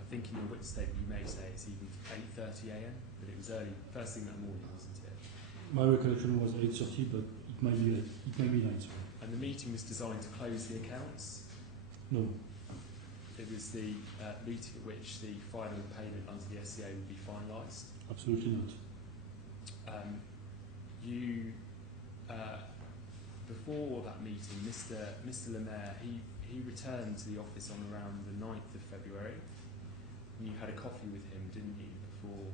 I think in your witness statement you may say it's even 8:30 a.m., but it was early, first thing that morning, wasn't it? My recollection was 8:30, but it might be late. It might be 9. Sorry. And the meeting was designed to close the accounts? No, It was the meeting at which the final payment under the SCA would be finalised? absolutely not. Before that meeting, Mr. Lemaire, he returned to the office on around the 9th of February, and you had a coffee with him, didn't you, before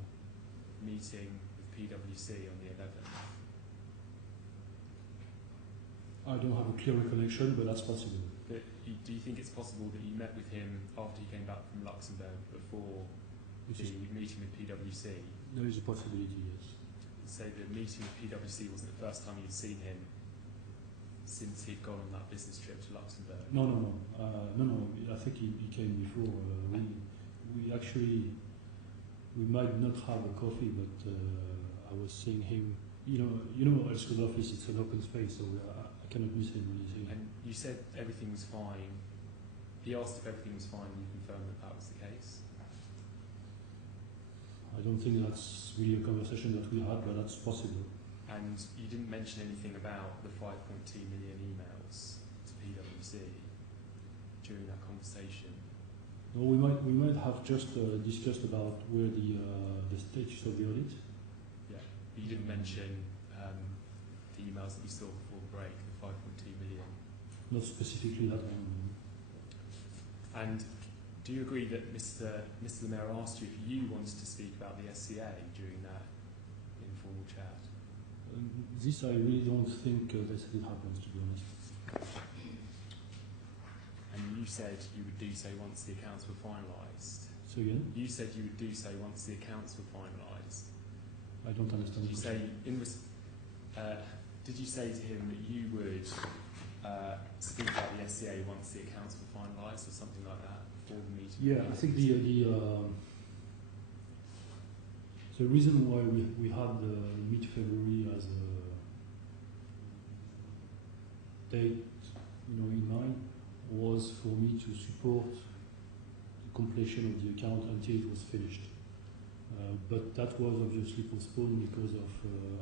meeting with PwC on the 11th? I don't have a clear recollection, but that's possible. But do you think it's possible that you met with him after he came back from Luxembourg before Which the is, meeting with PwC? there is a possibility, yes. So the meeting with PwC wasn't the first time you'd seen him since he'd gone on that business trip to Luxembourg? No. I think he came before. We actually, we might not have a coffee, but I was seeing him. You know, our school office, it's an open space, so I cannot miss him when he's here. And you said everything was fine. He asked if everything was fine, and you confirmed that that was the case? I don't think that's really a conversation that we had, but that's possible. And you didn't mention anything about the 5.2 million emails to PwC during that conversation? No, we might have just discussed about where the status of the audit. Yeah. But you didn't mention the emails that you saw before the break, the 5.2 million? Not specifically that one. And do you agree that Mr. Lemaire asked you if you wanted to speak about the SCA during that informal chat? This I really don't think this happens, to be honest. And you said you would do so once the accounts were finalised. So again, You said you would do so once the accounts were finalised. I don't understand. Did you say did you say to him that you would speak about the SCA once the accounts were finalised, or something like that, before the meeting? Yeah, I think the reason why we had mid-February as a date, in mind, was for me to support the completion of the account until it was finished. But that was obviously postponed because of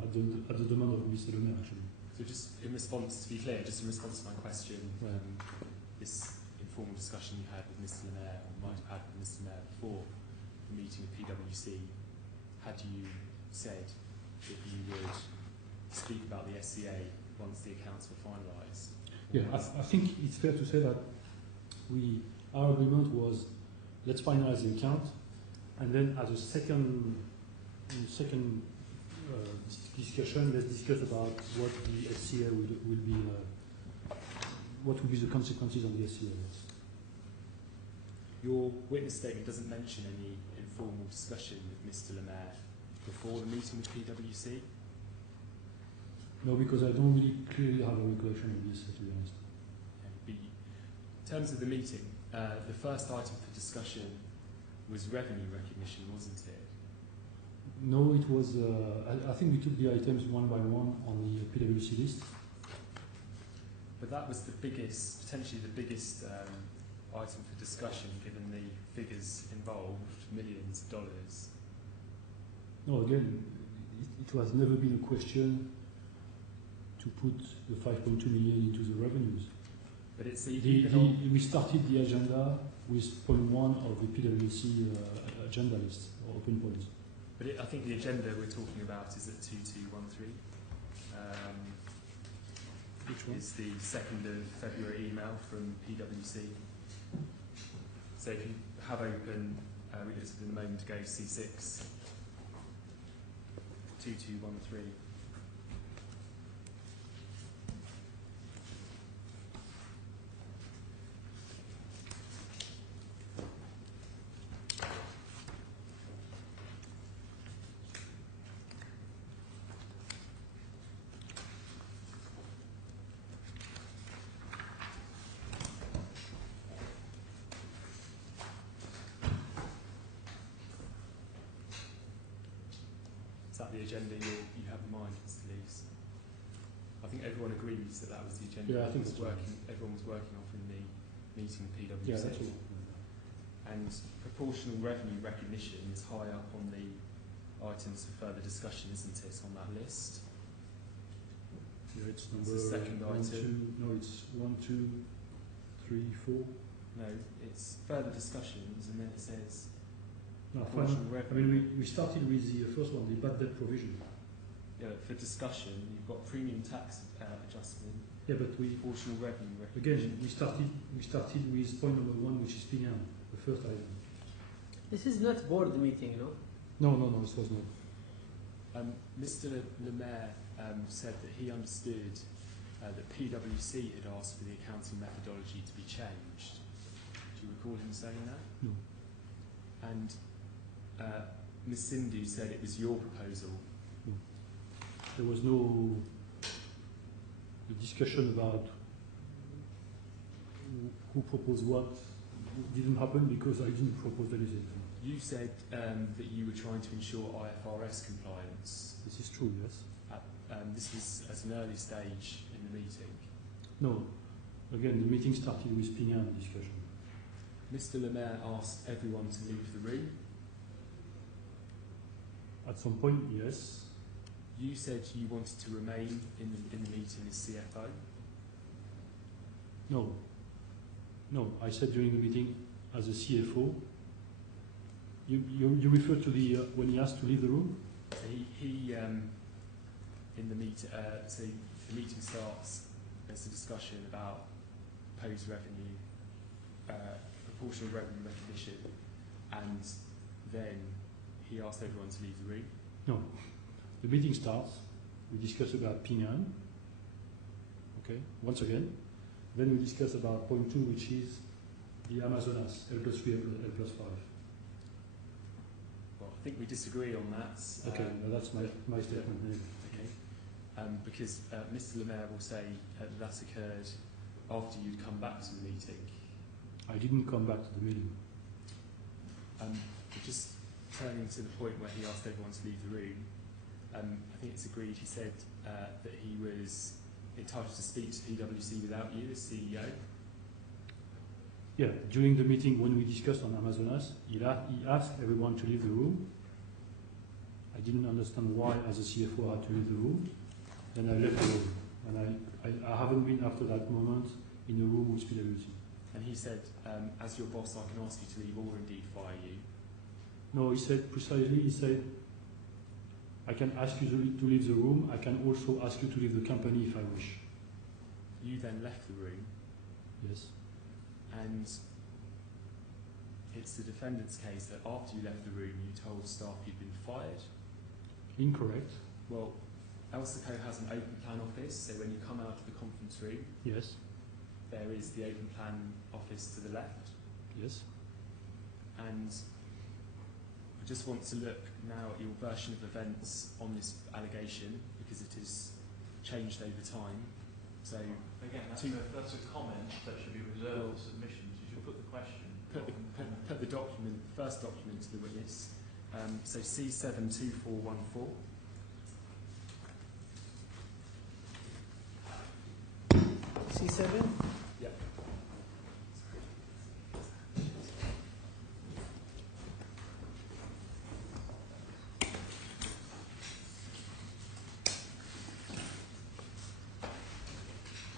at the demand of Mr. Lemaire, actually. So just in response, to be clear, just in response to my question, this informal discussion you had with Mr. Lemaire, or might have had with Mr. Lemaire before the meeting with PwC, had you said that you would speak about the SCA once the accounts were finalised? Yeah, I think it's fair to say that our agreement was, let's finalise the account, and then as a second discussion, let's discuss about what the SCA will be, what will be the consequences of the SCA. Your witness statement doesn't mention any informal discussion with Mr. Lemaire before the meeting with PwC? No, because I don't really clearly have a recollection of this, to be honest. Okay. In terms of the meeting, the first item for discussion was revenue recognition, wasn't it? No, it was, I think we took the items one by one on the PwC list. But that was the biggest, potentially the biggest item for discussion, given the figures involved, millions of dollars. No, again, it has never been a question to put the 5.2 million into the revenues. But it's we started the agenda with point 1 of the PwC agenda list, or open points. But I think the agenda we're talking about is at 2213. Which one? Is the 2nd of February email from PwC. So if you have open, we looked at it a moment ago, C6, 2213. Is that the agenda you have in mind, Mr. Lees? I think think everyone agrees that that was the agenda. Yeah, I think was that's right. everyone was working off in the meeting with PwC. Yeah, that's all. And proportional revenue recognition is high up on the items for further discussion, isn't it, on that list? Yeah, it's It's number the second one, item. two, no, it's 1, 2, 3, 4. No, it's further discussions, and then it says No, proportional I revenue. mean, we started with the first one, the bad debt provision. Yeah, for discussion, you've got premium tax adjustment, Yeah, but we proportional revenue recognition. again we started with point number 1, which is Ping An, the first item. This is not board meeting, no? No, this was not. Mr. Lemaire said that he understood that PwC had asked for the accounting methodology to be changed. Do you recall him saying that? No. And Ms. Sindhu said it was your proposal. There was no discussion about who proposed what. It didn't happen because I didn't propose anything. You said that you were trying to ensure IFRS compliance. This is true, yes. This was at an early stage in the meeting. No. Again, the meeting started with Ping An discussion. Mr. Lemaire asked everyone to leave the room. At some point, yes. You said you wanted to remain in the meeting as CFO. No, I said during the meeting as a CFO. You refer to the when he asked to leave the room? He in the meeting. So the meeting starts. There's a discussion about proposed revenue, proportional revenue recognition, and then he asked everyone to leave the room. No. The meeting starts. We discuss about Ping An. Okay. Once again. Then we discuss about point 2, which is the Amazonas L+3, L+5. Well, I think we disagree on that. Okay, that's my statement. Okay. Because Mr. Lemaire will say that occurred after you'd come back to the meeting. I didn't come back to the meeting. Just turning to the point where he asked everyone to leave the room, I think it's agreed. He said that he was entitled to speak to PwC without you as CEO. Yeah, during the meeting when we discussed on Amazonas, he asked everyone to leave the room. I didn't understand why, as a CFO, I had to leave the room. Then I left the room. And I haven't been after that moment in a room with PwC. And he said, as your boss, I can ask you to leave or indeed fire you. No, he said precisely, I can ask you to leave the room. I can also ask you to leave the company if I wish. You then left the room. Yes. And it's the defendant's case that after you left the room, you told staff you'd been fired. Incorrect. Well, Elseco has an open plan office, so when you come out of the conference room, Yes. there is the open plan office to the left. Yes. And I just want to look now at your version of events on this allegation, because it has changed over time. So Again, that's a comment that should be reserved for submissions. You should put the question. put the document, first document to the witness. So C72414. C7? Yeah.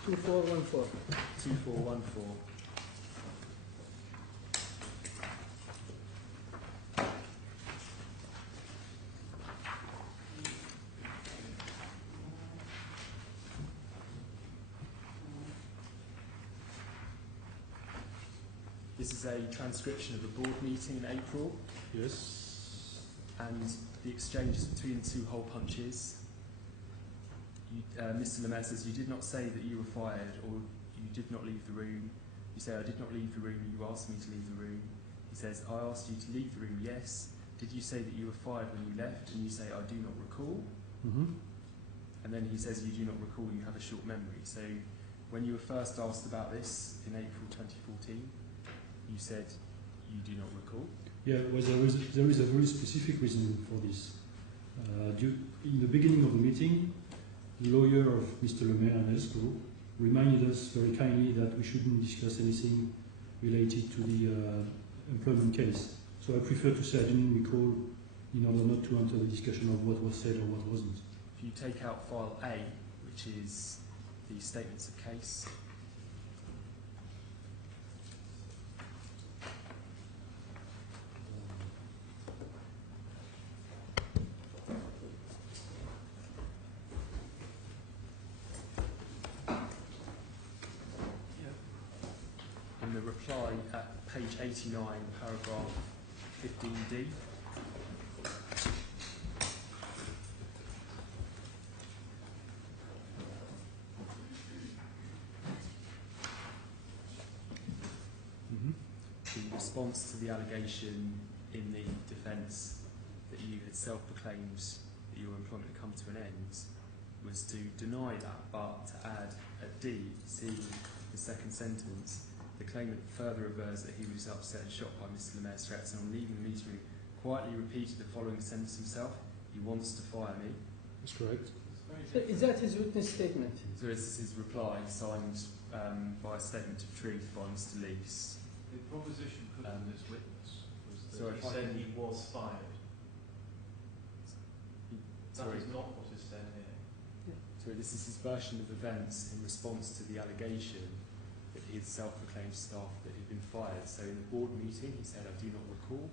Two four 2414. This is a transcription of a board meeting in April, Yes. and the exchanges between the two hole punches. Mr. Lemaire says you did not say that you were fired or you did not leave the room. You say I did not leave the room, you asked me to leave the room. He says I asked you to leave the room, yes. Did you say that you were fired when you left? And you say I do not recall. Mm-hmm. And then he says you do not recall, you have a short memory. So when you were first asked about this in April 2014, you said you do not recall. Yeah, well, there is a very specific reason for this. In the beginning of the meeting, lawyer of Mr. Lemaire and ESCO reminded us very kindly that we shouldn't discuss anything related to the employment case. So I prefer to say I didn't recall in order not to enter the discussion of what was said or what wasn't. If you take out file A, which is the statements of case, in the reply at page 89, paragraph 15D, in response to the allegation in the defence that you had self-proclaimed that your employment had come to an end, was to deny that, but to add at D, C, the second sentence, the claimant further avers that he was upset and shocked by Mr. Lemaire's threats, and on leaving the meeting room quietly repeated the following sentence himself: "He wants to fire me." That's correct. So is that his witness statement? So this is his reply, signed by a statement of truth by Mr. Lees. The proposition put to this witness was that sorry, he if I said can- he was fired. That Sorry, is not what is said here. sorry, this is his version of events in response to the allegation that he had self-proclaimed staff that he had been fired. So in the board meeting, he said, "I do not recall."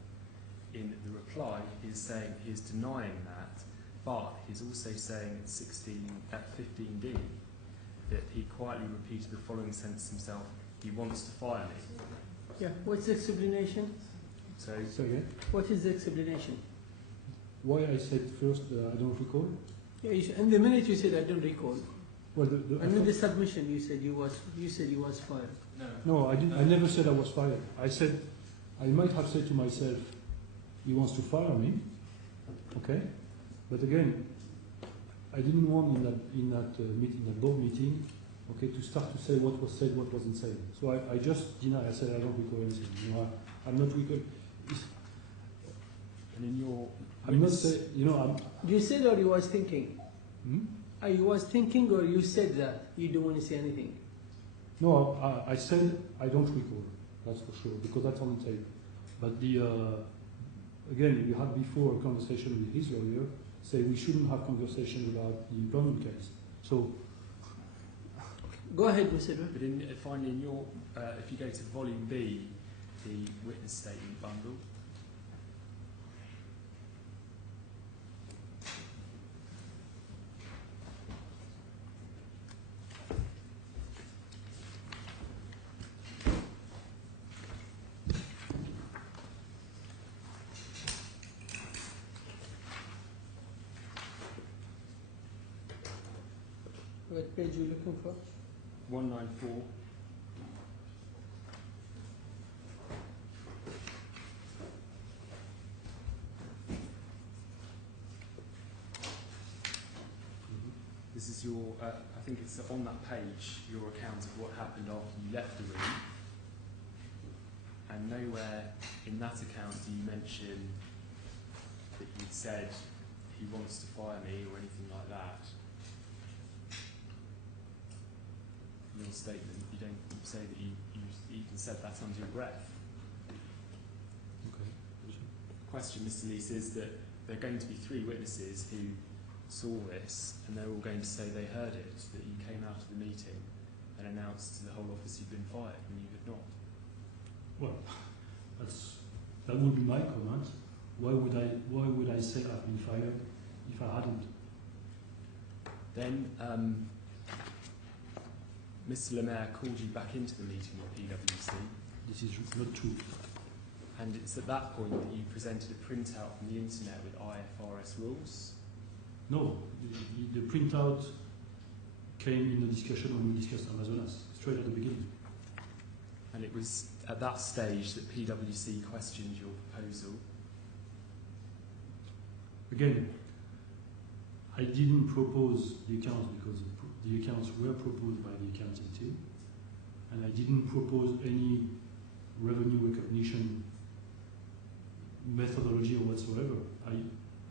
In the reply, he is saying he is denying that, but he's also saying at 15D that he quietly repeated the following sentence himself: "He wants to fire me." Yeah. What's the explanation? So So again, What is the explanation? why I said first I don't recall? Yeah, and the minute you said I don't recall, Well, and in the submission you said you was fired. No. no, I didn't. I never said I was fired. I said I might have said to myself, he wants to fire me, okay? But again, I didn't want in that board meeting, okay, to start to say what was said, what wasn't said. So I just denied. I said I don't recall anything. You know, I'm not recall. and in your I'm not witness- saying. You know, I'm. You said or you was thinking? Hmm? You was thinking or you said that you don't want to say anything? No, I said I don't recall. That's for sure because that's on the tape. But again, we had before a conversation with his lawyer, say we shouldn't have conversation about the employment case. So Go ahead, Mr. Ruh. But finally, in your, if you go to volume B, the witness statement bundle, What page are you looking for? 194. This is your, I think it's on that page, your account of what happened after you left the room. And nowhere in that account do you mention that you'd said he wants to fire me or anything like that. In your statement, you don't say that you even said that under your breath. okay. The question, Mr. Lees, is that there are going to be 3 witnesses who saw this, and they're all going to say they heard it, that you came out of the meeting and announced to the whole office you'd been fired when you had not. Well, that would be my comment. Why would I say I've been fired if I hadn't? Then Mr. Lemaire called you back into the meeting with PwC, This is not true. and it's at that point that you presented a printout from the internet with IFRS rules. No, the printout came in the discussion when we discussed Amazonas, straight at the beginning. And it was at that stage that PwC questioned your proposal. Again, I didn't propose the accounts because the accounts were proposed by the accounting team, and I didn't propose any revenue recognition methodology or whatsoever.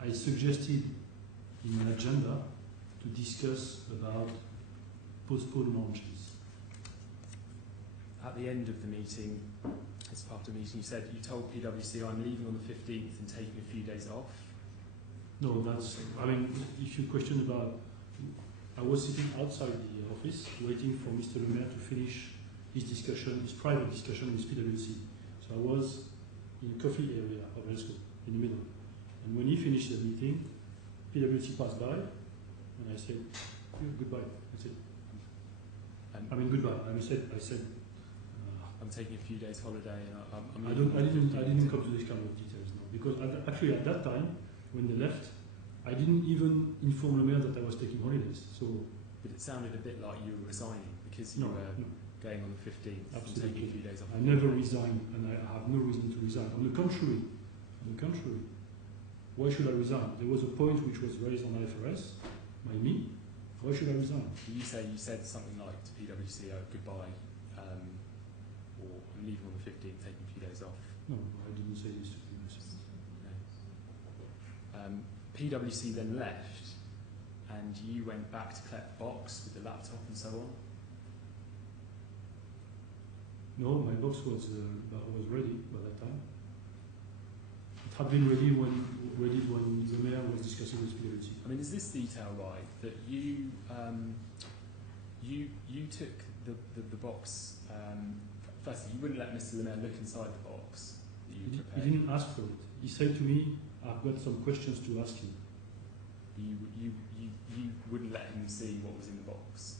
I suggested in an agenda to discuss about postponed launches. At the end of the meeting, as part of the meeting, you told PwC, I'm leaving on the 15th and taking a few days off. No, that's, I mean, if you question about, I was sitting outside the office waiting for Mr. Le Maire to finish his discussion, his private discussion with PwC. So I was in the coffee area of ELSCO, in the middle. And when he finished the meeting, PwC passed by, and I said, goodbye. That's it. I mean, goodbye. I said, I'm taking a few days holiday, and I didn't come to this kind of details now, because actually at that time, when they left, I didn't even inform Le Maire that I was taking holidays. So, but it sounded a bit like you were resigning because you were going on the 15th and taking a few days off. I never resigned, and I have no reason to resign. On the contrary, why should I resign? There was a point which was raised on IFRS by me. Why should I resign? You said something like to PwC, goodbye, or I'm leaving on the 15th, taking a few days off. No, I didn't say this to PwC. PwC then left, and you went back to collect the box with the laptop and so on. No, my box was ready by that time. It had been ready when the mayor was discussing with PwC. I mean, is this detail right that you took the box? Firstly, you wouldn't let Mr. Le Maire look inside the box that you prepared. He didn't ask for it. He said to me, "I've got some questions to ask you." You wouldn't let him see what was in the box.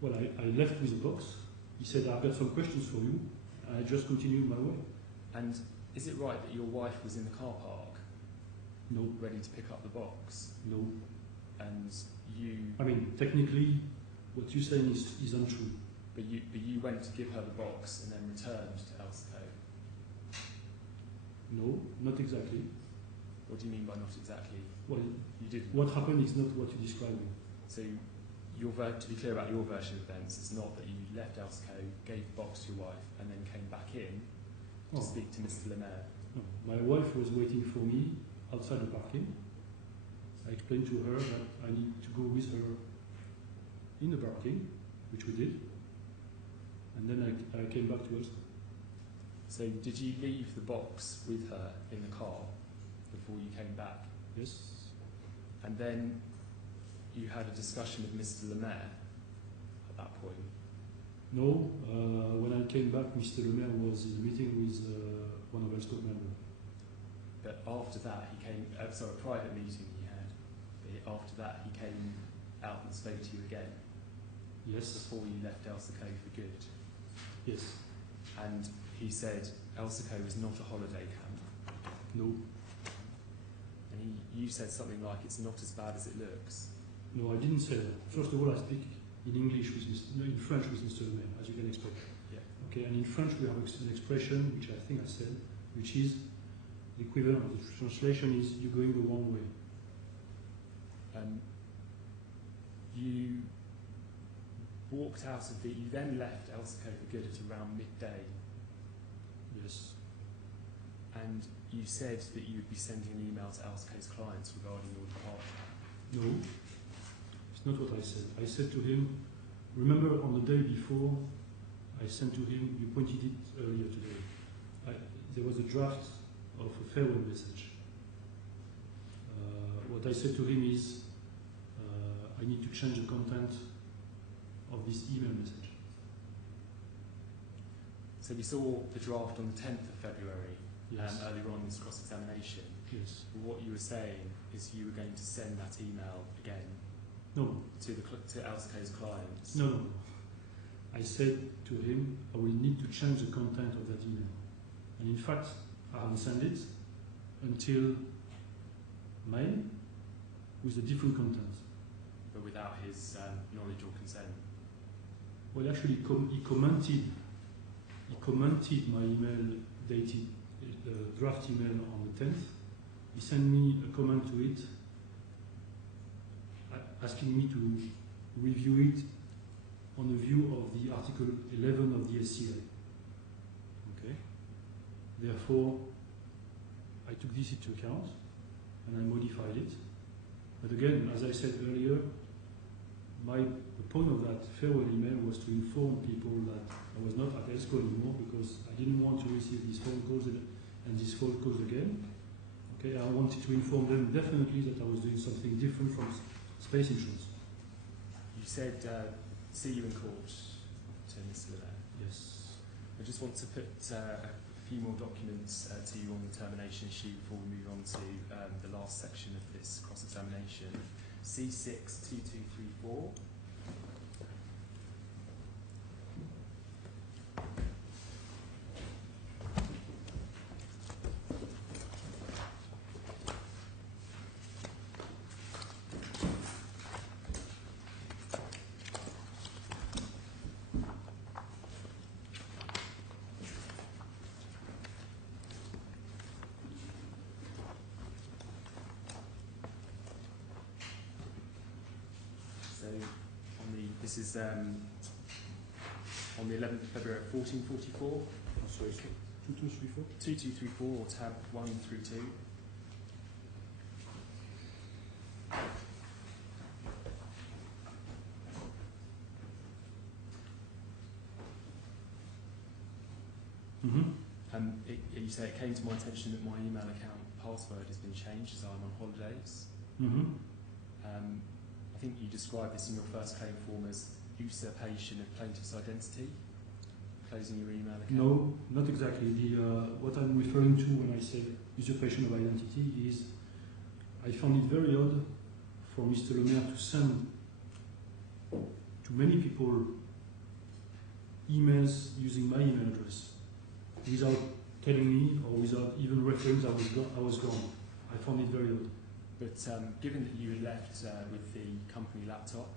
Well, I left with the box. He said, "I've got some questions for you." I just continued my way. And is it right that your wife was in the car park? No. Ready to pick up the box? No. And you... I mean, technically, what you're saying is untrue. But you went to give her the box and then returned to Elseco? No, not exactly. What do you mean by not exactly? Well, you didn't. What happened is not what you're describing. So, to be clear about your version of events, it's not that you left Elseco, gave the box to your wife, and then came back in to speak to Mr. Le Maire. No. My wife was waiting for me outside the parking. I explained to her that I need to go with her in the parking, which we did, and then I came back to Elseco. So did you leave the box with her in the car before you came back? Yes. And then you had a discussion with Mr. Le Maire at that point? No. When I came back, Mr. Le Maire was in a meeting with one of Elseco members. But after that, he came. A private meeting he had. After that, he came out and spoke to you again. Yes. Before you left Elseco for good. Yes. And he said Elseco is not a holiday camp. No. And you said something like it's not as bad as it looks. No, I didn't say that. First of all, I speak in English with in French with Mr. Le Maire, as you can expect. Yeah. Okay, and in French we have an expression which I think I said, which is the equivalent of the translation is "you're going the wrong way." You walked out of you then left Elseco for good at around midday. Yes. And you said that you would be sending an email to Elseco's clients regarding your departure. No, it's not what I said. I said to him, remember on the day before, I sent to him, you pointed it earlier today, there was a draft of a farewell message. What I said to him is, I need to change the content of this email message. So we saw the draft on the 10th of February, Yes. earlier on in this cross-examination. Yes. What you were saying is you were going to send that email again No. to Elseco's clients. No. I said to him, I will need to change the content of that email. And in fact, I haven't sent it until May with a different content. But without his knowledge or consent. Well, actually, he commented my email dated, draft email on the 10th. He sent me a comment to it asking me to review it on the view of the Article 11 of the SCA. Okay. Therefore, I took this into account and I modified it. But again, as I said earlier, the point of that farewell email was to inform people that I was not at ESCO anymore because I didn't want to receive these phone calls and these phone calls again. Okay, I wanted to inform them definitely that I was doing something different from space insurance. You said, see you in court, to Mr. Lemaire. Yes. I just want to put a few more documents to you on the termination issue before we move on to the last section of this cross-examination. C62234. This is on the 11th of February at 1444. Sorry, 2234? 2234 or tab 1 through 2. You say it came to my attention that my email account password has been changed as I'm on holidays. I think you described this in your first claim form as usurpation of plaintiff's identity, closing your email account. No, not exactly. What I'm referring to when I say usurpation of identity is I found it very odd for Mr. Lemaire to send to many people emails using my email address without telling me or without even referring I was gone. I found it very odd. But given that you had left with the company laptop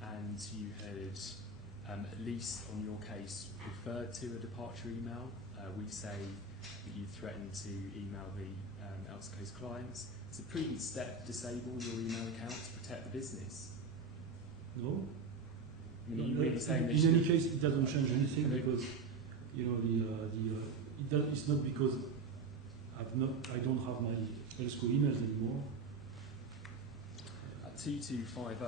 and you had, at least on your case, referred to a departure email, we say that you threatened to email the Elsa Coast clients. It's a prudent step to disable your email account to protect the business. No. I mean, are you really saying in any case, it doesn't change anything because it's not because I don't have my ESCO emails anymore. At 2250,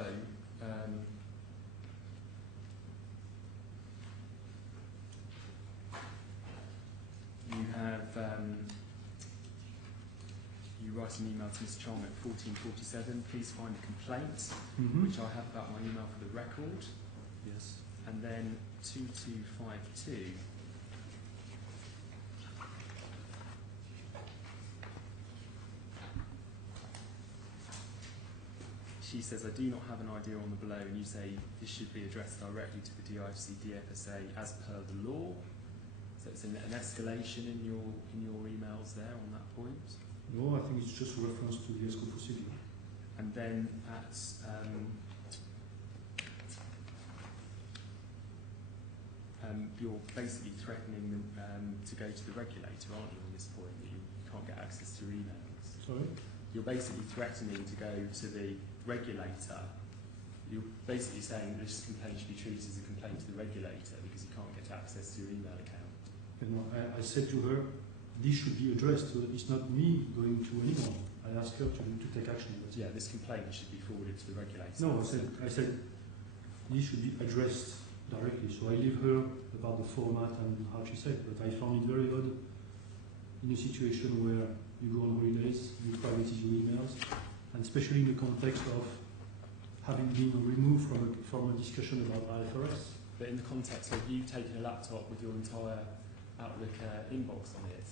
you have you write an email to Mr. Chong at 1447. Please find a complaint, which I have about my email for the record. Yes. And then 2252. She says, I do not have an idea on the below, and you say this should be addressed directly to the DIFC DFSA as per the law. So it's an escalation in your emails there on that point. No, I think it's just a reference to the ESCO procedure. And then at you're basically threatening to go to the regulator, aren't you, on this point, that you can't get access to your emails? Sorry? You're basically threatening to go to the regulator. You're basically saying that this complaint should be treated as a complaint to the regulator because you can't get access to your email account. No, I said to her, this should be addressed. So it's not me going to anyone. I asked her to take action. But yeah, this complaint should be forwarded to the regulator. No, I said this should be addressed directly. So I leave her about the format and how she said, but I found it very odd in a situation where you go on holidays, you private your emails, and especially in the context of having been removed from a discussion about IFRS. But in the context of you taking a laptop with your entire Outlook inbox on it.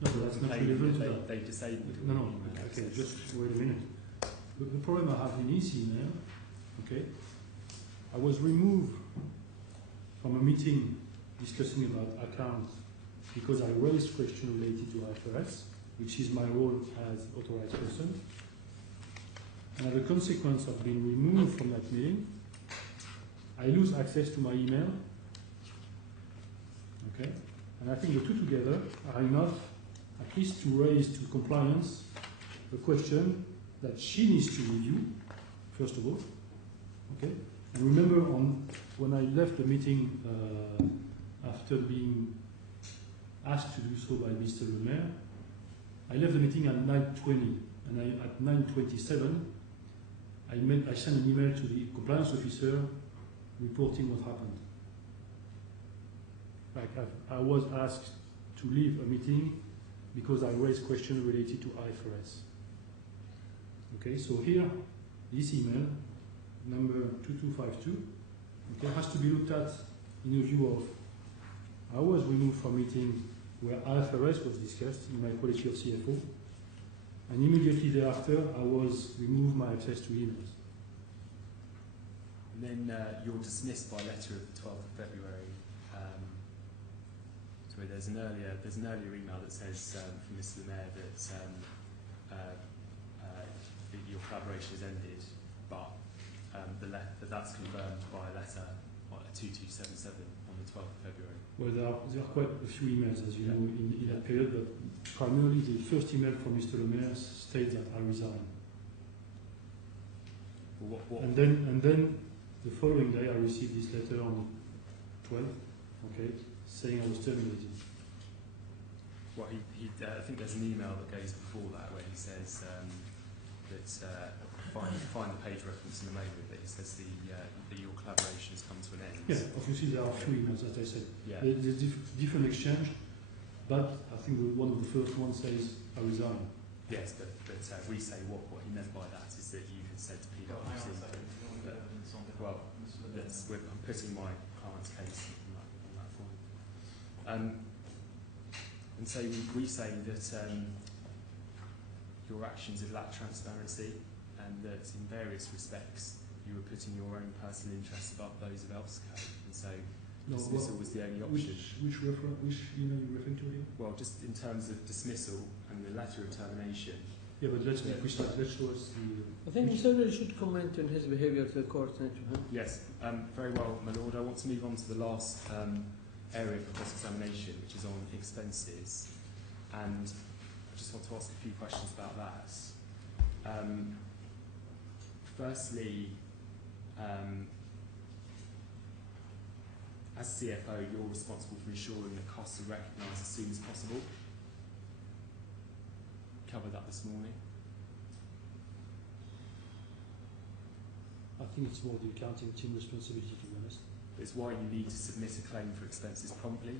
No, but that's not relevant to that. They disabled your No, email okay, access. just wait a minute. The problem I have in this email, okay, I was removed from a meeting discussing about accounts because I raised questions related to IFRS, which is my role as authorized person. And as a consequence of being removed from that meeting, I lose access to my email. Okay? And I think the two together are enough at least to raise to compliance a question that she needs to review, first of all. Okay? And remember when I left the meeting after being asked to do so by Mr. Lemaire, I left the meeting at 9:20, and at 9:27 I sent an email to the compliance officer reporting what happened. Like I was asked to leave a meeting because I raised questions related to IFRS. Okay, so here, this email, number 2252, okay, has to be looked at in a view of I was removed from meeting where IFRS was discussed in my quality of CFO, and immediately thereafter I was removed my access to emails. And then you're dismissed by letter of the 12th of February. Sorry, there's an earlier email that says from Mr. Lemaire that your collaboration has ended, but that's confirmed by a letter, 2277 on the 12th of February. Well, there are quite a few emails, as you know, in that period, but primarily the first email from Mr. Lemaire states that I resign. Well, what? And then the following day I received this letter on the 12th, okay, saying I was terminated. Well, I think there's an email that goes before that where he says that find the page reference in the mail that he says that your collaboration has come to an end. Yeah, obviously there are a few emails, as I said. Yeah. There's different exchange, but I think one of the first ones says I resign. Yes, but we say what he meant by that is that you had said to Hang on a PwC. second. You don't get evidence on behalf Well, of Mr. Lemaire. I'm putting my client's case on that point. And so we say that your actions have lacked transparency, and that in various respects you were putting your own personal interests above those of ELSCO, and so dismissal was the only option. Which email are you referring to here? Well, just in terms of dismissal and the letter of termination. Yeah, but let's be precise. Let's show us the. I think Mr. Lemaire should comment on his behaviour to the court and to him. Yes, very well, my lord. I want to move on to the last area for cross-examination, which is on expenses, and I just want to ask a few questions about that. Firstly, as CFO, you're responsible for ensuring that costs are recognised as soon as possible. Covered that this morning. I think it's more the accounting team responsibility, to be honest. It's why you need to submit a claim for expenses promptly.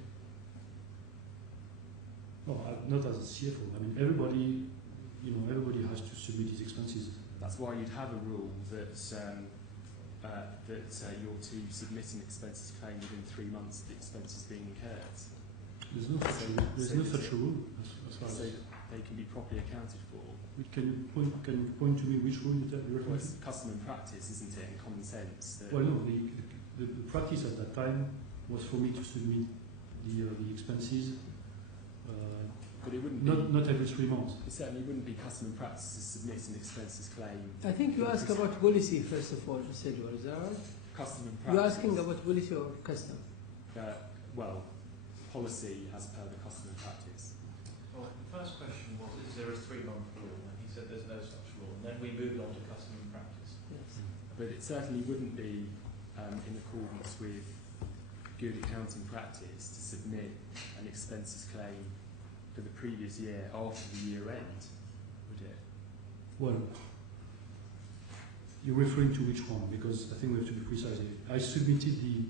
No, not as a CFO. I mean, everybody has to submit his expenses. That's why you'd have a rule that you're to submit an expenses claim within 3 months of the expenses being incurred. There's no such a rule. As far So as they can be properly accounted for. can you point to me which rule you're Well, referring it's to? custom and practice, isn't it, and common sense? That Well, no. The practice at that time was for me to submit the expenses. but it wouldn't be. Not every 3 months. It certainly wouldn't be custom and practice to submit an expenses claim. I think you asked about policy first of all, Mr. Edward, is that right? Custom and practice. You're asking about policy or custom? Well, policy as per the custom and practice. Well, the first question was, is there a 3-month rule? And he said there's no such rule. And then we moved on to custom and practice. Yes. But it certainly wouldn't be in accordance with good accounting practice to submit an expenses claim for the previous year after the year end, would it? Well, you're referring to which one? Because I think we have to be precise here. I submitted the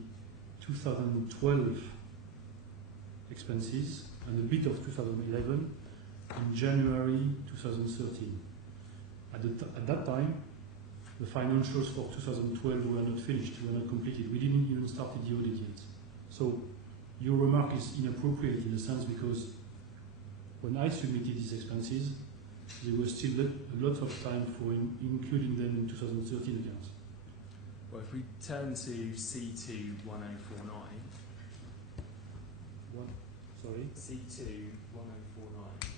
2012 expenses and a bit of 2011 in January 2013. At that time, the financials for 2012 were not finished, were not completed. We didn't even start the audit yet. So your remark is inappropriate in a sense because when I submitted these expenses, there was still a lot of time for including them in 2013 accounts. Well, if we turn to C2 1049, Sorry? C2 1049.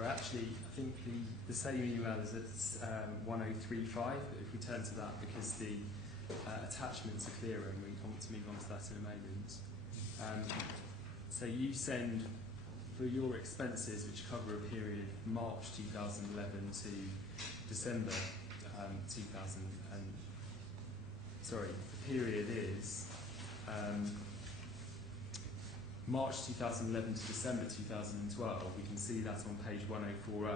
sorry, actually, I think the same email is at 1035, but if we turn to that, because the attachments are clearer, and we want to move on to that in a moment. So you send, for your expenses, which cover a period March 2011 to December 2000, and sorry, the period is March 2011 to December 2012. We can see that on page 1040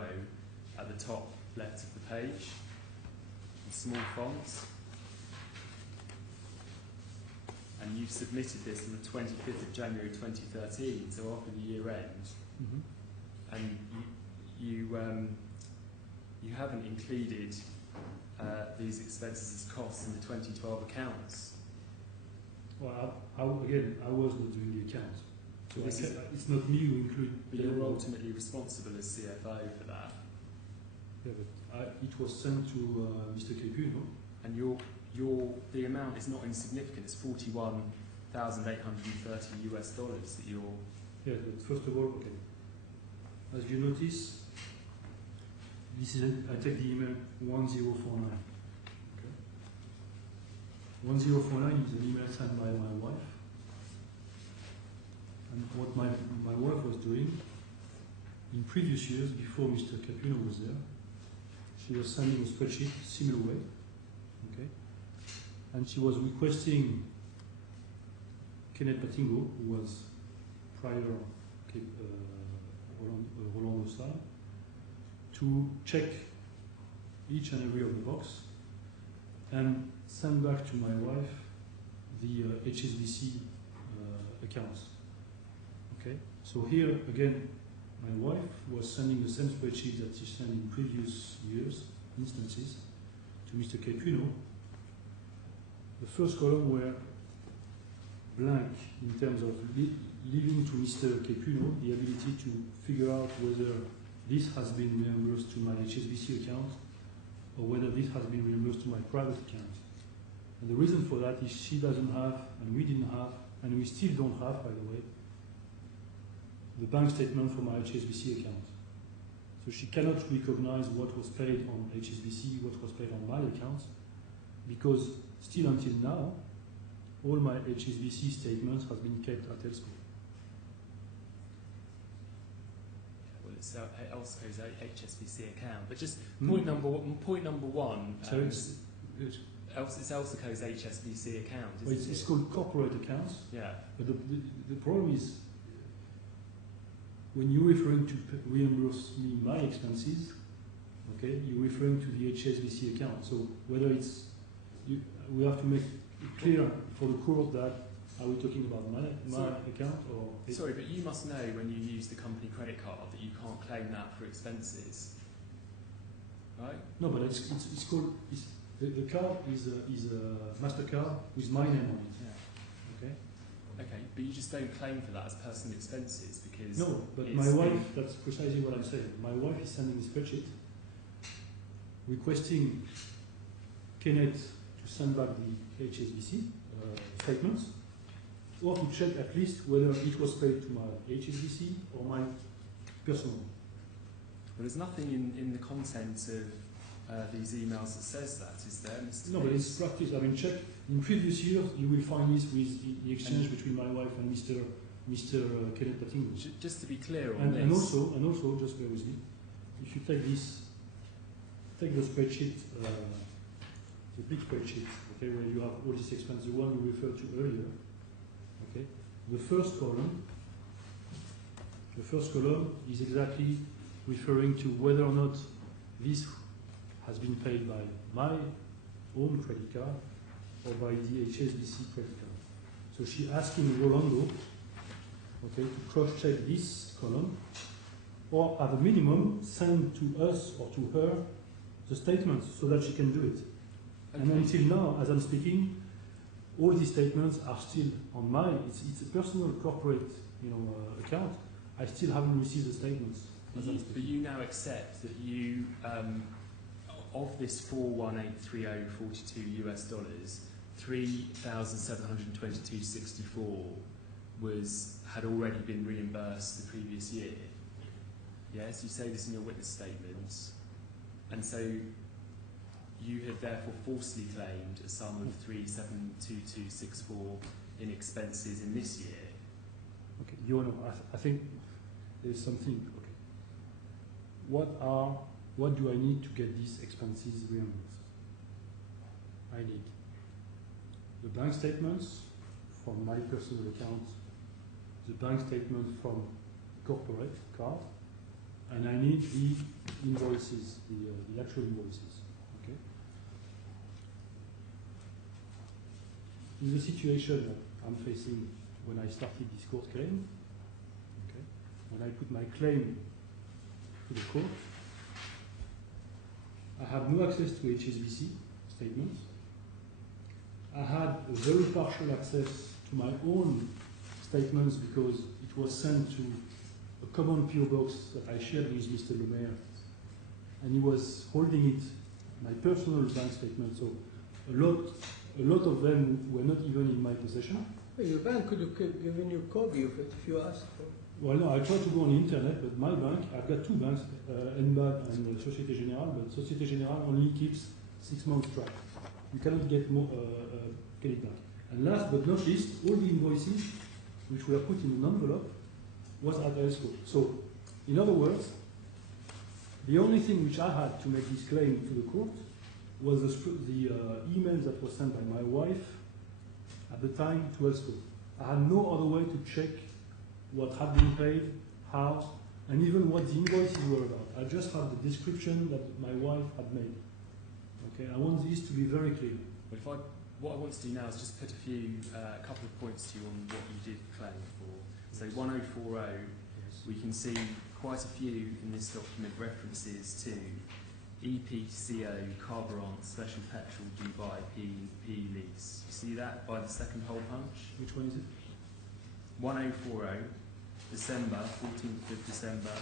at the top left of the page, in small fonts. And you've submitted this on the 25th of January 2013, so after the year end. Mm-hmm. And you haven't included these expenses as costs in the 2012 accounts. Well, I was not doing the account. So This is- it's not me who include. But you're ultimately responsible as CFO for that. Yeah, but it was sent to Mr. Kepu, no? And the amount is not insignificant. It's $41,830 that you're. Yeah, but first of all, okay. As you notice, this is I take the email 1049. Okay. 1049 is an email sent by my wife. And what my wife was doing in previous years, before Mr. Capuno was there, she was sending a spreadsheet similar way, okay, and she was requesting Kenneth Patingo, who was prior Rolando Sal, to check each and every of the box and send back to my wife the HSBC accounts. Okay, so here again, my wife was sending the same spreadsheet that she sent in previous years, instances, to Mr. Capuno. The first column were blank in terms of leaving to Mr. Capuno the ability to figure out whether this has been reimbursed to my HSBC account or whether this has been reimbursed to my private account. And the reason for that is she doesn't have, and we didn't have, and we still don't have, by the way, the bank statement for my HSBC account. So she cannot recognize what was paid on HSBC, what was paid on my account, because still until now, all my HSBC statements have been kept at Elsco. Well, it's Elsco's HSBC account, but just point number one. So it's Elsco's HSBC account. Well, it's called corporate accounts. Yeah. But the problem is, when you're referring to reimburse me my expenses, okay, you're referring to the HSBC account. So whether it's, we have to make it clear for the court that are we talking about my account or? Sorry, but you must know when you use the company credit card that you can't claim that for expenses, right? No, but it's called the card is a MasterCard with my name on it. Yeah. Okay. Okay, but you just don't claim for that as personal expenses because. No, but my wife, that's precisely what I'm saying. My wife is sending a spreadsheet requesting Kenneth to send back the HSBC statements, or to check at least whether it was paid to my HSBC or my personal. Well, there's nothing in the content of these emails that says that, is there, Mr. No, but it's practice. I mean, check in previous years. You will find this with the exchange between my wife and Mr. Kenneth Patingo. Just to be clear on this. And also, just bear with me. If you take the spreadsheet, the big spreadsheet, okay, where you have all these expenses, the one we referred to earlier, okay, the first column is exactly referring to whether or not this has been paid by my own credit card or by the HSBC credit card. So she's asking Rolando, okay, to cross-check this column, or at the minimum send to us or to her the statements so that she can do it. Okay. And until now, as I'm speaking, all these statements are still on my. It's a personal corporate, account. I still haven't received the statements. But you now accept that you, of this $41,830.42 $3,722.64 had already been reimbursed the previous year. Yes, you say this in your witness statement, and so you had therefore falsely claimed a sum of 372264 in expenses in this year. Okay, Your Honor, I think there's something. Okay, what do I need to get these expenses reimbursed? I need the bank statements from my personal account, the bank statement from corporate card, and I need the invoices, the actual invoices. Okay. In the situation that I'm facing when I started this court claim, okay, when I put my claim to the court, I have no access to HSBC statements. I had a very partial access to my own statements because it was sent to a common PO box that I shared with Mr. Lemaire, and he was holding it, my personal bank statement. So a lot of them were not even in my possession. Well, your bank could have given you a copy of it if you asked for it. Well, no, I tried to go on the internet, but my bank, I've got two banks, NBAD and Société Générale, but Société Générale only keeps 6 months track. You cannot get more, get it back. And last but not least, all the invoices which were put in an envelope was at ELSCO. So, in other words, the only thing which I had to make this claim to the court was the emails that were sent by my wife at the time to ELSCO. I had no other way to check what had been paid, how, and even what the invoices were about. I just had the description that my wife had made. Okay, I want this to be very clear. But what I want to do now is just put a couple of points to you on what you did claim for. So 1040, Yes. we can see quite a few in this document references to EPCO, Carburant, Special Petrol, Dubai, P lease. You see that by the second hole punch? Which one is it? 1040, December, 14th of December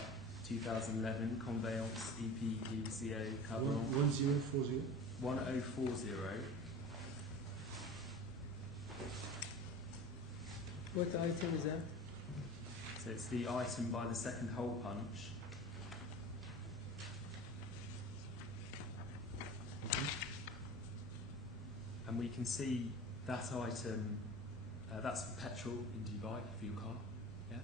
2011, Conveyance, EPCO, Carburant. 1040. 1040. What item is that? So it's the item by the second hole punch. And we can see that item, that's for petrol in Dubai for your car. Yeah?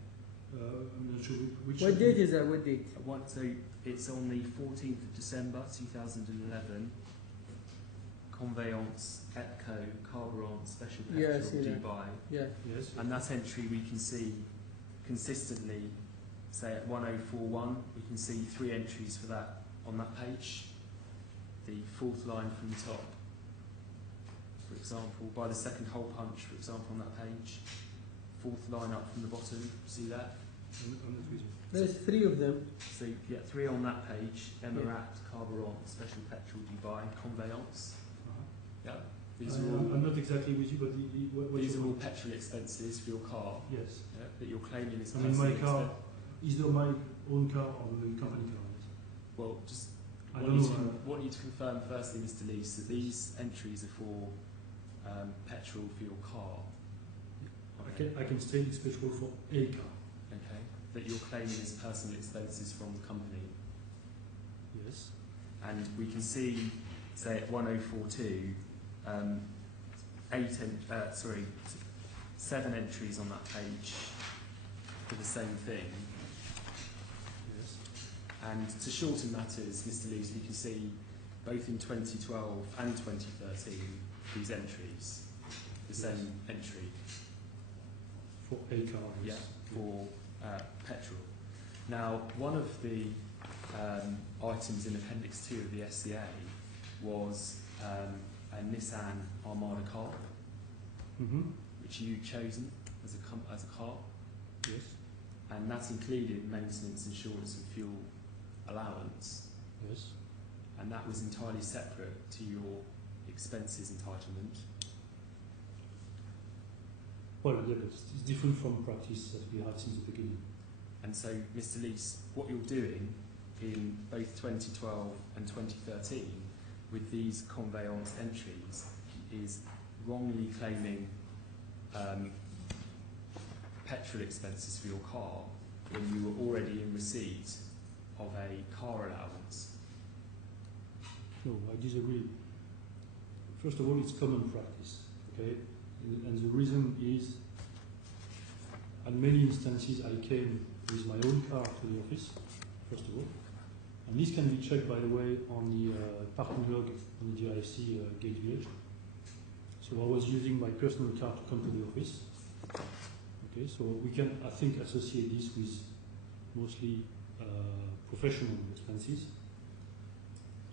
I'm not sure which. What date is that? What date? So it's on the 14th of December 2011. Conveyance, EPCO, Carburant, Special Petrol, Yeah, I see that. Dubai. Yeah. Yes. And that entry we can see consistently, say at 1041, we can see 3 entries for that on that page. The 4th line from the top, for example, by the second hole punch, for example, on that page. 4th line up from the bottom, see that? I'm not with you. There's 3 of them. So yeah, 3 on that page, Emirat, Carburant, Special Petrol, Dubai, Conveyance. Yeah, these are all, I'm not exactly with you, but what these you are all petrol expenses for your car, Yes. yeah, that you're claiming as I mean, personal my car, expense. either my own car or the company car. Yes. Well, just I want don't you, know. want you to confirm firstly, Mr. Lees, that these entries are for petrol for your car. I can state it's petrol for a car. Okay, that you're claiming as personal expenses from the company. Yes. And we can see, say at 1042, 7 entries on that page for the same thing. Yes. And to shorten matters, Mr. Lees, we can see both in 2012 and 2013 these entries, the same entry. For a car. Yeah, Yes. for petrol. Now, one of the items in Appendix 2 of the SCA was a Nissan Armada car, Mm-hmm. which you'd chosen as a car, Yes. and that included maintenance, insurance and fuel allowance, Yes. and that was entirely separate to your expenses entitlement. Well, yeah, but it's different from practice that we had since the beginning. And so, Mr. Lees, what you're doing in both 2012 and 2013 with these conveyance entries is wrongly claiming petrol expenses for your car when you were already in receipt of a car allowance. No, I disagree. First of all, it's common practice, okay? And the reason is, in many instances, I came with my own car to the office, first of all. And this can be checked, by the way, on the parking log on the DIFC gate village. So I was using my personal car to come to the office. Okay, so we can, I think, associate this with mostly professional expenses.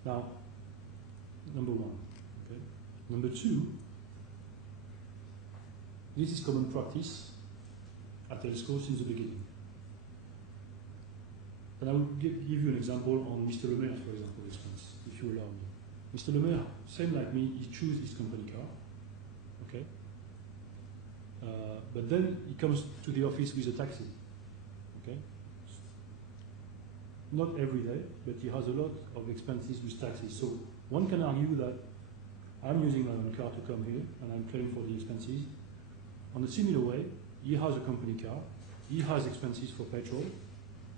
Now, number one. Okay. Number two, this is common practice at Telesco since the beginning. And I will give you an example on Mr. Lemaire, for example, expense, if you allow me. Mr. Lemaire, same like me, he chooses his company car. Okay. But then he comes to the office with a taxi. Okay. Not every day, but he has a lot of expenses with taxis. So one can argue that I'm using my own car to come here and I'm paying for the expenses. On a similar way, he has a company car, he has expenses for petrol,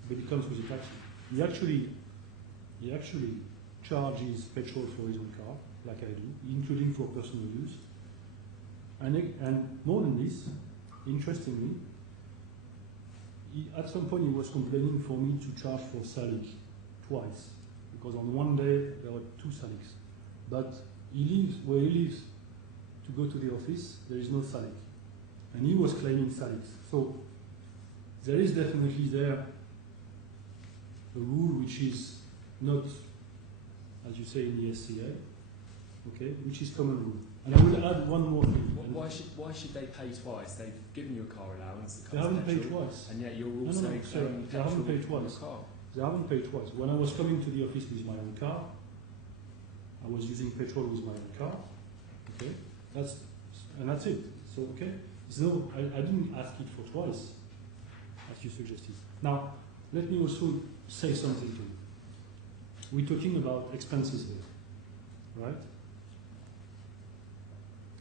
but he comes with a taxi. He actually charges petrol for his own car, like I do, including for personal use. And more than this, interestingly, at some point he was complaining for me to charge for Salik twice, because on one day there were 2 Saliks. But he lives where he lives to go to the office, there is no Salik. And he was claiming Saliks. So there is definitely there a rule which is not, as you say in the SCA, okay, which is common rule. And I will add one more thing. Why should they pay twice? They've given you a car allowance. They haven't paid twice. And yet you're also sorry, they haven't paid twice. They haven't paid twice. When I was coming to the office with my own car, I was using petrol with my own car. Okay, that's it. So okay, so I didn't ask it for twice, as you suggested. Now let me also say something to you. We're talking about expenses here, right?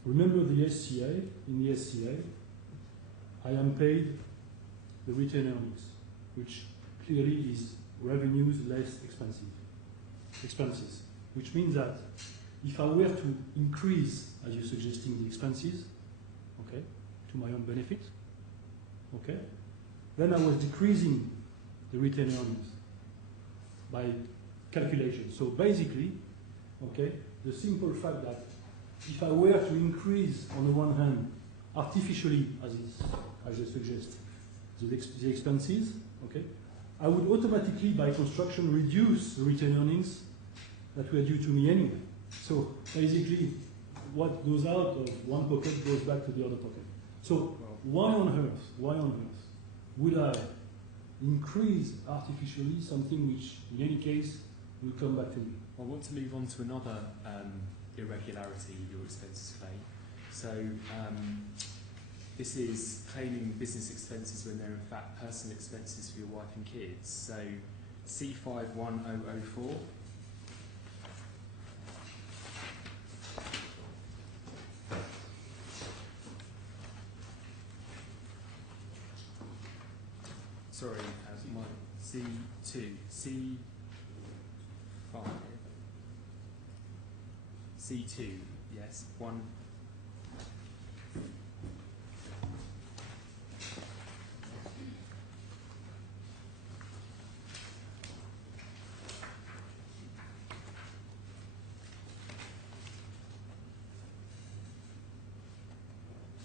Remember the SCA, in the SCA, I am paid the retained earnings, which clearly is revenues less expenses, which means that if I were to increase, as you're suggesting, the expenses, okay, to my own benefit, okay, then I was decreasing the retained earnings by calculation. So basically, okay, the simple fact that if I were to increase, on the one hand, artificially, as you suggest, the expenses, okay, I would automatically, by construction, reduce the retained earnings that were due to me anyway. So basically, what goes out of one pocket goes back to the other pocket. So why on earth would I increase artificially something which, in any case, will come back to me? I want to move on to another irregularity with your expenses claim. So this is claiming business expenses when they're in fact personal expenses for your wife and kids. So C51004. Sorry, my C2, C5. C2, yes, one.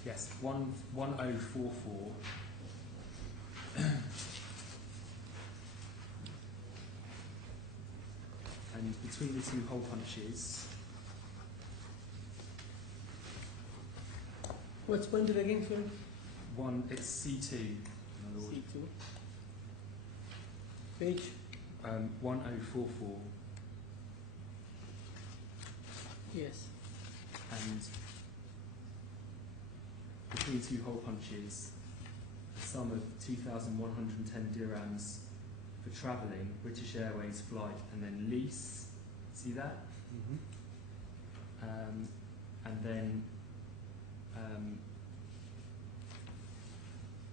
Yes, 1044. And between the 2 hole punches. What's bundled again, sorry? It's C2, my lord. C2. Page? 1044. Yes. And between 2 hole punches, a sum of 2,110 dirhams for travelling, British Airways flight, and then lease. See that? Mm-hmm. And then,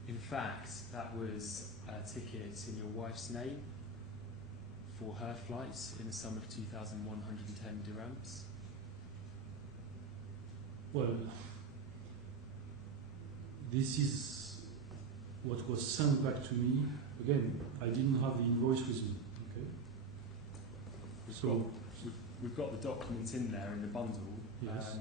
in fact, that was a ticket in your wife's name. for her flights in a sum of 2,110 dirhams. Well, this is what was sent back to me. Again, I didn't have the invoice with me. Okay. So We've got the document in there in the bundle. yes.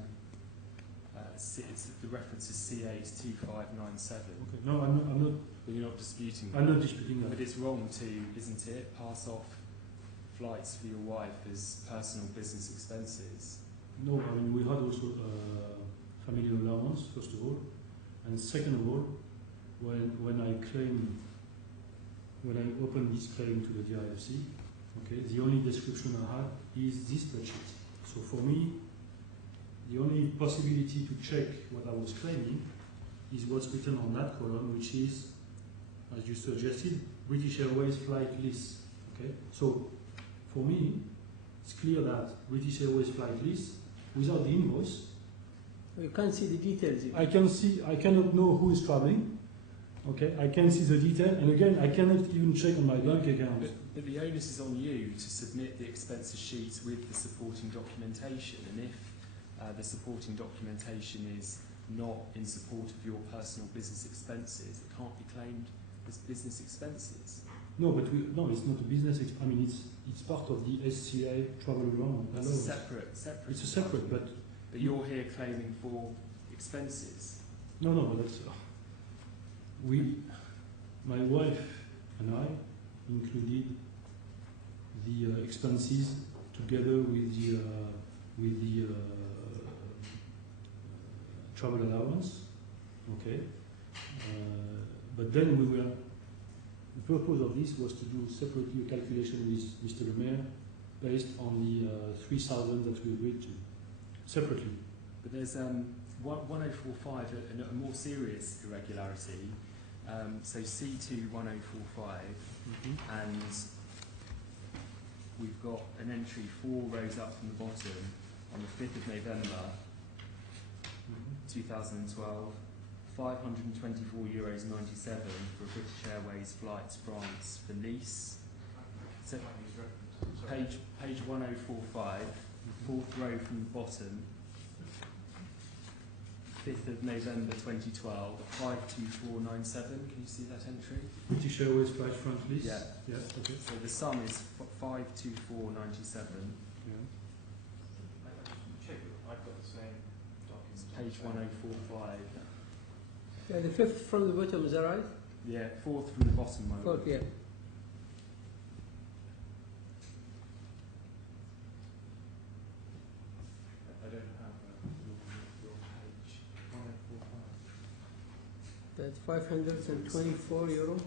The reference is C82597. Okay. No, I'm not. But you're not disputing I'm that. not disputing that. But it's wrong to, isn't it, pass off flights for your wife as personal business expenses? No, I mean we had also family allowance first of all, and second of all, when I opened this claim to the DIFC, okay, the only description I had is this spreadsheet. So for me, the only possibility to check what I was claiming is what's written on that column, which is, as you suggested, British Airways flight list. Okay, so for me, it's clear that British Airways flight list, without the invoice, You can't see the details. I cannot know who is traveling. Okay, I can see the detail, and again, I cannot even check on my bank account. But the onus is on you to submit the expenses sheets with the supporting documentation, and if the supporting documentation is not in support of your personal business expenses, it can't be claimed as business expenses. No, but it's not a business. I mean, it's part of the SCA travel around. That's a separate. It's a separate, but you're here claiming for expenses. no, but that's my wife and I included the expenses together with the travel allowance. Okay, but then the purpose of this was to do separately a calculation with Mr. Le Maire based on the 3,000 that we agreed to separately. But there's 1045, a more serious irregularity. So C2 1045, and we've got an entry 4 rows up from the bottom on the 5th of November 2012. €524.97 for a British Airways flights France for Nice. So page 1045, 4th row from the bottom, 5th of November 2012, 524.97. Can you see that entry? British Airways flight France list. Yeah. Yeah. Okay. So the sum is 524.97. Yeah. Check that I've got the same document. Page 1045. Yeah, the 5th from the bottom, is that right? Yeah, 4th from the bottom, my lord. 4th, yeah. I don't have your page 1045. That's €524.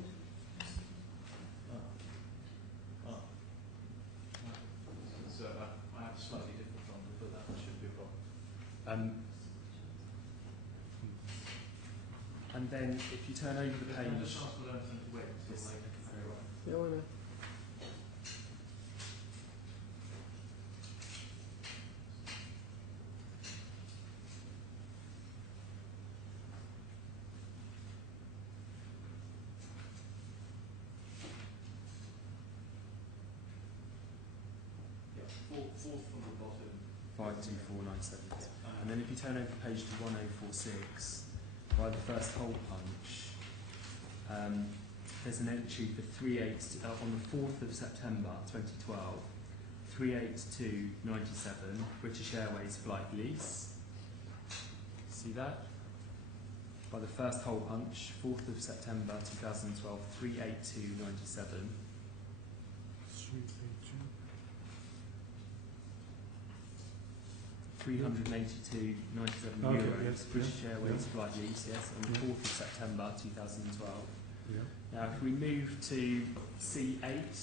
So I have a slightly different one, but that should be a problem. And then if you turn over the Can I page, just ask for them to wait until Yes. they can carry on? Yeah, why not? Yeah, fourth from the bottom. 524.97. And then if you turn over the page to 1046, by the first hole punch, there's an entry for 38 on the 4th of September 2012, 382.97, British Airways flight lease. See that? By the first hole punch, 4th of September 2012, 382.97. 382.97 Okay, euros, yes, British yeah, Airways yeah. flight lease, yes, on the Yeah. 4th of September 2012. Yeah. Now, if we move to C8,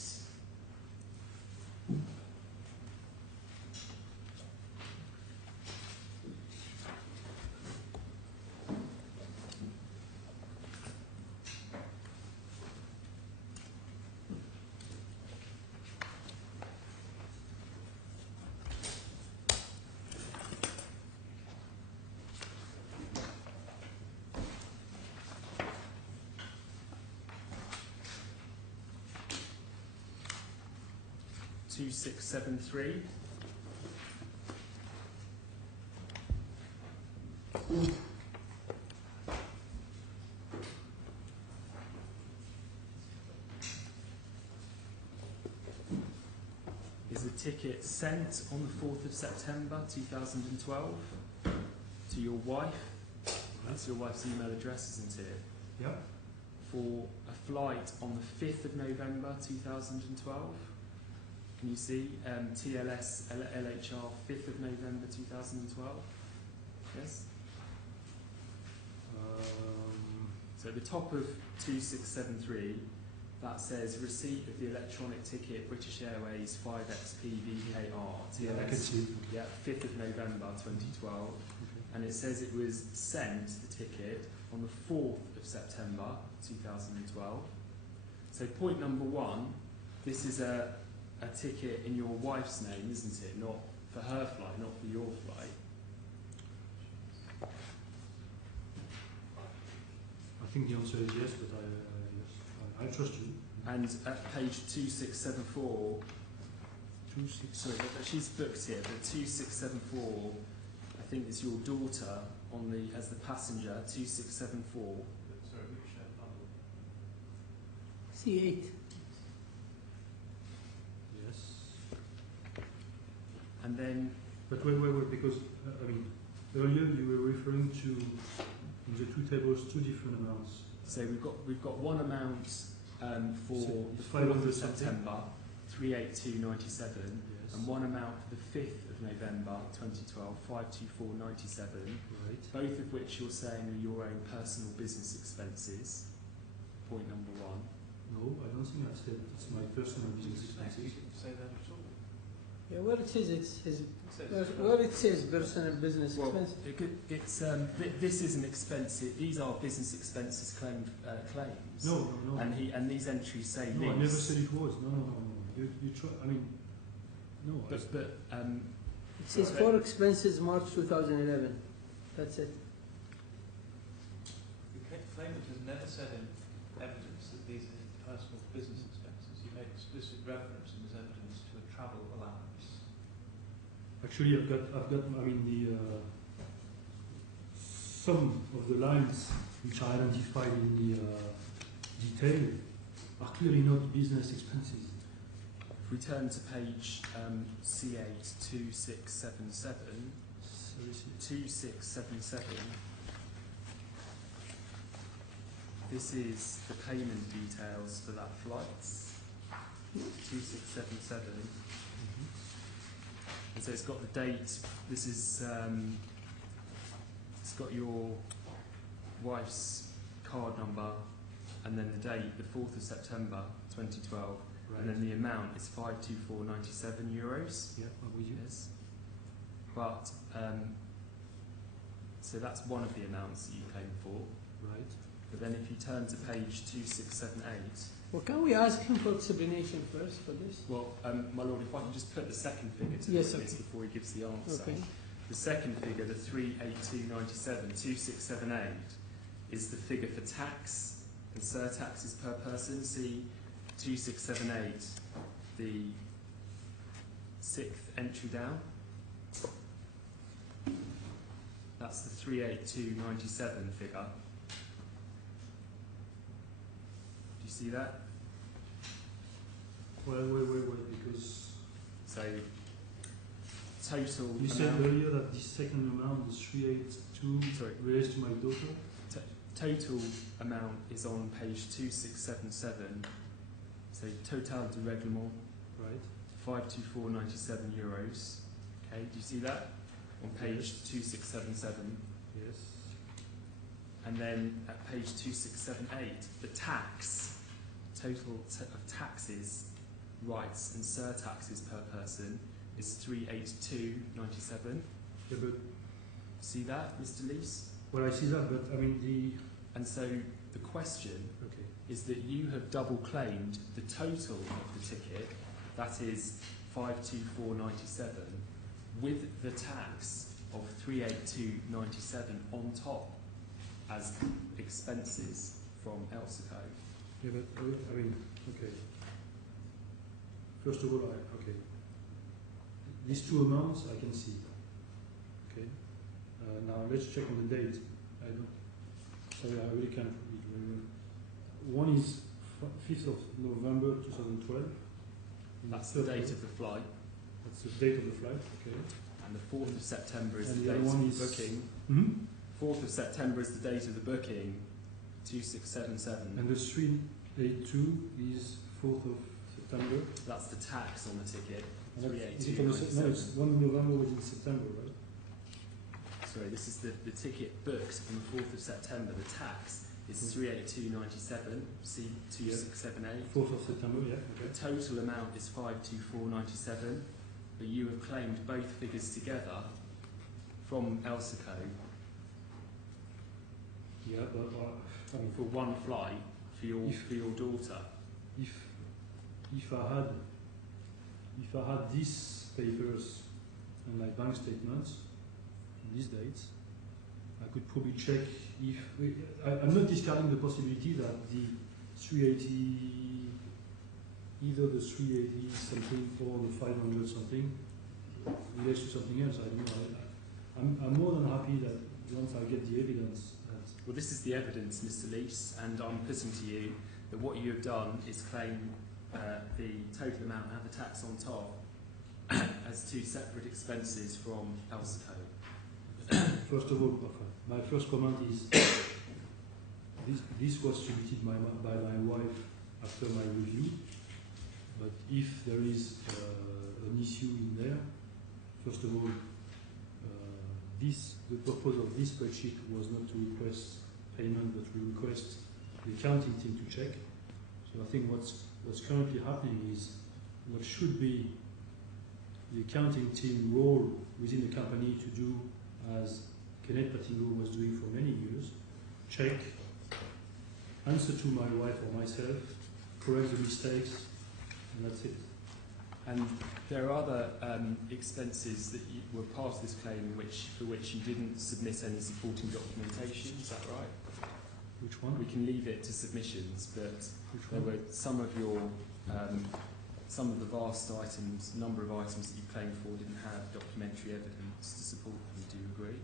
2673. Is a ticket sent on the 4th of September 2012 to your wife? That's your wife's email address, isn't it? Yeah. For a flight on the 5th of November 2012. Can you see TLS LHR 5th of November 2012? Yes? So at the top of 2673, that says receipt of the electronic ticket British Airways 5XP VKR Yeah, I can see. yeah, 5th of November 2012. Okay. And it says it was sent, the ticket, on the 4th of September 2012. So point number one, this is a ticket in your wife's name, isn't it? Not for her flight, not for your flight. I think the answer is yes, but yes, I trust you. And at page 2674, sorry, she's booked here, but 2674, I think it's your daughter on the as the passenger, 2674. Sorry, which bundle? C8. Yes. And then, But wait, because I mean, earlier you were referring to in the two tables two different amounts. so we've got one amount for So the 500 4th of something. September, 382.97, Yes. and one amount for the 5th of November 2012, 524.97. Right. Both of which you're saying are your own personal business expenses. Point number one. No, I don't think I said it's my personal business You expenses. didn't say that at all. Yeah, where it says it's his, It says where it says personal business Well, expense. this is an expensive. These are business expenses claims. No. And these entries say No, lease. I never said it was. No. You try. I mean, no. But It says okay. for expenses March 2011. That's it. The claimant has never said in evidence that these are his personal business expenses. You made explicit reference in his evidence to a travel allowance. Actually, I've got. I mean, the some of the lines which are identified in the detail are clearly not business expenses. if we turn to page C8 2677, So this is 2677. This is the payment details for that flight. 2677. And so it's got the date. This is it's got your wife's card number and then the date, the 4th of September 2012, right. and then the amount is 524.97 euros. Yeah, I'm with you. Yes. But so that's one of the amounts that you claim for. Right. But then if you turn to page 2678, Well, can we ask him for explanation first for this? well, my lord, if I can just put the second figure to Yes, the witness okay. before he gives the answer. Okay. The second figure, the 382.97, 2678, is the figure for tax and surtaxes per person. See 2678, the 6th entry down. That's the 382.97 figure. Do you see that? Well, because So total you said amount, earlier that the second amount, the 382, sorry, relates to my daughter. total amount is on page 2677. So total de règlement, Right. 524.97 euros. Okay, do you see that on page 2677? Yes. And then at page 2678, the tax total of taxes, rights and surtaxes per person is 382.97. Yeah, but See that, Mr. Lees? well, I see that, but I mean And so the question okay. is that you have double claimed the total of the ticket, that is 524.97, with the tax of 382.97 on top as expenses from Elseco. Yeah, but I mean, okay. First of all, okay. These two amounts I can see. Okay. Now let's check on the date. Sorry, I really can't read very well. One is 5th of November 2012. That's the date of the flight. That's the date of the flight, okay. And the 4th of September is And the the date other one of the is booking. 4th of September is the date of the booking. 2677. And the 382 is 4th of September. That's the tax on the ticket. And that's- is it on the no, it's 1 November was in September, right? Sorry, this is the ticket booked on the 4th of September. The tax is 382.97. C2678. 4th of September, yeah. The Okay. total amount is 524.97, but you have claimed both figures together from Elsico Yeah, but I mean, for one flight for your daughter. if I had these papers and my bank statements, these dates, I could probably check if I'm not discarding the possibility that the 380, either the 380 something or the 500 something relates to something else. I don't know. I'm more than happy that once I get the evidence. Well, this is the evidence, Mr. Lease, and I'm putting to you that what you have done is claim the total amount and the tax on top as two separate expenses from Elsico. First of all, okay, my first comment is this was submitted by my wife after my review, but if there is an issue in there, first of all, the purpose of this spreadsheet was not to request payment, but to request the accounting team to check. So I think what's currently happening is what should be the accounting team role within the company to do as Kenneth Patingo was doing for many years, check, answer to my wife or myself, correct the mistakes, and that's it. And there are other expenses that were part of this claim for which you didn't submit any supporting documentation, is that right? Which one? We can leave it to submissions, but Which there one? were some of the vast items, number of items that you claimed for didn't have documentary evidence to support them. Do you agree?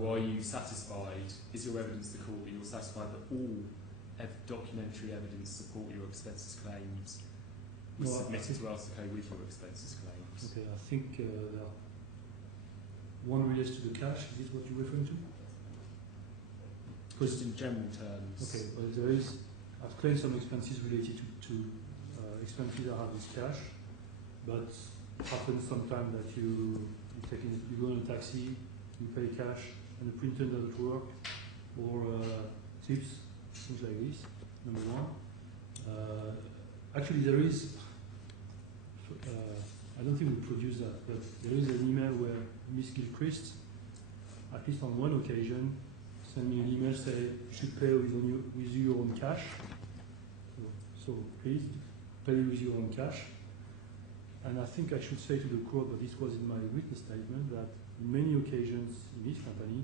Or are you satisfied? Is your evidence the court that you're satisfied that all documentary evidence support your expenses claims was No, submitted to Elsico with your expenses claims? Okay, I think one relates to the cash. Is this what you're referring to? Just in general terms. Okay, well I've claimed some expenses related to expenses I have with cash, but it happens sometimes that you go in a taxi, you pay cash, and the printer doesn't work, or tips, things like this. Number one. Actually, there is. I don't think we produced that, but there is an email where Miss Gilchrist, at least on one occasion, sent me an email saying you should pay with your own cash. So please pay with your own cash. And I think I should say to the court, but this was in my witness statement, that in many occasions in this company,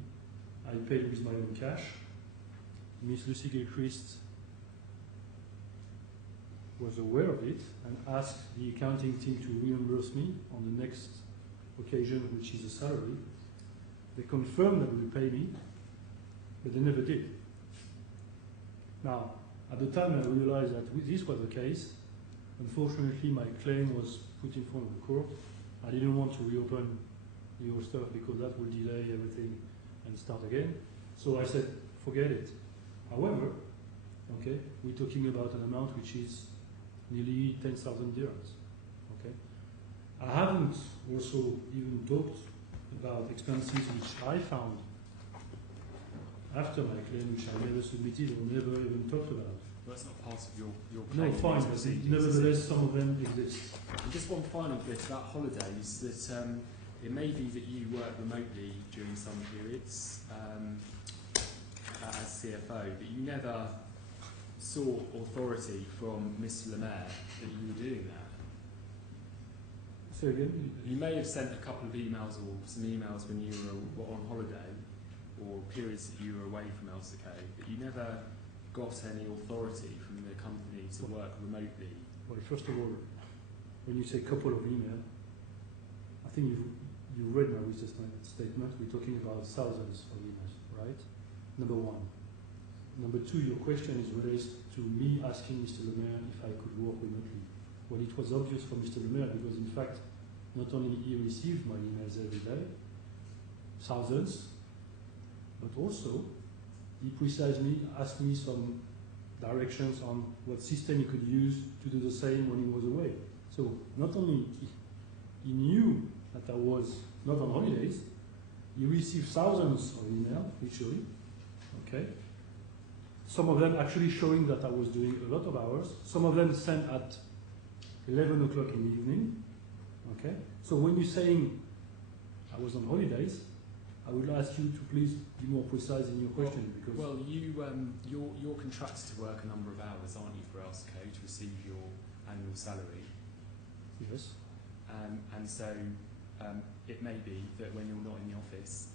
I paid with my own cash. Miss Lucy Gilchrist was aware of it and asked the accounting team to reimburse me on the next occasion, which is a salary. They confirmed that they would pay me, but they never did. Now, at the time I realized that this was the case. Unfortunately, my claim was put in front of the court. I didn't want to reopen the old stuff because that would delay everything and start again. So I said, forget it. However, okay, we're talking about an amount which is nearly 10,000 dirhams. Okay, I haven't also even talked about expenses which I found after my claim, which I never submitted or never even talked about. Well, that's not part of your No, claim. fine, but nevertheless, some of them exist. And just one final bit about holidays, that it may be that you work remotely during some periods as CFO, but you never sought authority from Mr. Lemaire that you were doing that. So again, You may have sent a couple of emails or some emails when you were on holiday or periods that you were away from Elsico, but you never got any authority from the company to work remotely. well, first of all, when you say couple of email, I think you read my recent statement. We're talking about thousands of emails, right? Number one. Number two, your question is related to me asking Mr. Le Maire if I could work remotely. Well, it was obvious for Mr. Le Maire because, in fact, not only he received my emails every day, thousands, but also he precisely asked me some directions on what system he could use to do the same when he was away. So not only he knew that I was not on holidays, he received thousands of emails, literally, okay? Some of them actually showing that I was doing a lot of hours. Some of them sent at 11 o'clock in the evening, okay? So when you're saying I was on holidays, I would ask you to please be more precise in your question, because you're contracted to work a number of hours, aren't you, for ASCO to receive your annual salary? yes, And so it may be that when you're not in the office,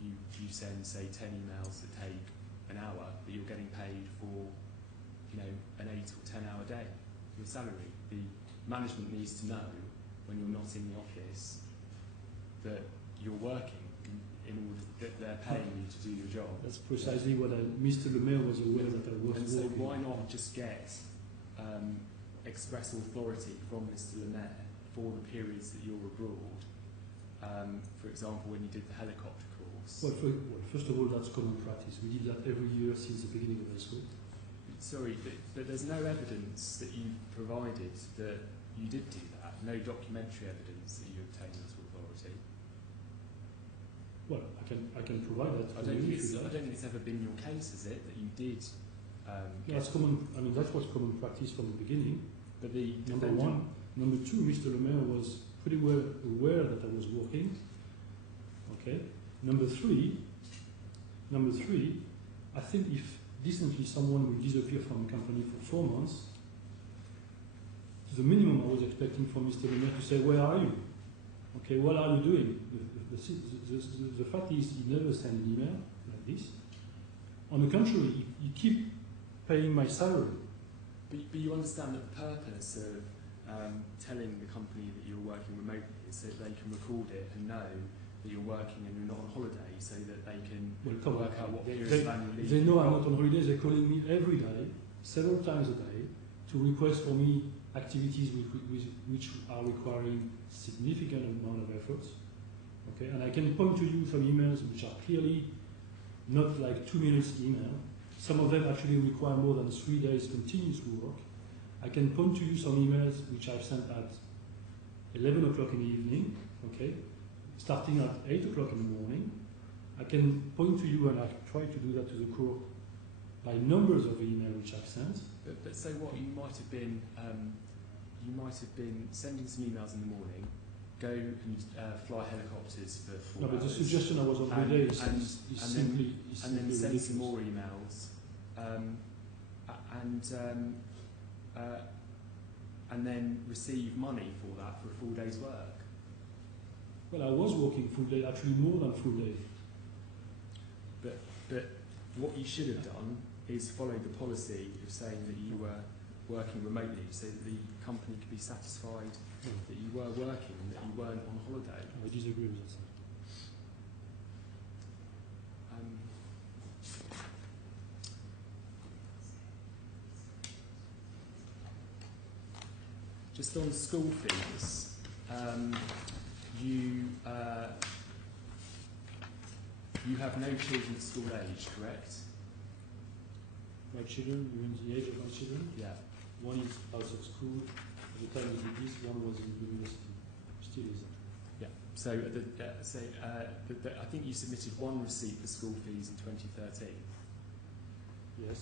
you send, say, 10 emails that take an hour, but you're getting paid for, an 8 or 10 hour day, your salary. The management needs to know when you're not in the office that you're working in order that they're paying you to do your job. that's precisely what Mr. Le Maire was aware that I was And so working. why not just get express authority from Mr. Le Maire for the periods that you're abroad? For example, when you did the helicopter course. Well, first of all, that's common practice. We did that every year since the beginning of the school. Sorry, but there's no evidence that you've provided that you did do that. No documentary evidence that you obtained that authority. Well, I can provide that. I don't think it's ever been your case, is it, that you did? That's common. I mean, that was common practice from the beginning. But the Number one. Number two, Mr. Le Maire was pretty well aware that I was working. Okay. Number three, I think if decently someone will disappear from a company for 4 months, the minimum I was expecting from Mr. Le Maire to say, where are you? Okay, what are you doing? The fact is, he never sent an email like this. On the contrary, he keep paying my salary. But you understand that the purpose of telling the company that you're working remotely is so that they can record it and know that you're working and you're not on holiday, so that they can work out what periods of annual leave. They know I'm not on holidays. They're calling me every day, several times a day, to request for me activities which are requiring significant amount of efforts. Okay, and I can point to you some emails which are clearly not like 2 minutes email. Some of them actually require more than 3 days continuous work. I can point to you some emails which I've sent at 11 o'clock in the evening, okay, starting at 8 o'clock in the morning. I can point to you, and I try to do that to the court, by numbers of emails which I've sent. But so what, you might have been sending some emails in the morning, go and fly helicopters for 4 hours. No, but the suggestion I was on holiday is simply and then send ridiculous. some more emails, and then receive money for that for a full day's work. Well, I was working full day, actually more than full day. But what you should have done is follow the policy of saying that you were working remotely, so that the company could be satisfied that you were working and that you weren't on holiday. I disagree with that. Just on school fees, you have no children at school age, correct? My children, you mean the age of my children? Yeah. One is out of school at the time we did this, one was in university. Still is. Yeah. So, I think you submitted one receipt for school fees in 2013. Yes.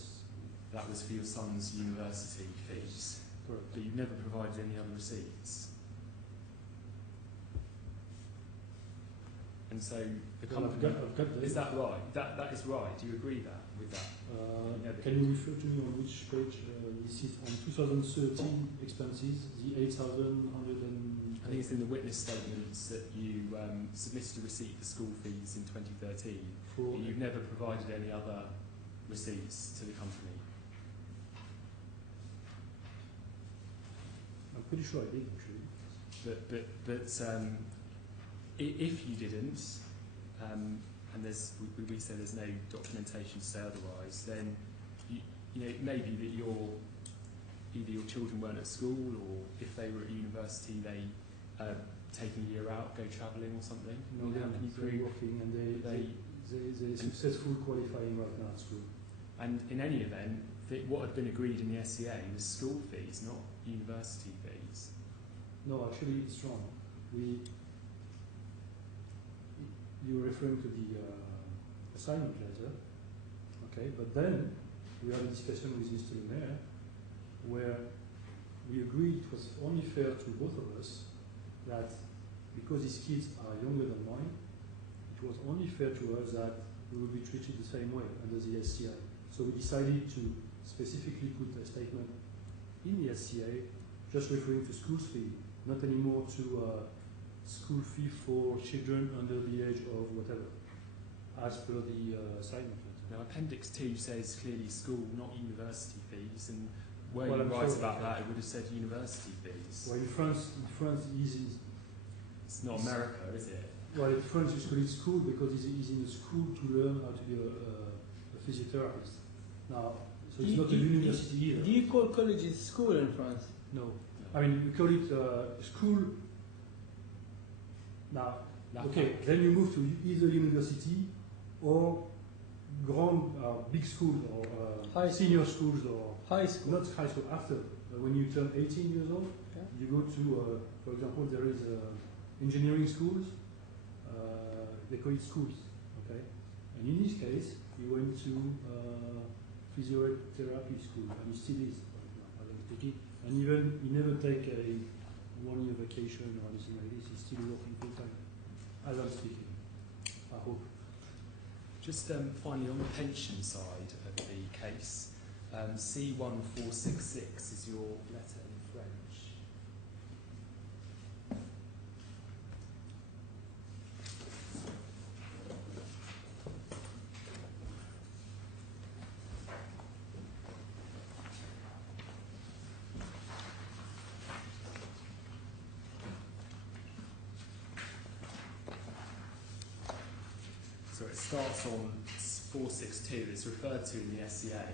That was for your son's university fees. Correct. But you've never provided any other receipts. And so the company, I've got is that right? That is right. Do you agree with that? Can you refer to me on which page? This is on 2013 expenses, the 8,100 and... I think it's in the witness statements that you submitted a receipt for school fees in 2013. But you've never provided any other receipts to the company. I'm pretty sure I did, actually. if you didn't, and we say there's no documentation to say otherwise, then you know, maybe that either your children weren't at school, or if they were at university, they taking a year out, go travelling or something. No, How can you they're prove working and they're successful qualifying right now at school. And in any event, what had been agreed in the SCA was school fees, not university fees. No, actually it's wrong. You're referring to the assignment letter, okay? But then we had a discussion with Mr. Le Maire where we agreed it was only fair to both of us that because his kids are younger than mine, it was only fair to us that we would be treated the same way under the SCA. So we decided to specifically put a statement in the SCA just referring to school fee, not anymore to school fee for children under the age of whatever, as per the assignment letter. Now, Appendix 2 says clearly school, not university fees, and were Well, you I'm right sure about that, it would have said university fees. Well, in France, It's not America, is it? well, in France you call it school because he's in a school to learn how to be a physiotherapist. Now, so it's not a university either. Do you call colleges school in France? No. I mean, you call it school. Now, okay, then you move to either university or big schools or senior schools or High school. not high school. After when you turn 18 years old, Okay. you go to, for example, there is engineering schools. They call it schools, okay. And in this case, he went to physiotherapy school, and he still is. As I'm speaking, and even he never take a 1 year vacation or anything like this. He's still working full time. As I'm speaking, I hope. Just finally, on the pension side of the case, C1466 is your letter in French. So it starts on 462, it's referred to in the SCA.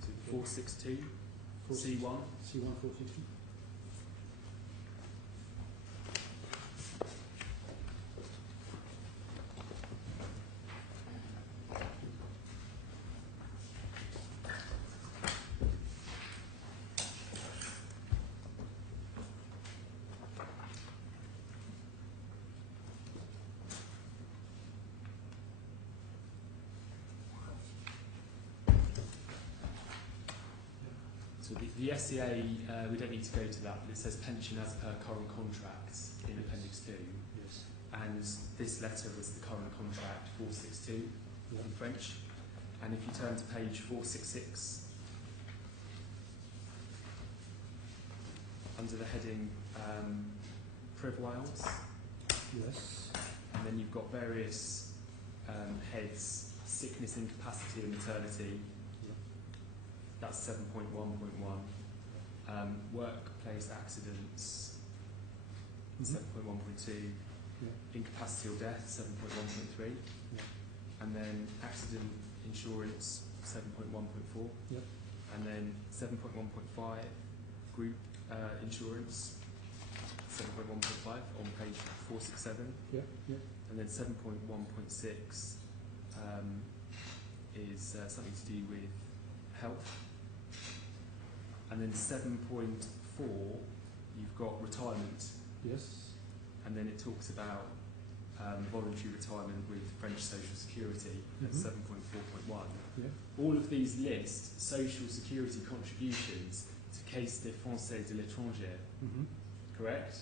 So 462, C1. C1 460. So the SCA, we don't need to go to that, but it says pension as per current contract in Appendix 2. Yes. And this letter was the current contract, 462 in French. And if you turn to page 466, under the heading Prévoyance, Yes. and then you've got various heads, sickness, incapacity and maternity. That's 7.1.1. Workplace accidents, 7.1.2. Yeah. Incapacity or death, 7.1.3. Yeah. And then accident insurance, 7.1.4. Yeah. And then 7.1.5, group insurance, 7.1.5 on page 467. Yeah. Yeah. And then 7.1.6 is something to do with health. And then 7.4, you've got retirement. Yes. And then it talks about voluntary retirement with French Social Security at 7.4.1. Yeah. All of these list social security contributions to Caisse des Français de l'étranger, correct?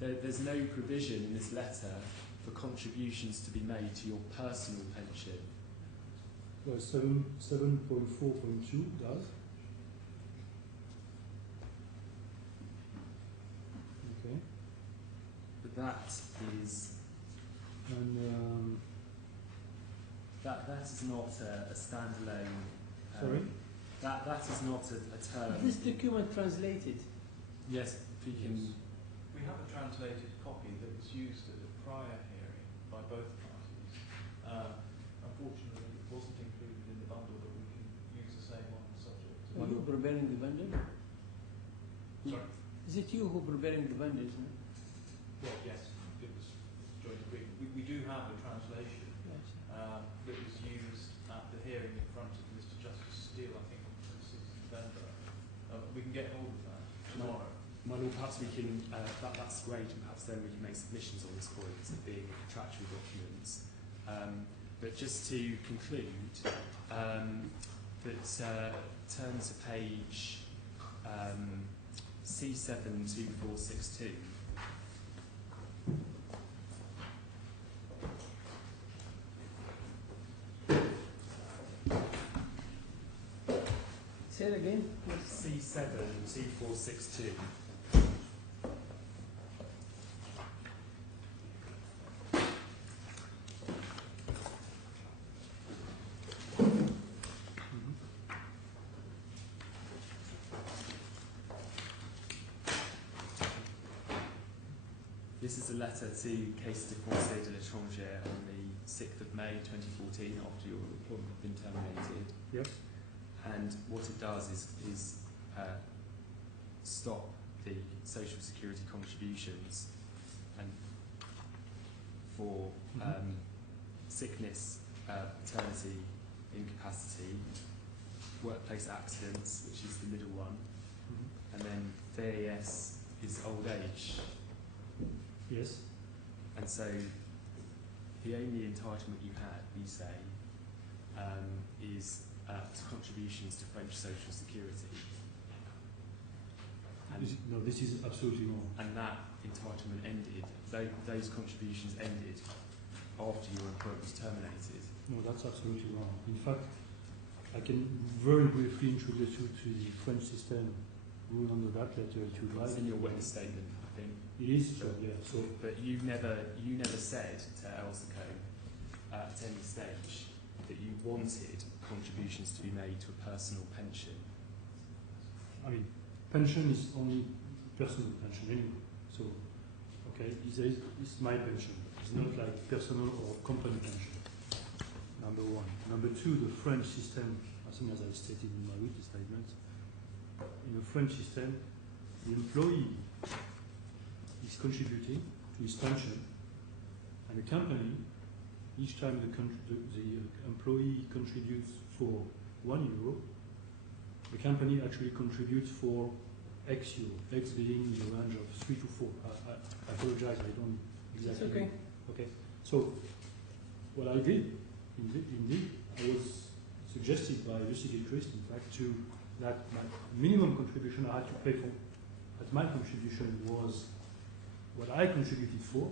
There's no provision in this letter for contributions to be made to your personal pension. Well, 7.4.2 does. Okay. But that is And that is not a standalone. sorry? That is not a term. This document translated. Yes, if you can. Yes. We have a translated copy that was used at the prior hearing by both parties. Unfortunately, it wasn't included in the bundle, but we can use the same one subject. Are you preparing the bundle? Sorry? Is it you who preparing the bundle? No? Well, yes, it was joint agreement. We do have a translation Yes. that was used at the hearing in front of Mr. Justice Steele, I think, on the 26th of November. We can get hold of that tomorrow. My lord, perhaps we can. That's great, and perhaps then we can make submissions on this point as being contractual documents. But just to conclude, turn to page C72462. Say it again. C72462. This is a letter to Caisse de Français de l'Étranger on the 6th of May 2014 after your appointment had been terminated. Yep. And what it does is stop the social security contributions and for sickness, paternity, incapacity, workplace accidents, which is the middle one, and then VAS is old age. Yes. And so the only entitlement you had, you say, is contributions to French social security. And, No, this is absolutely wrong. and that entitlement ended, those contributions ended after your employment was terminated. No, that's absolutely wrong. In fact, I can very briefly introduce you to the French system rule under that letter if you'd like. It's in your witness statement, I think. It is true, yeah. So, But you never said to Elseco at any stage that you wanted contributions to be made to a personal pension. I mean, pension is only personal pension anyway. So, okay, it's my pension. It's not like personal or company pension. Number one. Number two, the French system, I think as I stated in my witness statement, in the French system, the employee is contributing to his pension, and the company, each time the employee contributes for €1, the company actually contributes for X euro, X being in the range of 3 to 4. I apologize, I don't exactly. It's okay. Okay. So what I did, indeed, I was suggested by Lucie Christ, in fact, that my minimum contribution I had to pay for, that my contribution was what I contributed for,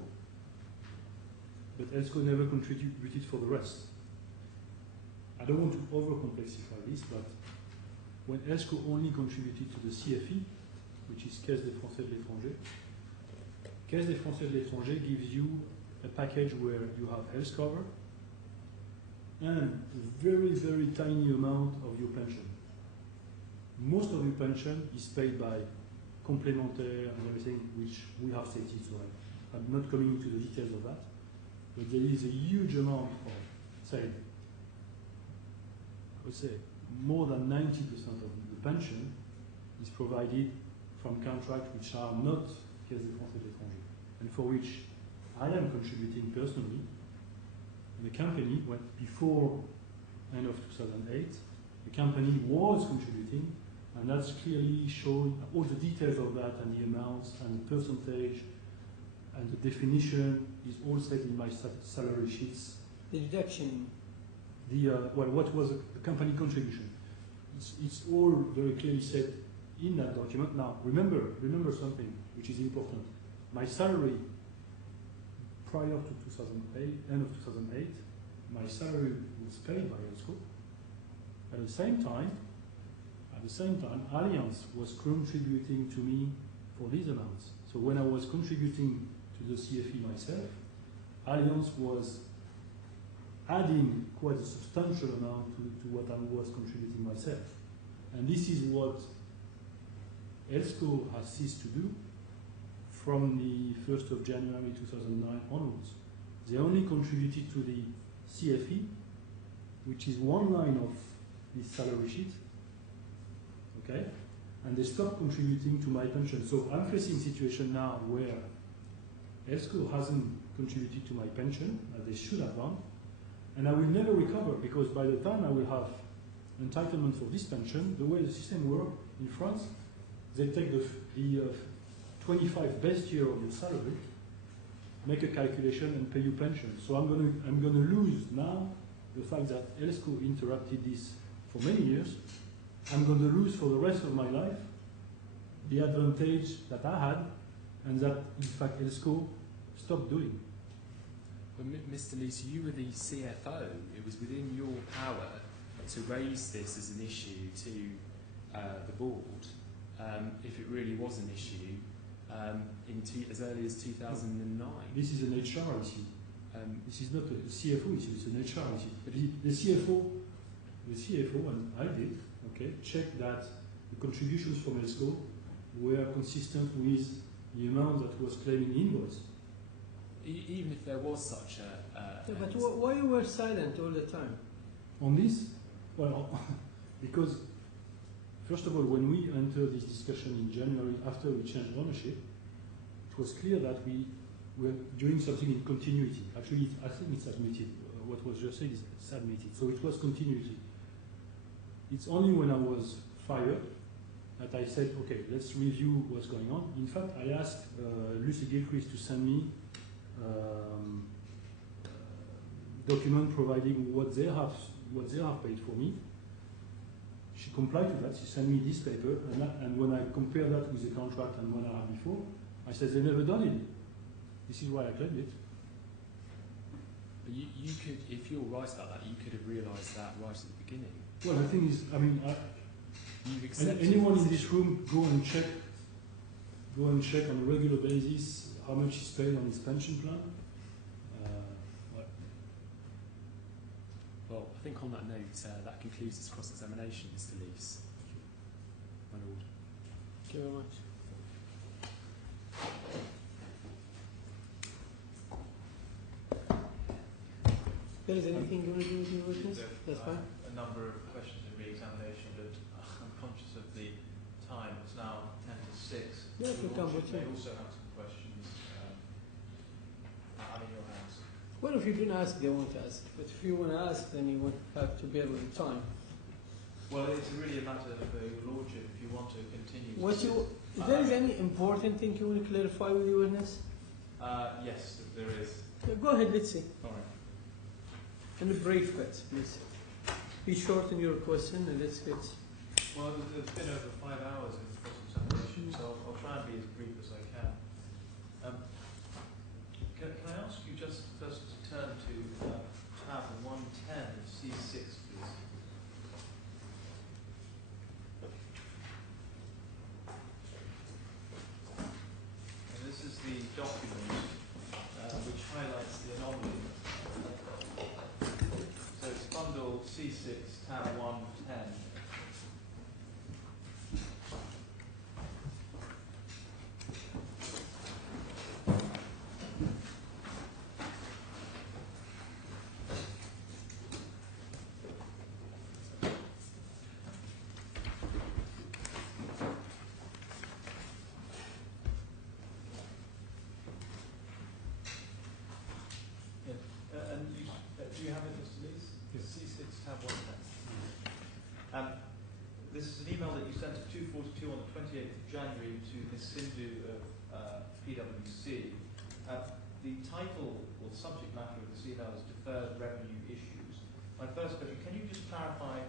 but ELSCO never contributed for the rest. I don't want to over-complexify this, but when ELSCO only contributed to the CFE, which is Caisse des Français de l'Étranger, Caisse des Français de l'Étranger gives you a package where you have health cover and a very, very tiny amount of your pension. Most of your pension is paid by complémentaire and everything, which we have stated, so I'm not coming into the details of that. But there is a huge amount of, say, I would say, more than 90% of the pension is provided from contracts which are not Caisse des Français de l'Étranger, and for which I am contributing personally. And the company, before end of 2008, the company was contributing, and that's clearly shown, all the details of that and the amounts and the percentage and the definition is all set in my salary sheets. The deduction. What was the company contribution? It's all very clearly set in that document. Now, remember something which is important. My salary prior to 2008, end of 2008, my salary was paid by ELSCO. At the same time, Allianz was contributing to me for these amounts. So when I was contributing to the CFE myself, Allianz was adding quite a substantial amount to what I was contributing myself. And this is what ELSCO has ceased to do from the 1st of January 2009 onwards. They only contributed to the CFE, which is one line of this salary sheet, okay? And they stopped contributing to my pension. So I'm facing a situation now where ELSCO hasn't contributed to my pension, as they should have done, and I will never recover, because by the time I will have entitlement for this pension, the way the system works in France, they take the 25 best year of your salary, make a calculation and pay you pension. So I'm gonna lose now the fact that ELSCO interrupted this for many years. I'm going to lose for the rest of my life the advantage that I had, and that in fact ELSCO stopped doing. Well, Mr. Lees, you were the CFO. It was within your power to raise this as an issue to the board, if it really was an issue, as early as 2009. This is an HR issue. This is not a CFO issue, it's an HR issue. But the CFO, and I did, okay, check that the contributions from ELSCO were consistent with the amount that was claimed in the invoice. Even if there was such a... but why you were silent all the time? On this? Well, because, first of all, when we entered this discussion in January, after we changed ownership, it was clear that we were doing something in continuity. Actually, I think it's admitted. What was just said is admitted. So it was continuity. It's only when I was fired that I said, okay, let's review what's going on. In fact, I asked Lucy Gilchrist to send me document providing what they have paid for me. She complied to that. She sent me this paper, and when I compare that with the contract and what I had before, I said they never done it. This is why I claimed it. But you could, if you're right about that, you could have realised that right at the beginning. Well, the thing is, I mean, You've accepted anyone in this room go and check on a regular basis how much is paid on his pension plan. Well, I think on that note, that concludes this cross-examination, Mr. Lees. My lord. Thank you very much. If there is anything you want to do with your witness, that's fine. A number of questions in re-examination, but I'm conscious of the time. It's now 10 to 6. Yeah, if you come with may you. also have some questions. I'm in your hands. Well, if you didn't ask, they won't ask. But if you want to ask, then you won't have to bear with the time. Well, it's really a matter for your lordship if you want to continue. If there is any important thing you want to clarify with your witness? Yes, there is. Yeah, go ahead, let's see. All right. And a brief bit, please. Be short in your question and let's get... Well, it's been over 5 hours in cross-examination, so I'll try and be as brief as I can. Can I ask you just first to turn to tab 110 of C6, please? And this is the document which highlights the anomaly. So it's bundle C6, tab 110. Do you have it, Mr. Lees? Yes. C6 tab 110. This is an email that you sent at 2:42 on the 28th of January to Ms. Sindhu of PwC. The title or the subject matter of this email is Deferred Revenue Issues. My first question, can you just clarify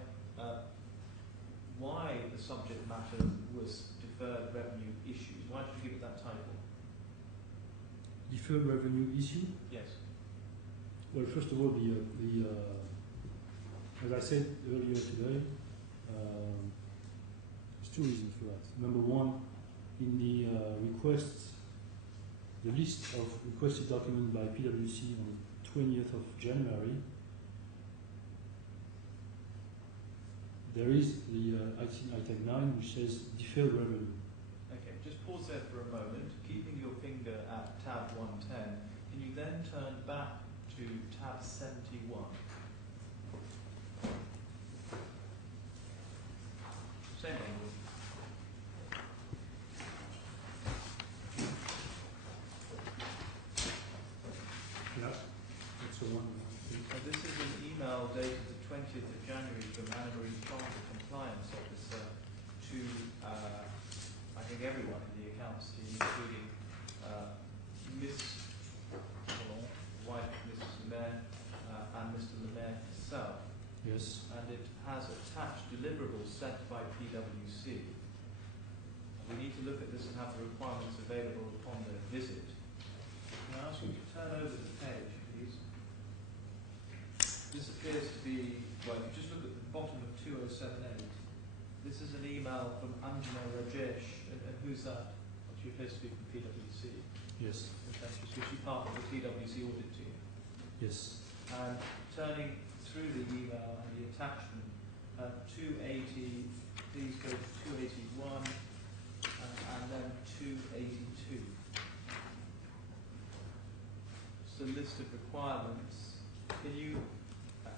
why the subject matter was Deferred Revenue Issues? Why did you give it that title? Deferred revenue issue? Yes. Well, first of all, as I said earlier today, there's two reasons for that. Number one, in the requests, the list of requested documents by PwC on the 20th of January, There is the item 9 which says deferred revenue. Okay, just pause there for a moment, keeping your finger at tab 110. Can you then turn back to tab 71? Same language. Yeah, that's the one. This is an email dated the 20th of January from Anna Marie Chong, the compliance officer, to I think everyone in the accounts team, including Miss Hollande, wife of Mrs. Lemaire, and Mr. Lemaire himself. Yes. And it has attached deliverables sent by PwC. We need to look at this and have the requirements available upon their visit. Can I ask you to turn over the page, please? This appears to be, well, if you just look at the bottom of 2078, this is an email from Anjana Rajesh, and who's that? Well, she appears to be from PwC. Yes. Okay, so she's part of the PwC audit team. Yes. And turning through the email and the attachment, 280, please go to 281, and then 282. It's a list of requirements. Can you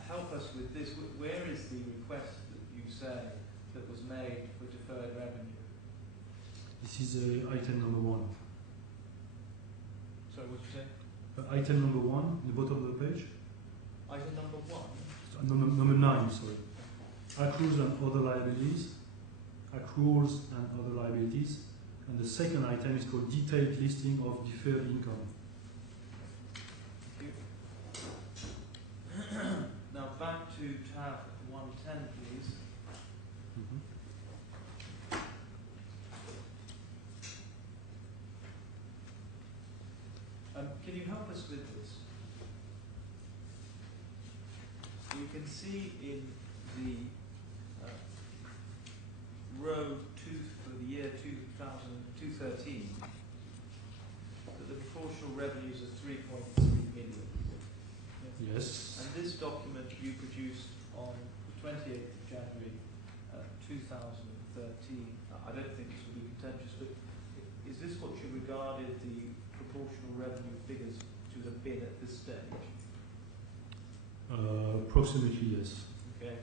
help us with this? Where is the request that you say that was made for deferred revenue? This is item number 1. Sorry, what did you say? Item number 1, the bottom of the page. Item number 1? Number 9, sorry. Accruals and other liabilities. Accruals and other liabilities. And the second item is called detailed listing of deferred income. Thank you. Now back to tab 110, please. Mm-hmm. Can you help us with this? You can see in the row 2 for the year 2013 that the proportional revenues are 3.3 million. Yes. And this document you produced on the 28th of January 2013. I don't think this will be contentious, but is this what you regarded the proportional revenue figures to have been at this stage? Approximately, yes. Okay.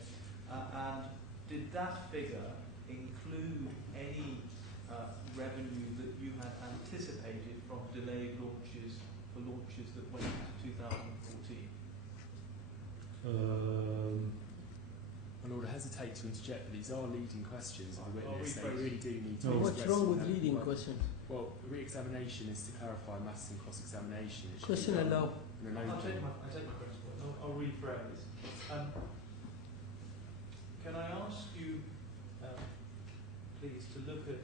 And did that figure include any revenue that you had anticipated from delayed launches for launches that went into 2014? My Lord, I hesitate to interject, but these are leading questions of the I'll witness. They rephrase. really do need to No. be What's expressed wrong in with that leading way. questions? Well, re-examination is to clarify maths and cross-examination. It should Question be done allowed. in an I'll open- take my principle. I'll rephrase. Can I ask you, please, to look at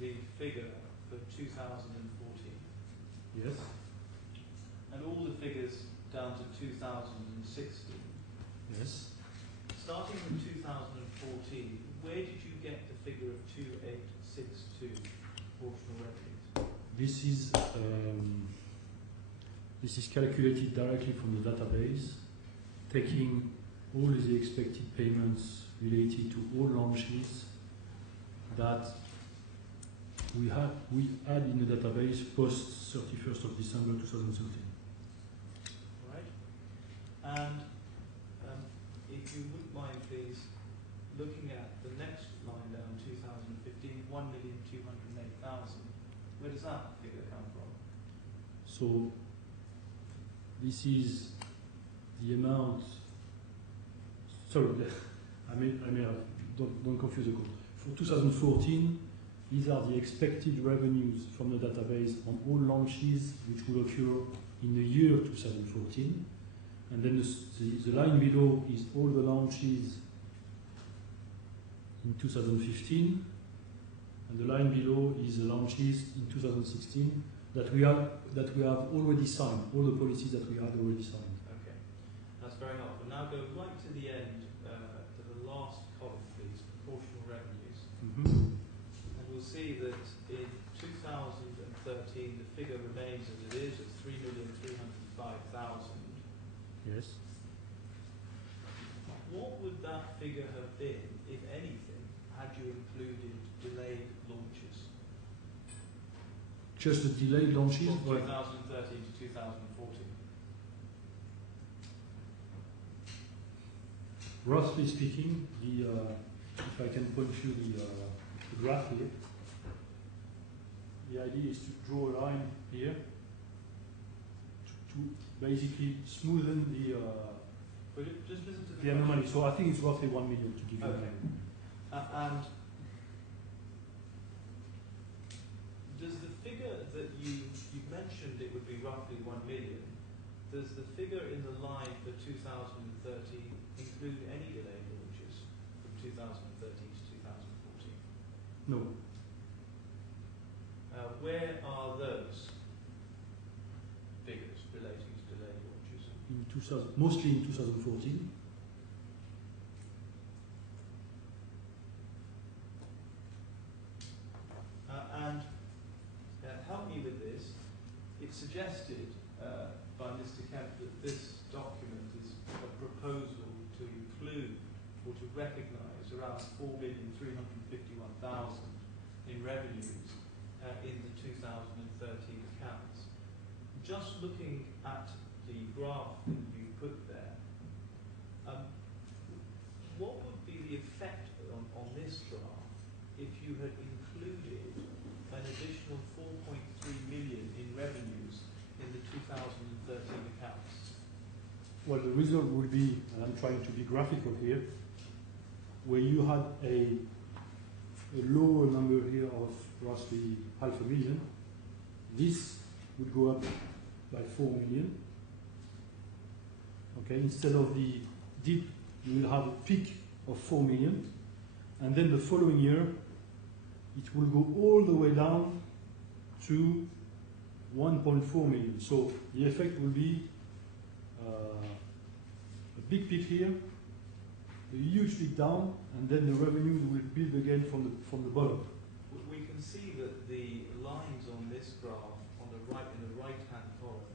the figure for 2014 Yes. and all the figures down to 2016? Yes. Starting with 2014, where did you get the figure of 2862 proportional revenues? This is calculated directly from the database, taking all the expected payments related to all launches that we had in the database post 31st of December 2013. Right? And if you wouldn't mind, please, looking at the next line down, 2015, 1,208,000. Where does that figure come from? So this is the amount. Sorry, I may have, don't confuse the code. For 2014, these are the expected revenues from the database on all launches which will occur in the year 2014. And then the line below is all the launches in 2015. And the line below is the launches in 2016 that we have already signed, all the policies that we had already signed. Okay, that's very helpful. Now go right to the end, to the last column, please, proportional revenues. Mm-hmm. And we'll see that in 2013 the figure remains as it is at 3,305,000. Yes. What would that figure have been, if anything, had you included delayed launches Just the delayed launches. from Well, 2013 to 2014? roughly speaking, if I can point you the graph here, the idea is to draw a line here to basically smoothen But just listen to the anomaly. So I think it's roughly 1 million to give you. Okay. And does the figure that you mentioned, it would be roughly 1 million, does the figure in the line for 2013 include any delayed launches from 2013 to 2014? No. Where are those figures relating to delayed launches? Mostly in 2014. And help me with this. It's suggested by Mr. Kemp that this document is a proposal to include or to recognise around 4,351,000 in revenues in the 2013 accounts. Just looking at the graph that you put there, what would be the effect on this graph if you had included an additional 4.3 million in revenues in the 2013 accounts? Well, the result would be, and I'm trying to be graphical here, where you had a lower number here of roughly 500,000, this would go up by 4 million. Okay, instead of the dip, you will have a peak of 4 million, and then the following year, it will go all the way down to 1.4 million. So the effect will be a big peak here, a huge peak down, and then the revenues will build again from the bottom. We can see that the lines on this graph, on the right, in the right-hand column,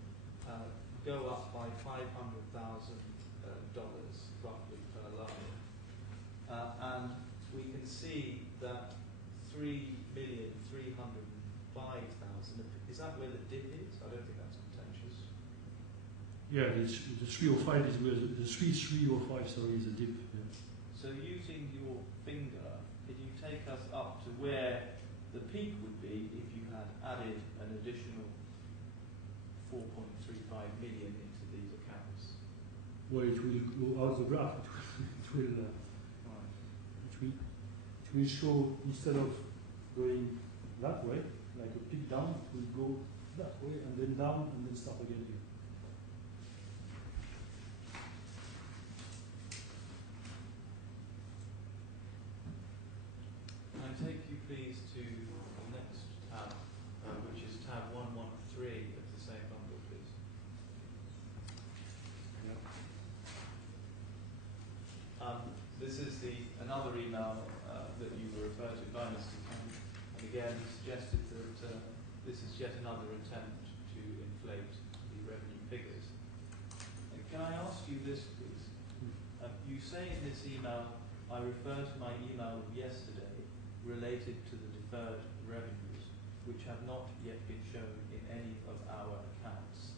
go up by $500,000 roughly per line, and we can see that 3,305,000. Is that where the dip is? I don't think that's contentious. Yeah, the 305 is where the 3305, sorry, is a dip. Yeah. So using your finger, can you take us up to where the peak would be if you had added an additional 4.35 million into these accounts? Well, it will go out the graph. It will show, instead of going that way, like a peak down, it will go that way and then down and then start again here. Can I take you please to the next tab, which is tab 113 of the same bundle, please. This is another email that you were referred to by Mr. Kemp, and again he suggested that this is yet another attempt to inflate the revenue figures. And can I ask you this, please? You say in this email, I refer to my email of yesterday related to the deferred revenues, which have not yet been shown in any of our accounts.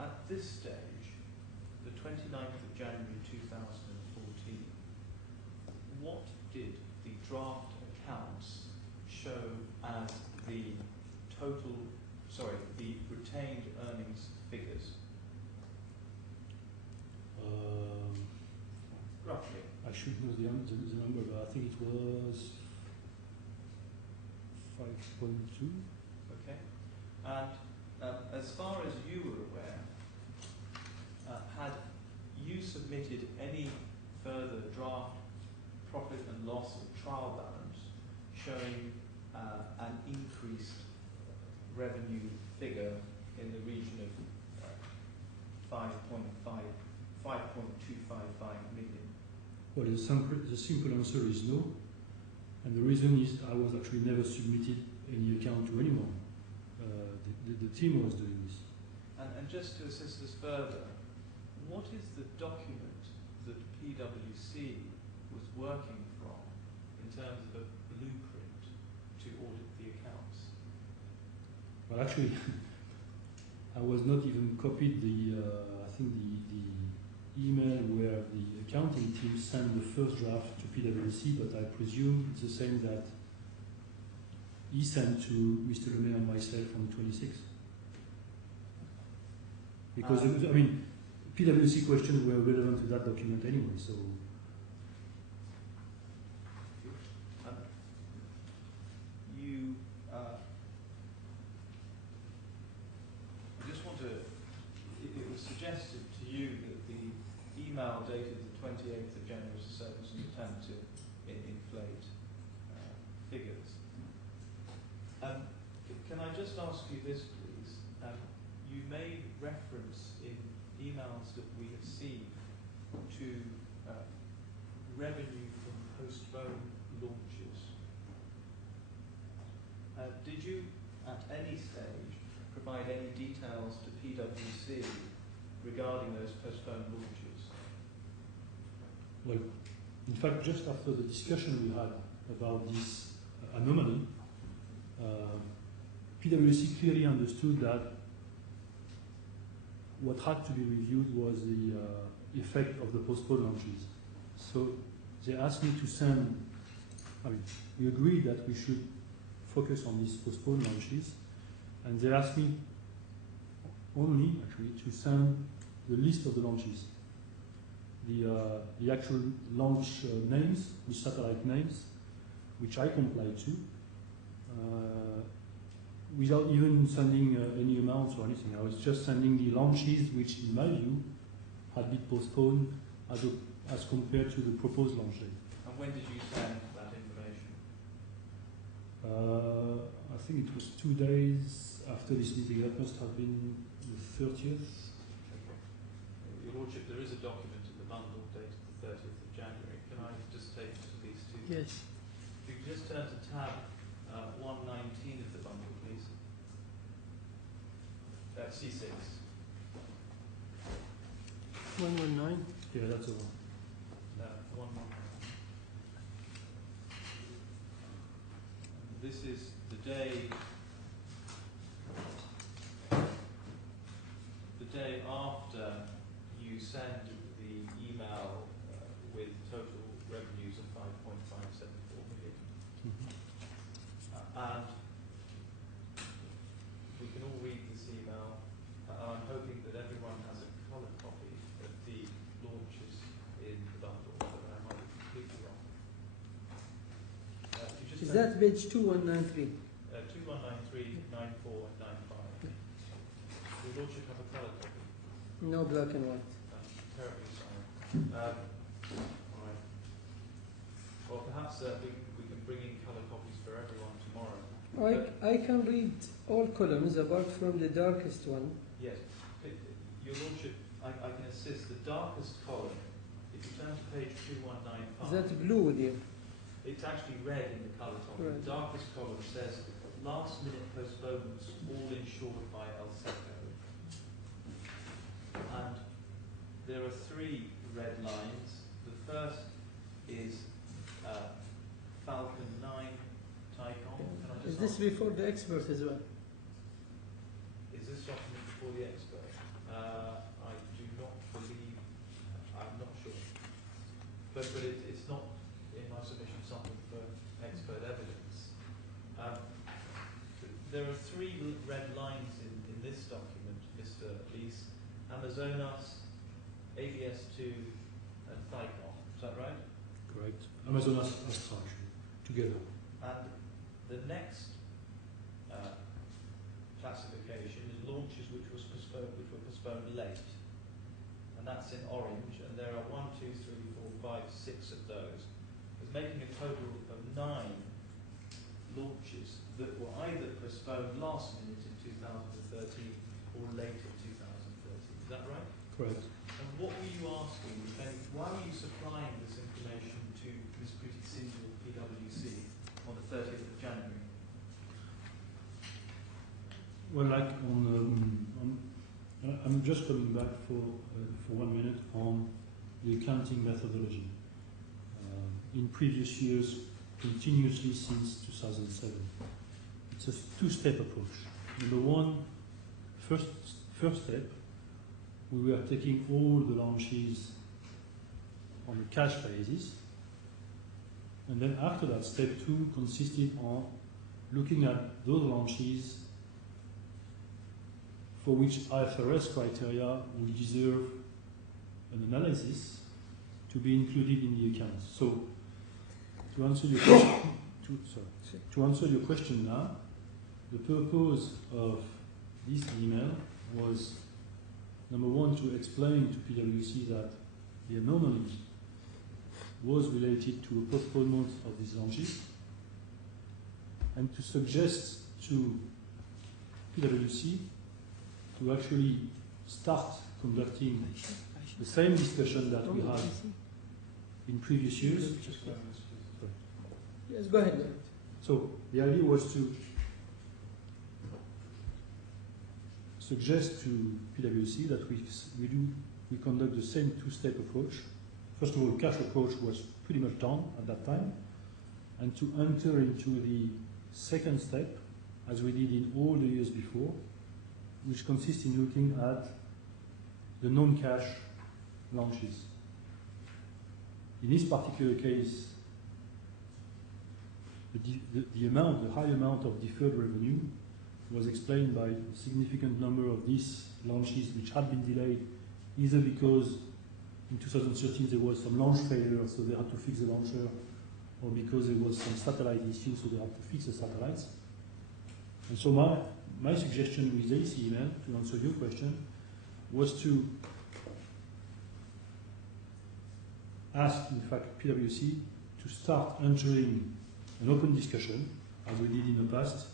At this stage, the 29th of January 2014, what did the draft accounts show as the retained earnings figures? Roughly. I should know the number, but I think it was 5.2. Okay. And as far as you were aware, had you submitted any further draft profit and loss or trial balance showing an increased revenue figure in the region of 5.255 million? Well, the simple answer is no. And the reason is I was actually never submitted any account to anyone. The team was doing this. And just to assist us further, what is the document that PwC was working from in terms of a blueprint to audit the accounts? Well, actually, I was not even copied I think the email where the accounting team sent the first draft to PwC, but I presume it's the same that he sent to Mr. Lemay and myself on the 26th. Because, I mean, PwC questions were relevant to that document anyway, so... You, I just want to, it was suggested to you that the email dated the 28th of January was an attempt to inflate figures. Can I just ask you this, please? You made reference in emails that we have seen to revenue from postponed launches. Did you, at any stage, provide any details to PwC regarding those postponed launches? Well, in fact, just after the discussion we had about this anomaly, PwC clearly understood that what had to be reviewed was the effect of the postponed launches. So they asked me to send, I mean, we agreed that we should focus on these postponed launches, and they asked me only, actually, to send the list of the launches. The actual launch names, the satellite names, which I complied to, without even sending any amounts or anything. I was just sending the launches which, in my view, had been postponed as compared to the proposed launch date. And when did you send that information? I think it was 2 days after this meeting. That must have been the 30th. Your Lordship, there is a document in the bundle dated the 30th of January. Can I just take these two? Yes. If you could just turn to tab 119 of the bundle, please. C6. 119. Yeah, that's the one. 119. This is the day after you send the email with total revenues of 5.574 million. And we can all read this email. I'm hoping that everyone has a coloured copy of the launches in the bundle, but I might be completely wrong. Is that page 2193? 2193, 94 and 95. Your Lordship have a coloured copy? No, black and white. I'm terribly sorry. All right. Well, perhaps we can bring in colour copies for everyone tomorrow. I can read all columns apart from the darkest one. Yes. Your Lordship, I can assist. The darkest column, if you turn to page 2195. Is that blue there? It's actually red in the colour tone. Right. The darkest column says last minute postponements all insured by Elseco. And there are 3 red lines. The first is Falcon 9 Tycon. Can I just Is this ask, before the expert as well? is this document before the expert? I do not believe, I'm not sure. But it's not in my submission something for expert evidence. There are 3 red lines in this document, Mr. Lees: Amazonas, ABS2, and Tycon. Is that right? Correct. Amazonas Astra, actually, together. And the next classification is launches which were postponed late, and that's in orange. And there are 1, 2, 3, 4, 5, 6 of those. It's making a total of 9 launches that were either postponed last minute in 2013 or late in 2013. Is that right? Correct. And what were you asking? Why were you supplying this information to Ms. Pretty Single, PwC, on the 30th of January? Well, like on I'm just coming back for 1 minute on the accounting methodology. In previous years, continuously since 2007, it's a two-step approach. Number one, first step, we were taking all the launches on a cash basis, and then after that, step two consisted on looking at those launches for which IFRS criteria will deserve an analysis to be included in the accounts. So, to answer your question, to answer your question now, the purpose of this email was, number one, to explain to PwC that the anomaly was related to a postponement of these launches, and to suggest to PwC to actually start conducting the same discussion that we had in previous years. Yes, go ahead. So the idea was to suggest to PwC that we conduct the same two-step approach. First of all, cash approach was pretty much done at that time, and to enter into the second step, as we did in all the years before, which consists in looking at the non-cash launches. In this particular case, the high amount of deferred revenue was explained by a significant number of these launches which had been delayed, either because in 2013 there was some launch failure, so they had to fix the launcher, or because there was some satellite issue, so they had to fix the satellites. And so my suggestion with this email, to answer your question, was to ask, in fact, PwC to start entering an open discussion, as we did in the past,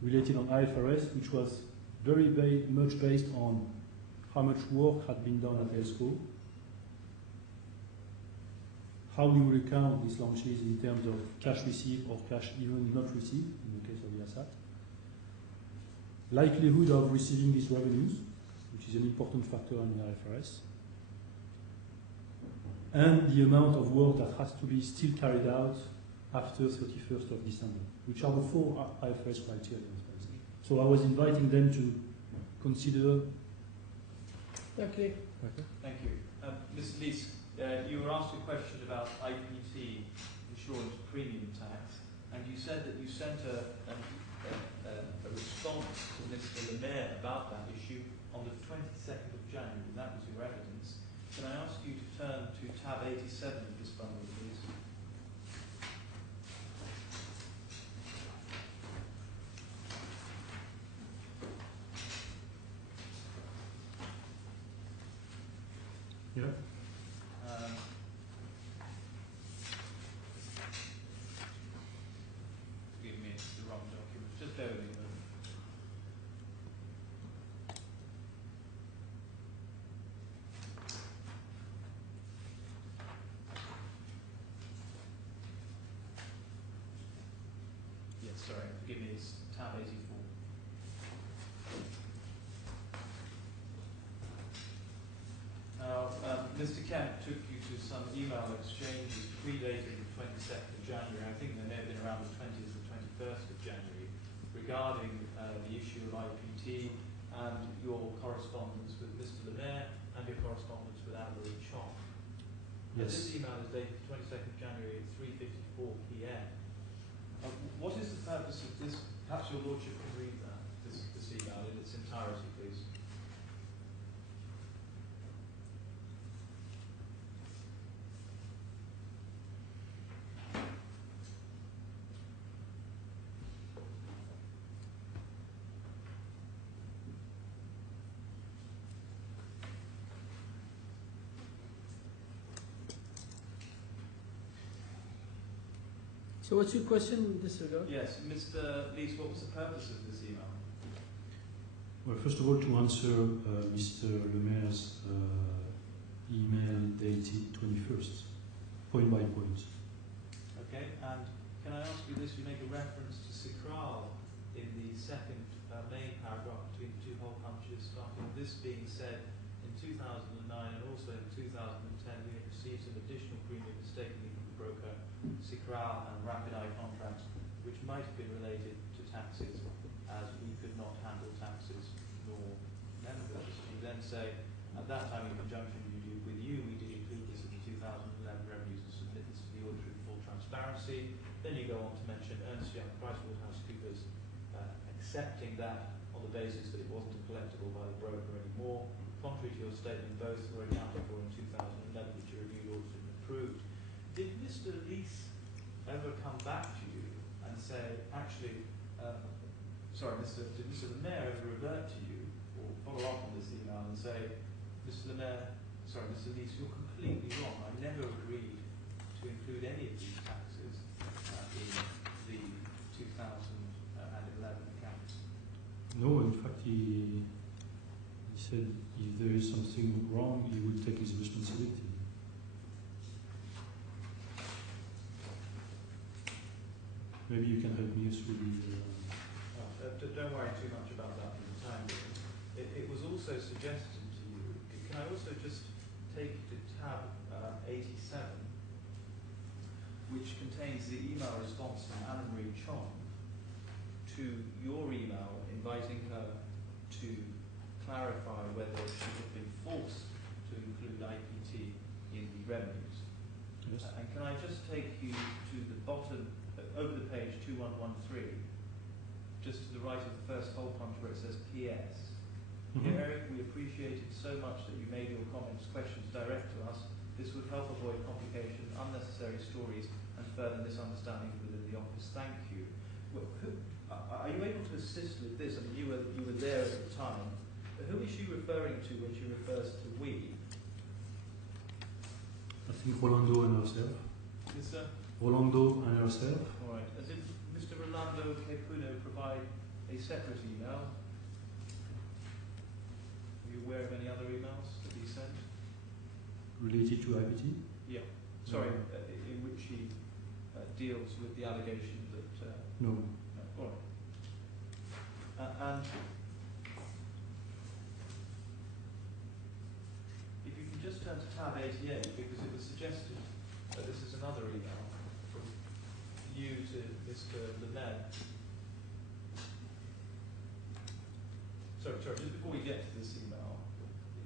related on IFRS, which was very much based on how much work had been done at ESCO, how we will account these launches in terms of cash received or cash even not received, in the case of the ASAT, likelihood of receiving these revenues, which is an important factor in IFRS, and the amount of work that has to be still carried out after 31st of December, which are the four IFRS criteria. So I was inviting them to consider. Okay. Thank you. Mr. Lees, you were asked a question about IPT insurance premium tax, and you said that you sent a response to Mr. Lemaire about that issue on the 22nd of January. That was your evidence. Can I ask you to turn to tab 87 of this bundle, please? Yeah. Forgive me, it's the wrong document. Just bear with me a moment. Yes, sorry, forgive me, it's tab 84. Now, Mr. Kemp took you to some email exchanges predating the 22nd of January. I think they may have been around the 20th or 21st of January, regarding the issue of IPT and your correspondence with Mr. Lemaire and your correspondence with Anne-Marie Chong. Yes. This email is dated 22nd of January at 3:54 p.m. What is the purpose of this? Perhaps your Lordship can read that, this email in its entirety, please. So what's your question in this regard? Yes, Mr. Lees, what was the purpose of this email? Well, first of all, to answer Mr. Lemaire's email dated 21st, point by point. Okay, and can I ask you this? You make a reference to Sikral in the second main paragraph between the two hole punches, starting with this being said in 2009 and also in 2010 we have received some additional premium mistakenly from the broker, Cicral and Rapid Eye contracts, which might have been related to taxes, as we could not handle taxes nor members. You then say, at that time in conjunction with you, we did include this in the 2011 revenues and submit this to the auditor in full transparency. Then you go on to mention Ernst Young PricewaterhouseCoopers accepting that on the basis that it wasn't collectible by the broker anymore. Contrary to your statement, both were accounted for in 2011, which you reviewed, audited and approved. Did Mr. Leese ever come back to you and say, actually, did Mr. Lemaire ever revert to you or follow up on this email and say, Mr. Leese, you're completely wrong. I never agreed to include any of these taxes in the 2011 accounts. No, in fact, he said if there is something wrong, he would take his responsibility. Maybe you can help me through the... Don't worry too much about that for the time being. It was also suggested to you, can I also just take you to tab 87, which contains the email response from Anna Marie Chong to your email inviting her to clarify whether she had been forced to include IPT in the revenues. Yes. And can I just take you to the bottom, over the page 2113, just to the right of the first hole punch where it says PS. Dear Eric, we appreciated so much that you made your comments, questions direct to us. This would help avoid complication, unnecessary stories, and further misunderstandings within the office. Thank you. Well, are you able to assist with this? I mean, you were there at the time. Who is she referring to when she refers to we? I think Rolando and herself. Mr. Rolando and herself. All right. Did Mr. Rolando Capuno provide a separate email? Are you aware of any other emails that he sent? Related to IPT? Yeah. Sorry, in which he deals with the allegation that... No. No. All right. And if you can just turn to tab 88, because it was suggested that this is another email from you to Mr. Lemaire. Sorry, just before we get to this email,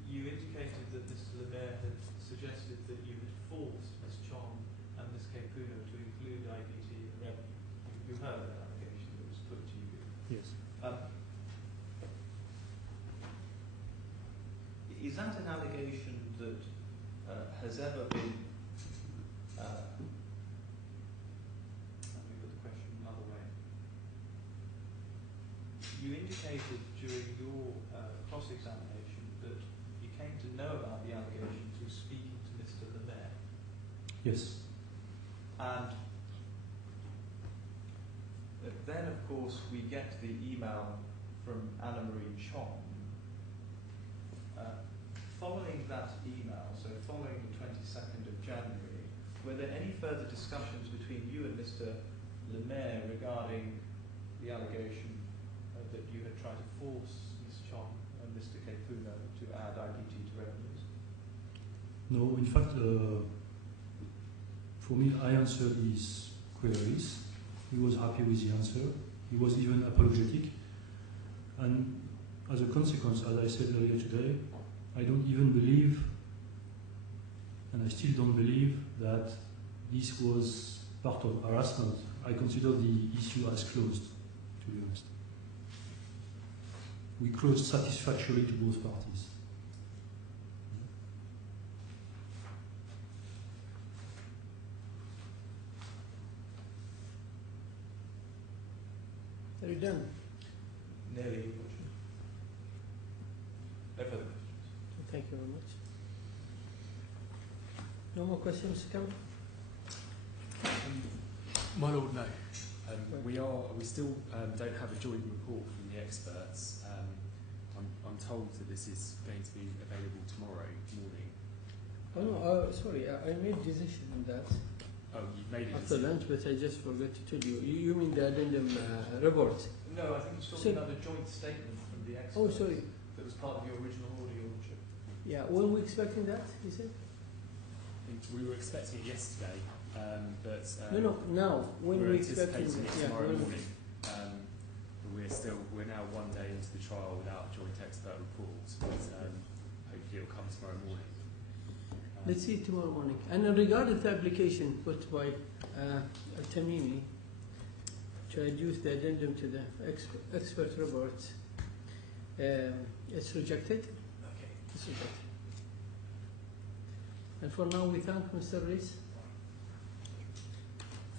you indicated that Mr. Lemaire had suggested that you had forced Ms. Chong and Ms. Capuno to include IPT in the revenue. You heard that allegation that was put to you. Yes. Is that an allegation that has ever been... let me put the question another way. You indicated during your cross-examination that you came to know about the allegation through speaking to Mr. Lemaire. Yes. And then, of course, we get the email from Anna Marie Chong. Following that email, so following the 22nd of January, were there any further discussions between you and Mr. Lemaire regarding the allegation that you had tried to force Ms. Chong and Mr. Capuno to add IPT to revenues? No, in fact, for me, I answered his queries. He was happy with the answer. He was even apologetic. And as a consequence, as I said earlier today, I don't even believe, and I still don't believe, that this was part of harassment. I consider the issue as closed, to be honest. We closed satisfactorily to both parties. Are you done? Nearly. No further questions. Thank you very much. No more questions, Cameron? My Lord, no. We still don't have a joint report from the experts. I'm told that this is going to be available tomorrow morning. Oh no, sorry, I made decision on that. Oh, maybe it's after lunch, but I just forgot to tell you. You mean the addendum report? No, I think he's talking about the joint statement from the experts. Oh, sorry. That was part of the original order, Your Lordship. Yeah, when we expecting that, you said? We were expecting it yesterday, but No, now. When we're we expecting anticipating that? it tomorrow when- morning. But we're now 1 day into the trial without a joint expert report, but hopefully it will come tomorrow morning. Let's see tomorrow morning. And regarding the application put by Tamimi to reduce the addendum to the expert report, it's rejected. Okay. It's rejected. And for now, we thank Mr. Rees.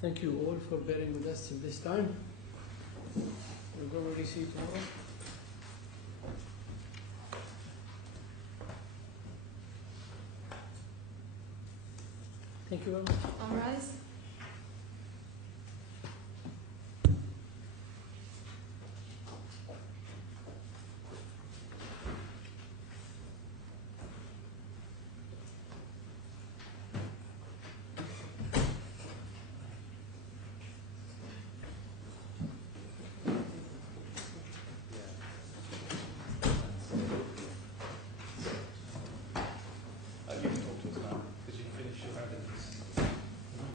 Thank you all for bearing with us till this time. We'll go and see you tomorrow. Thank you very much. All rise.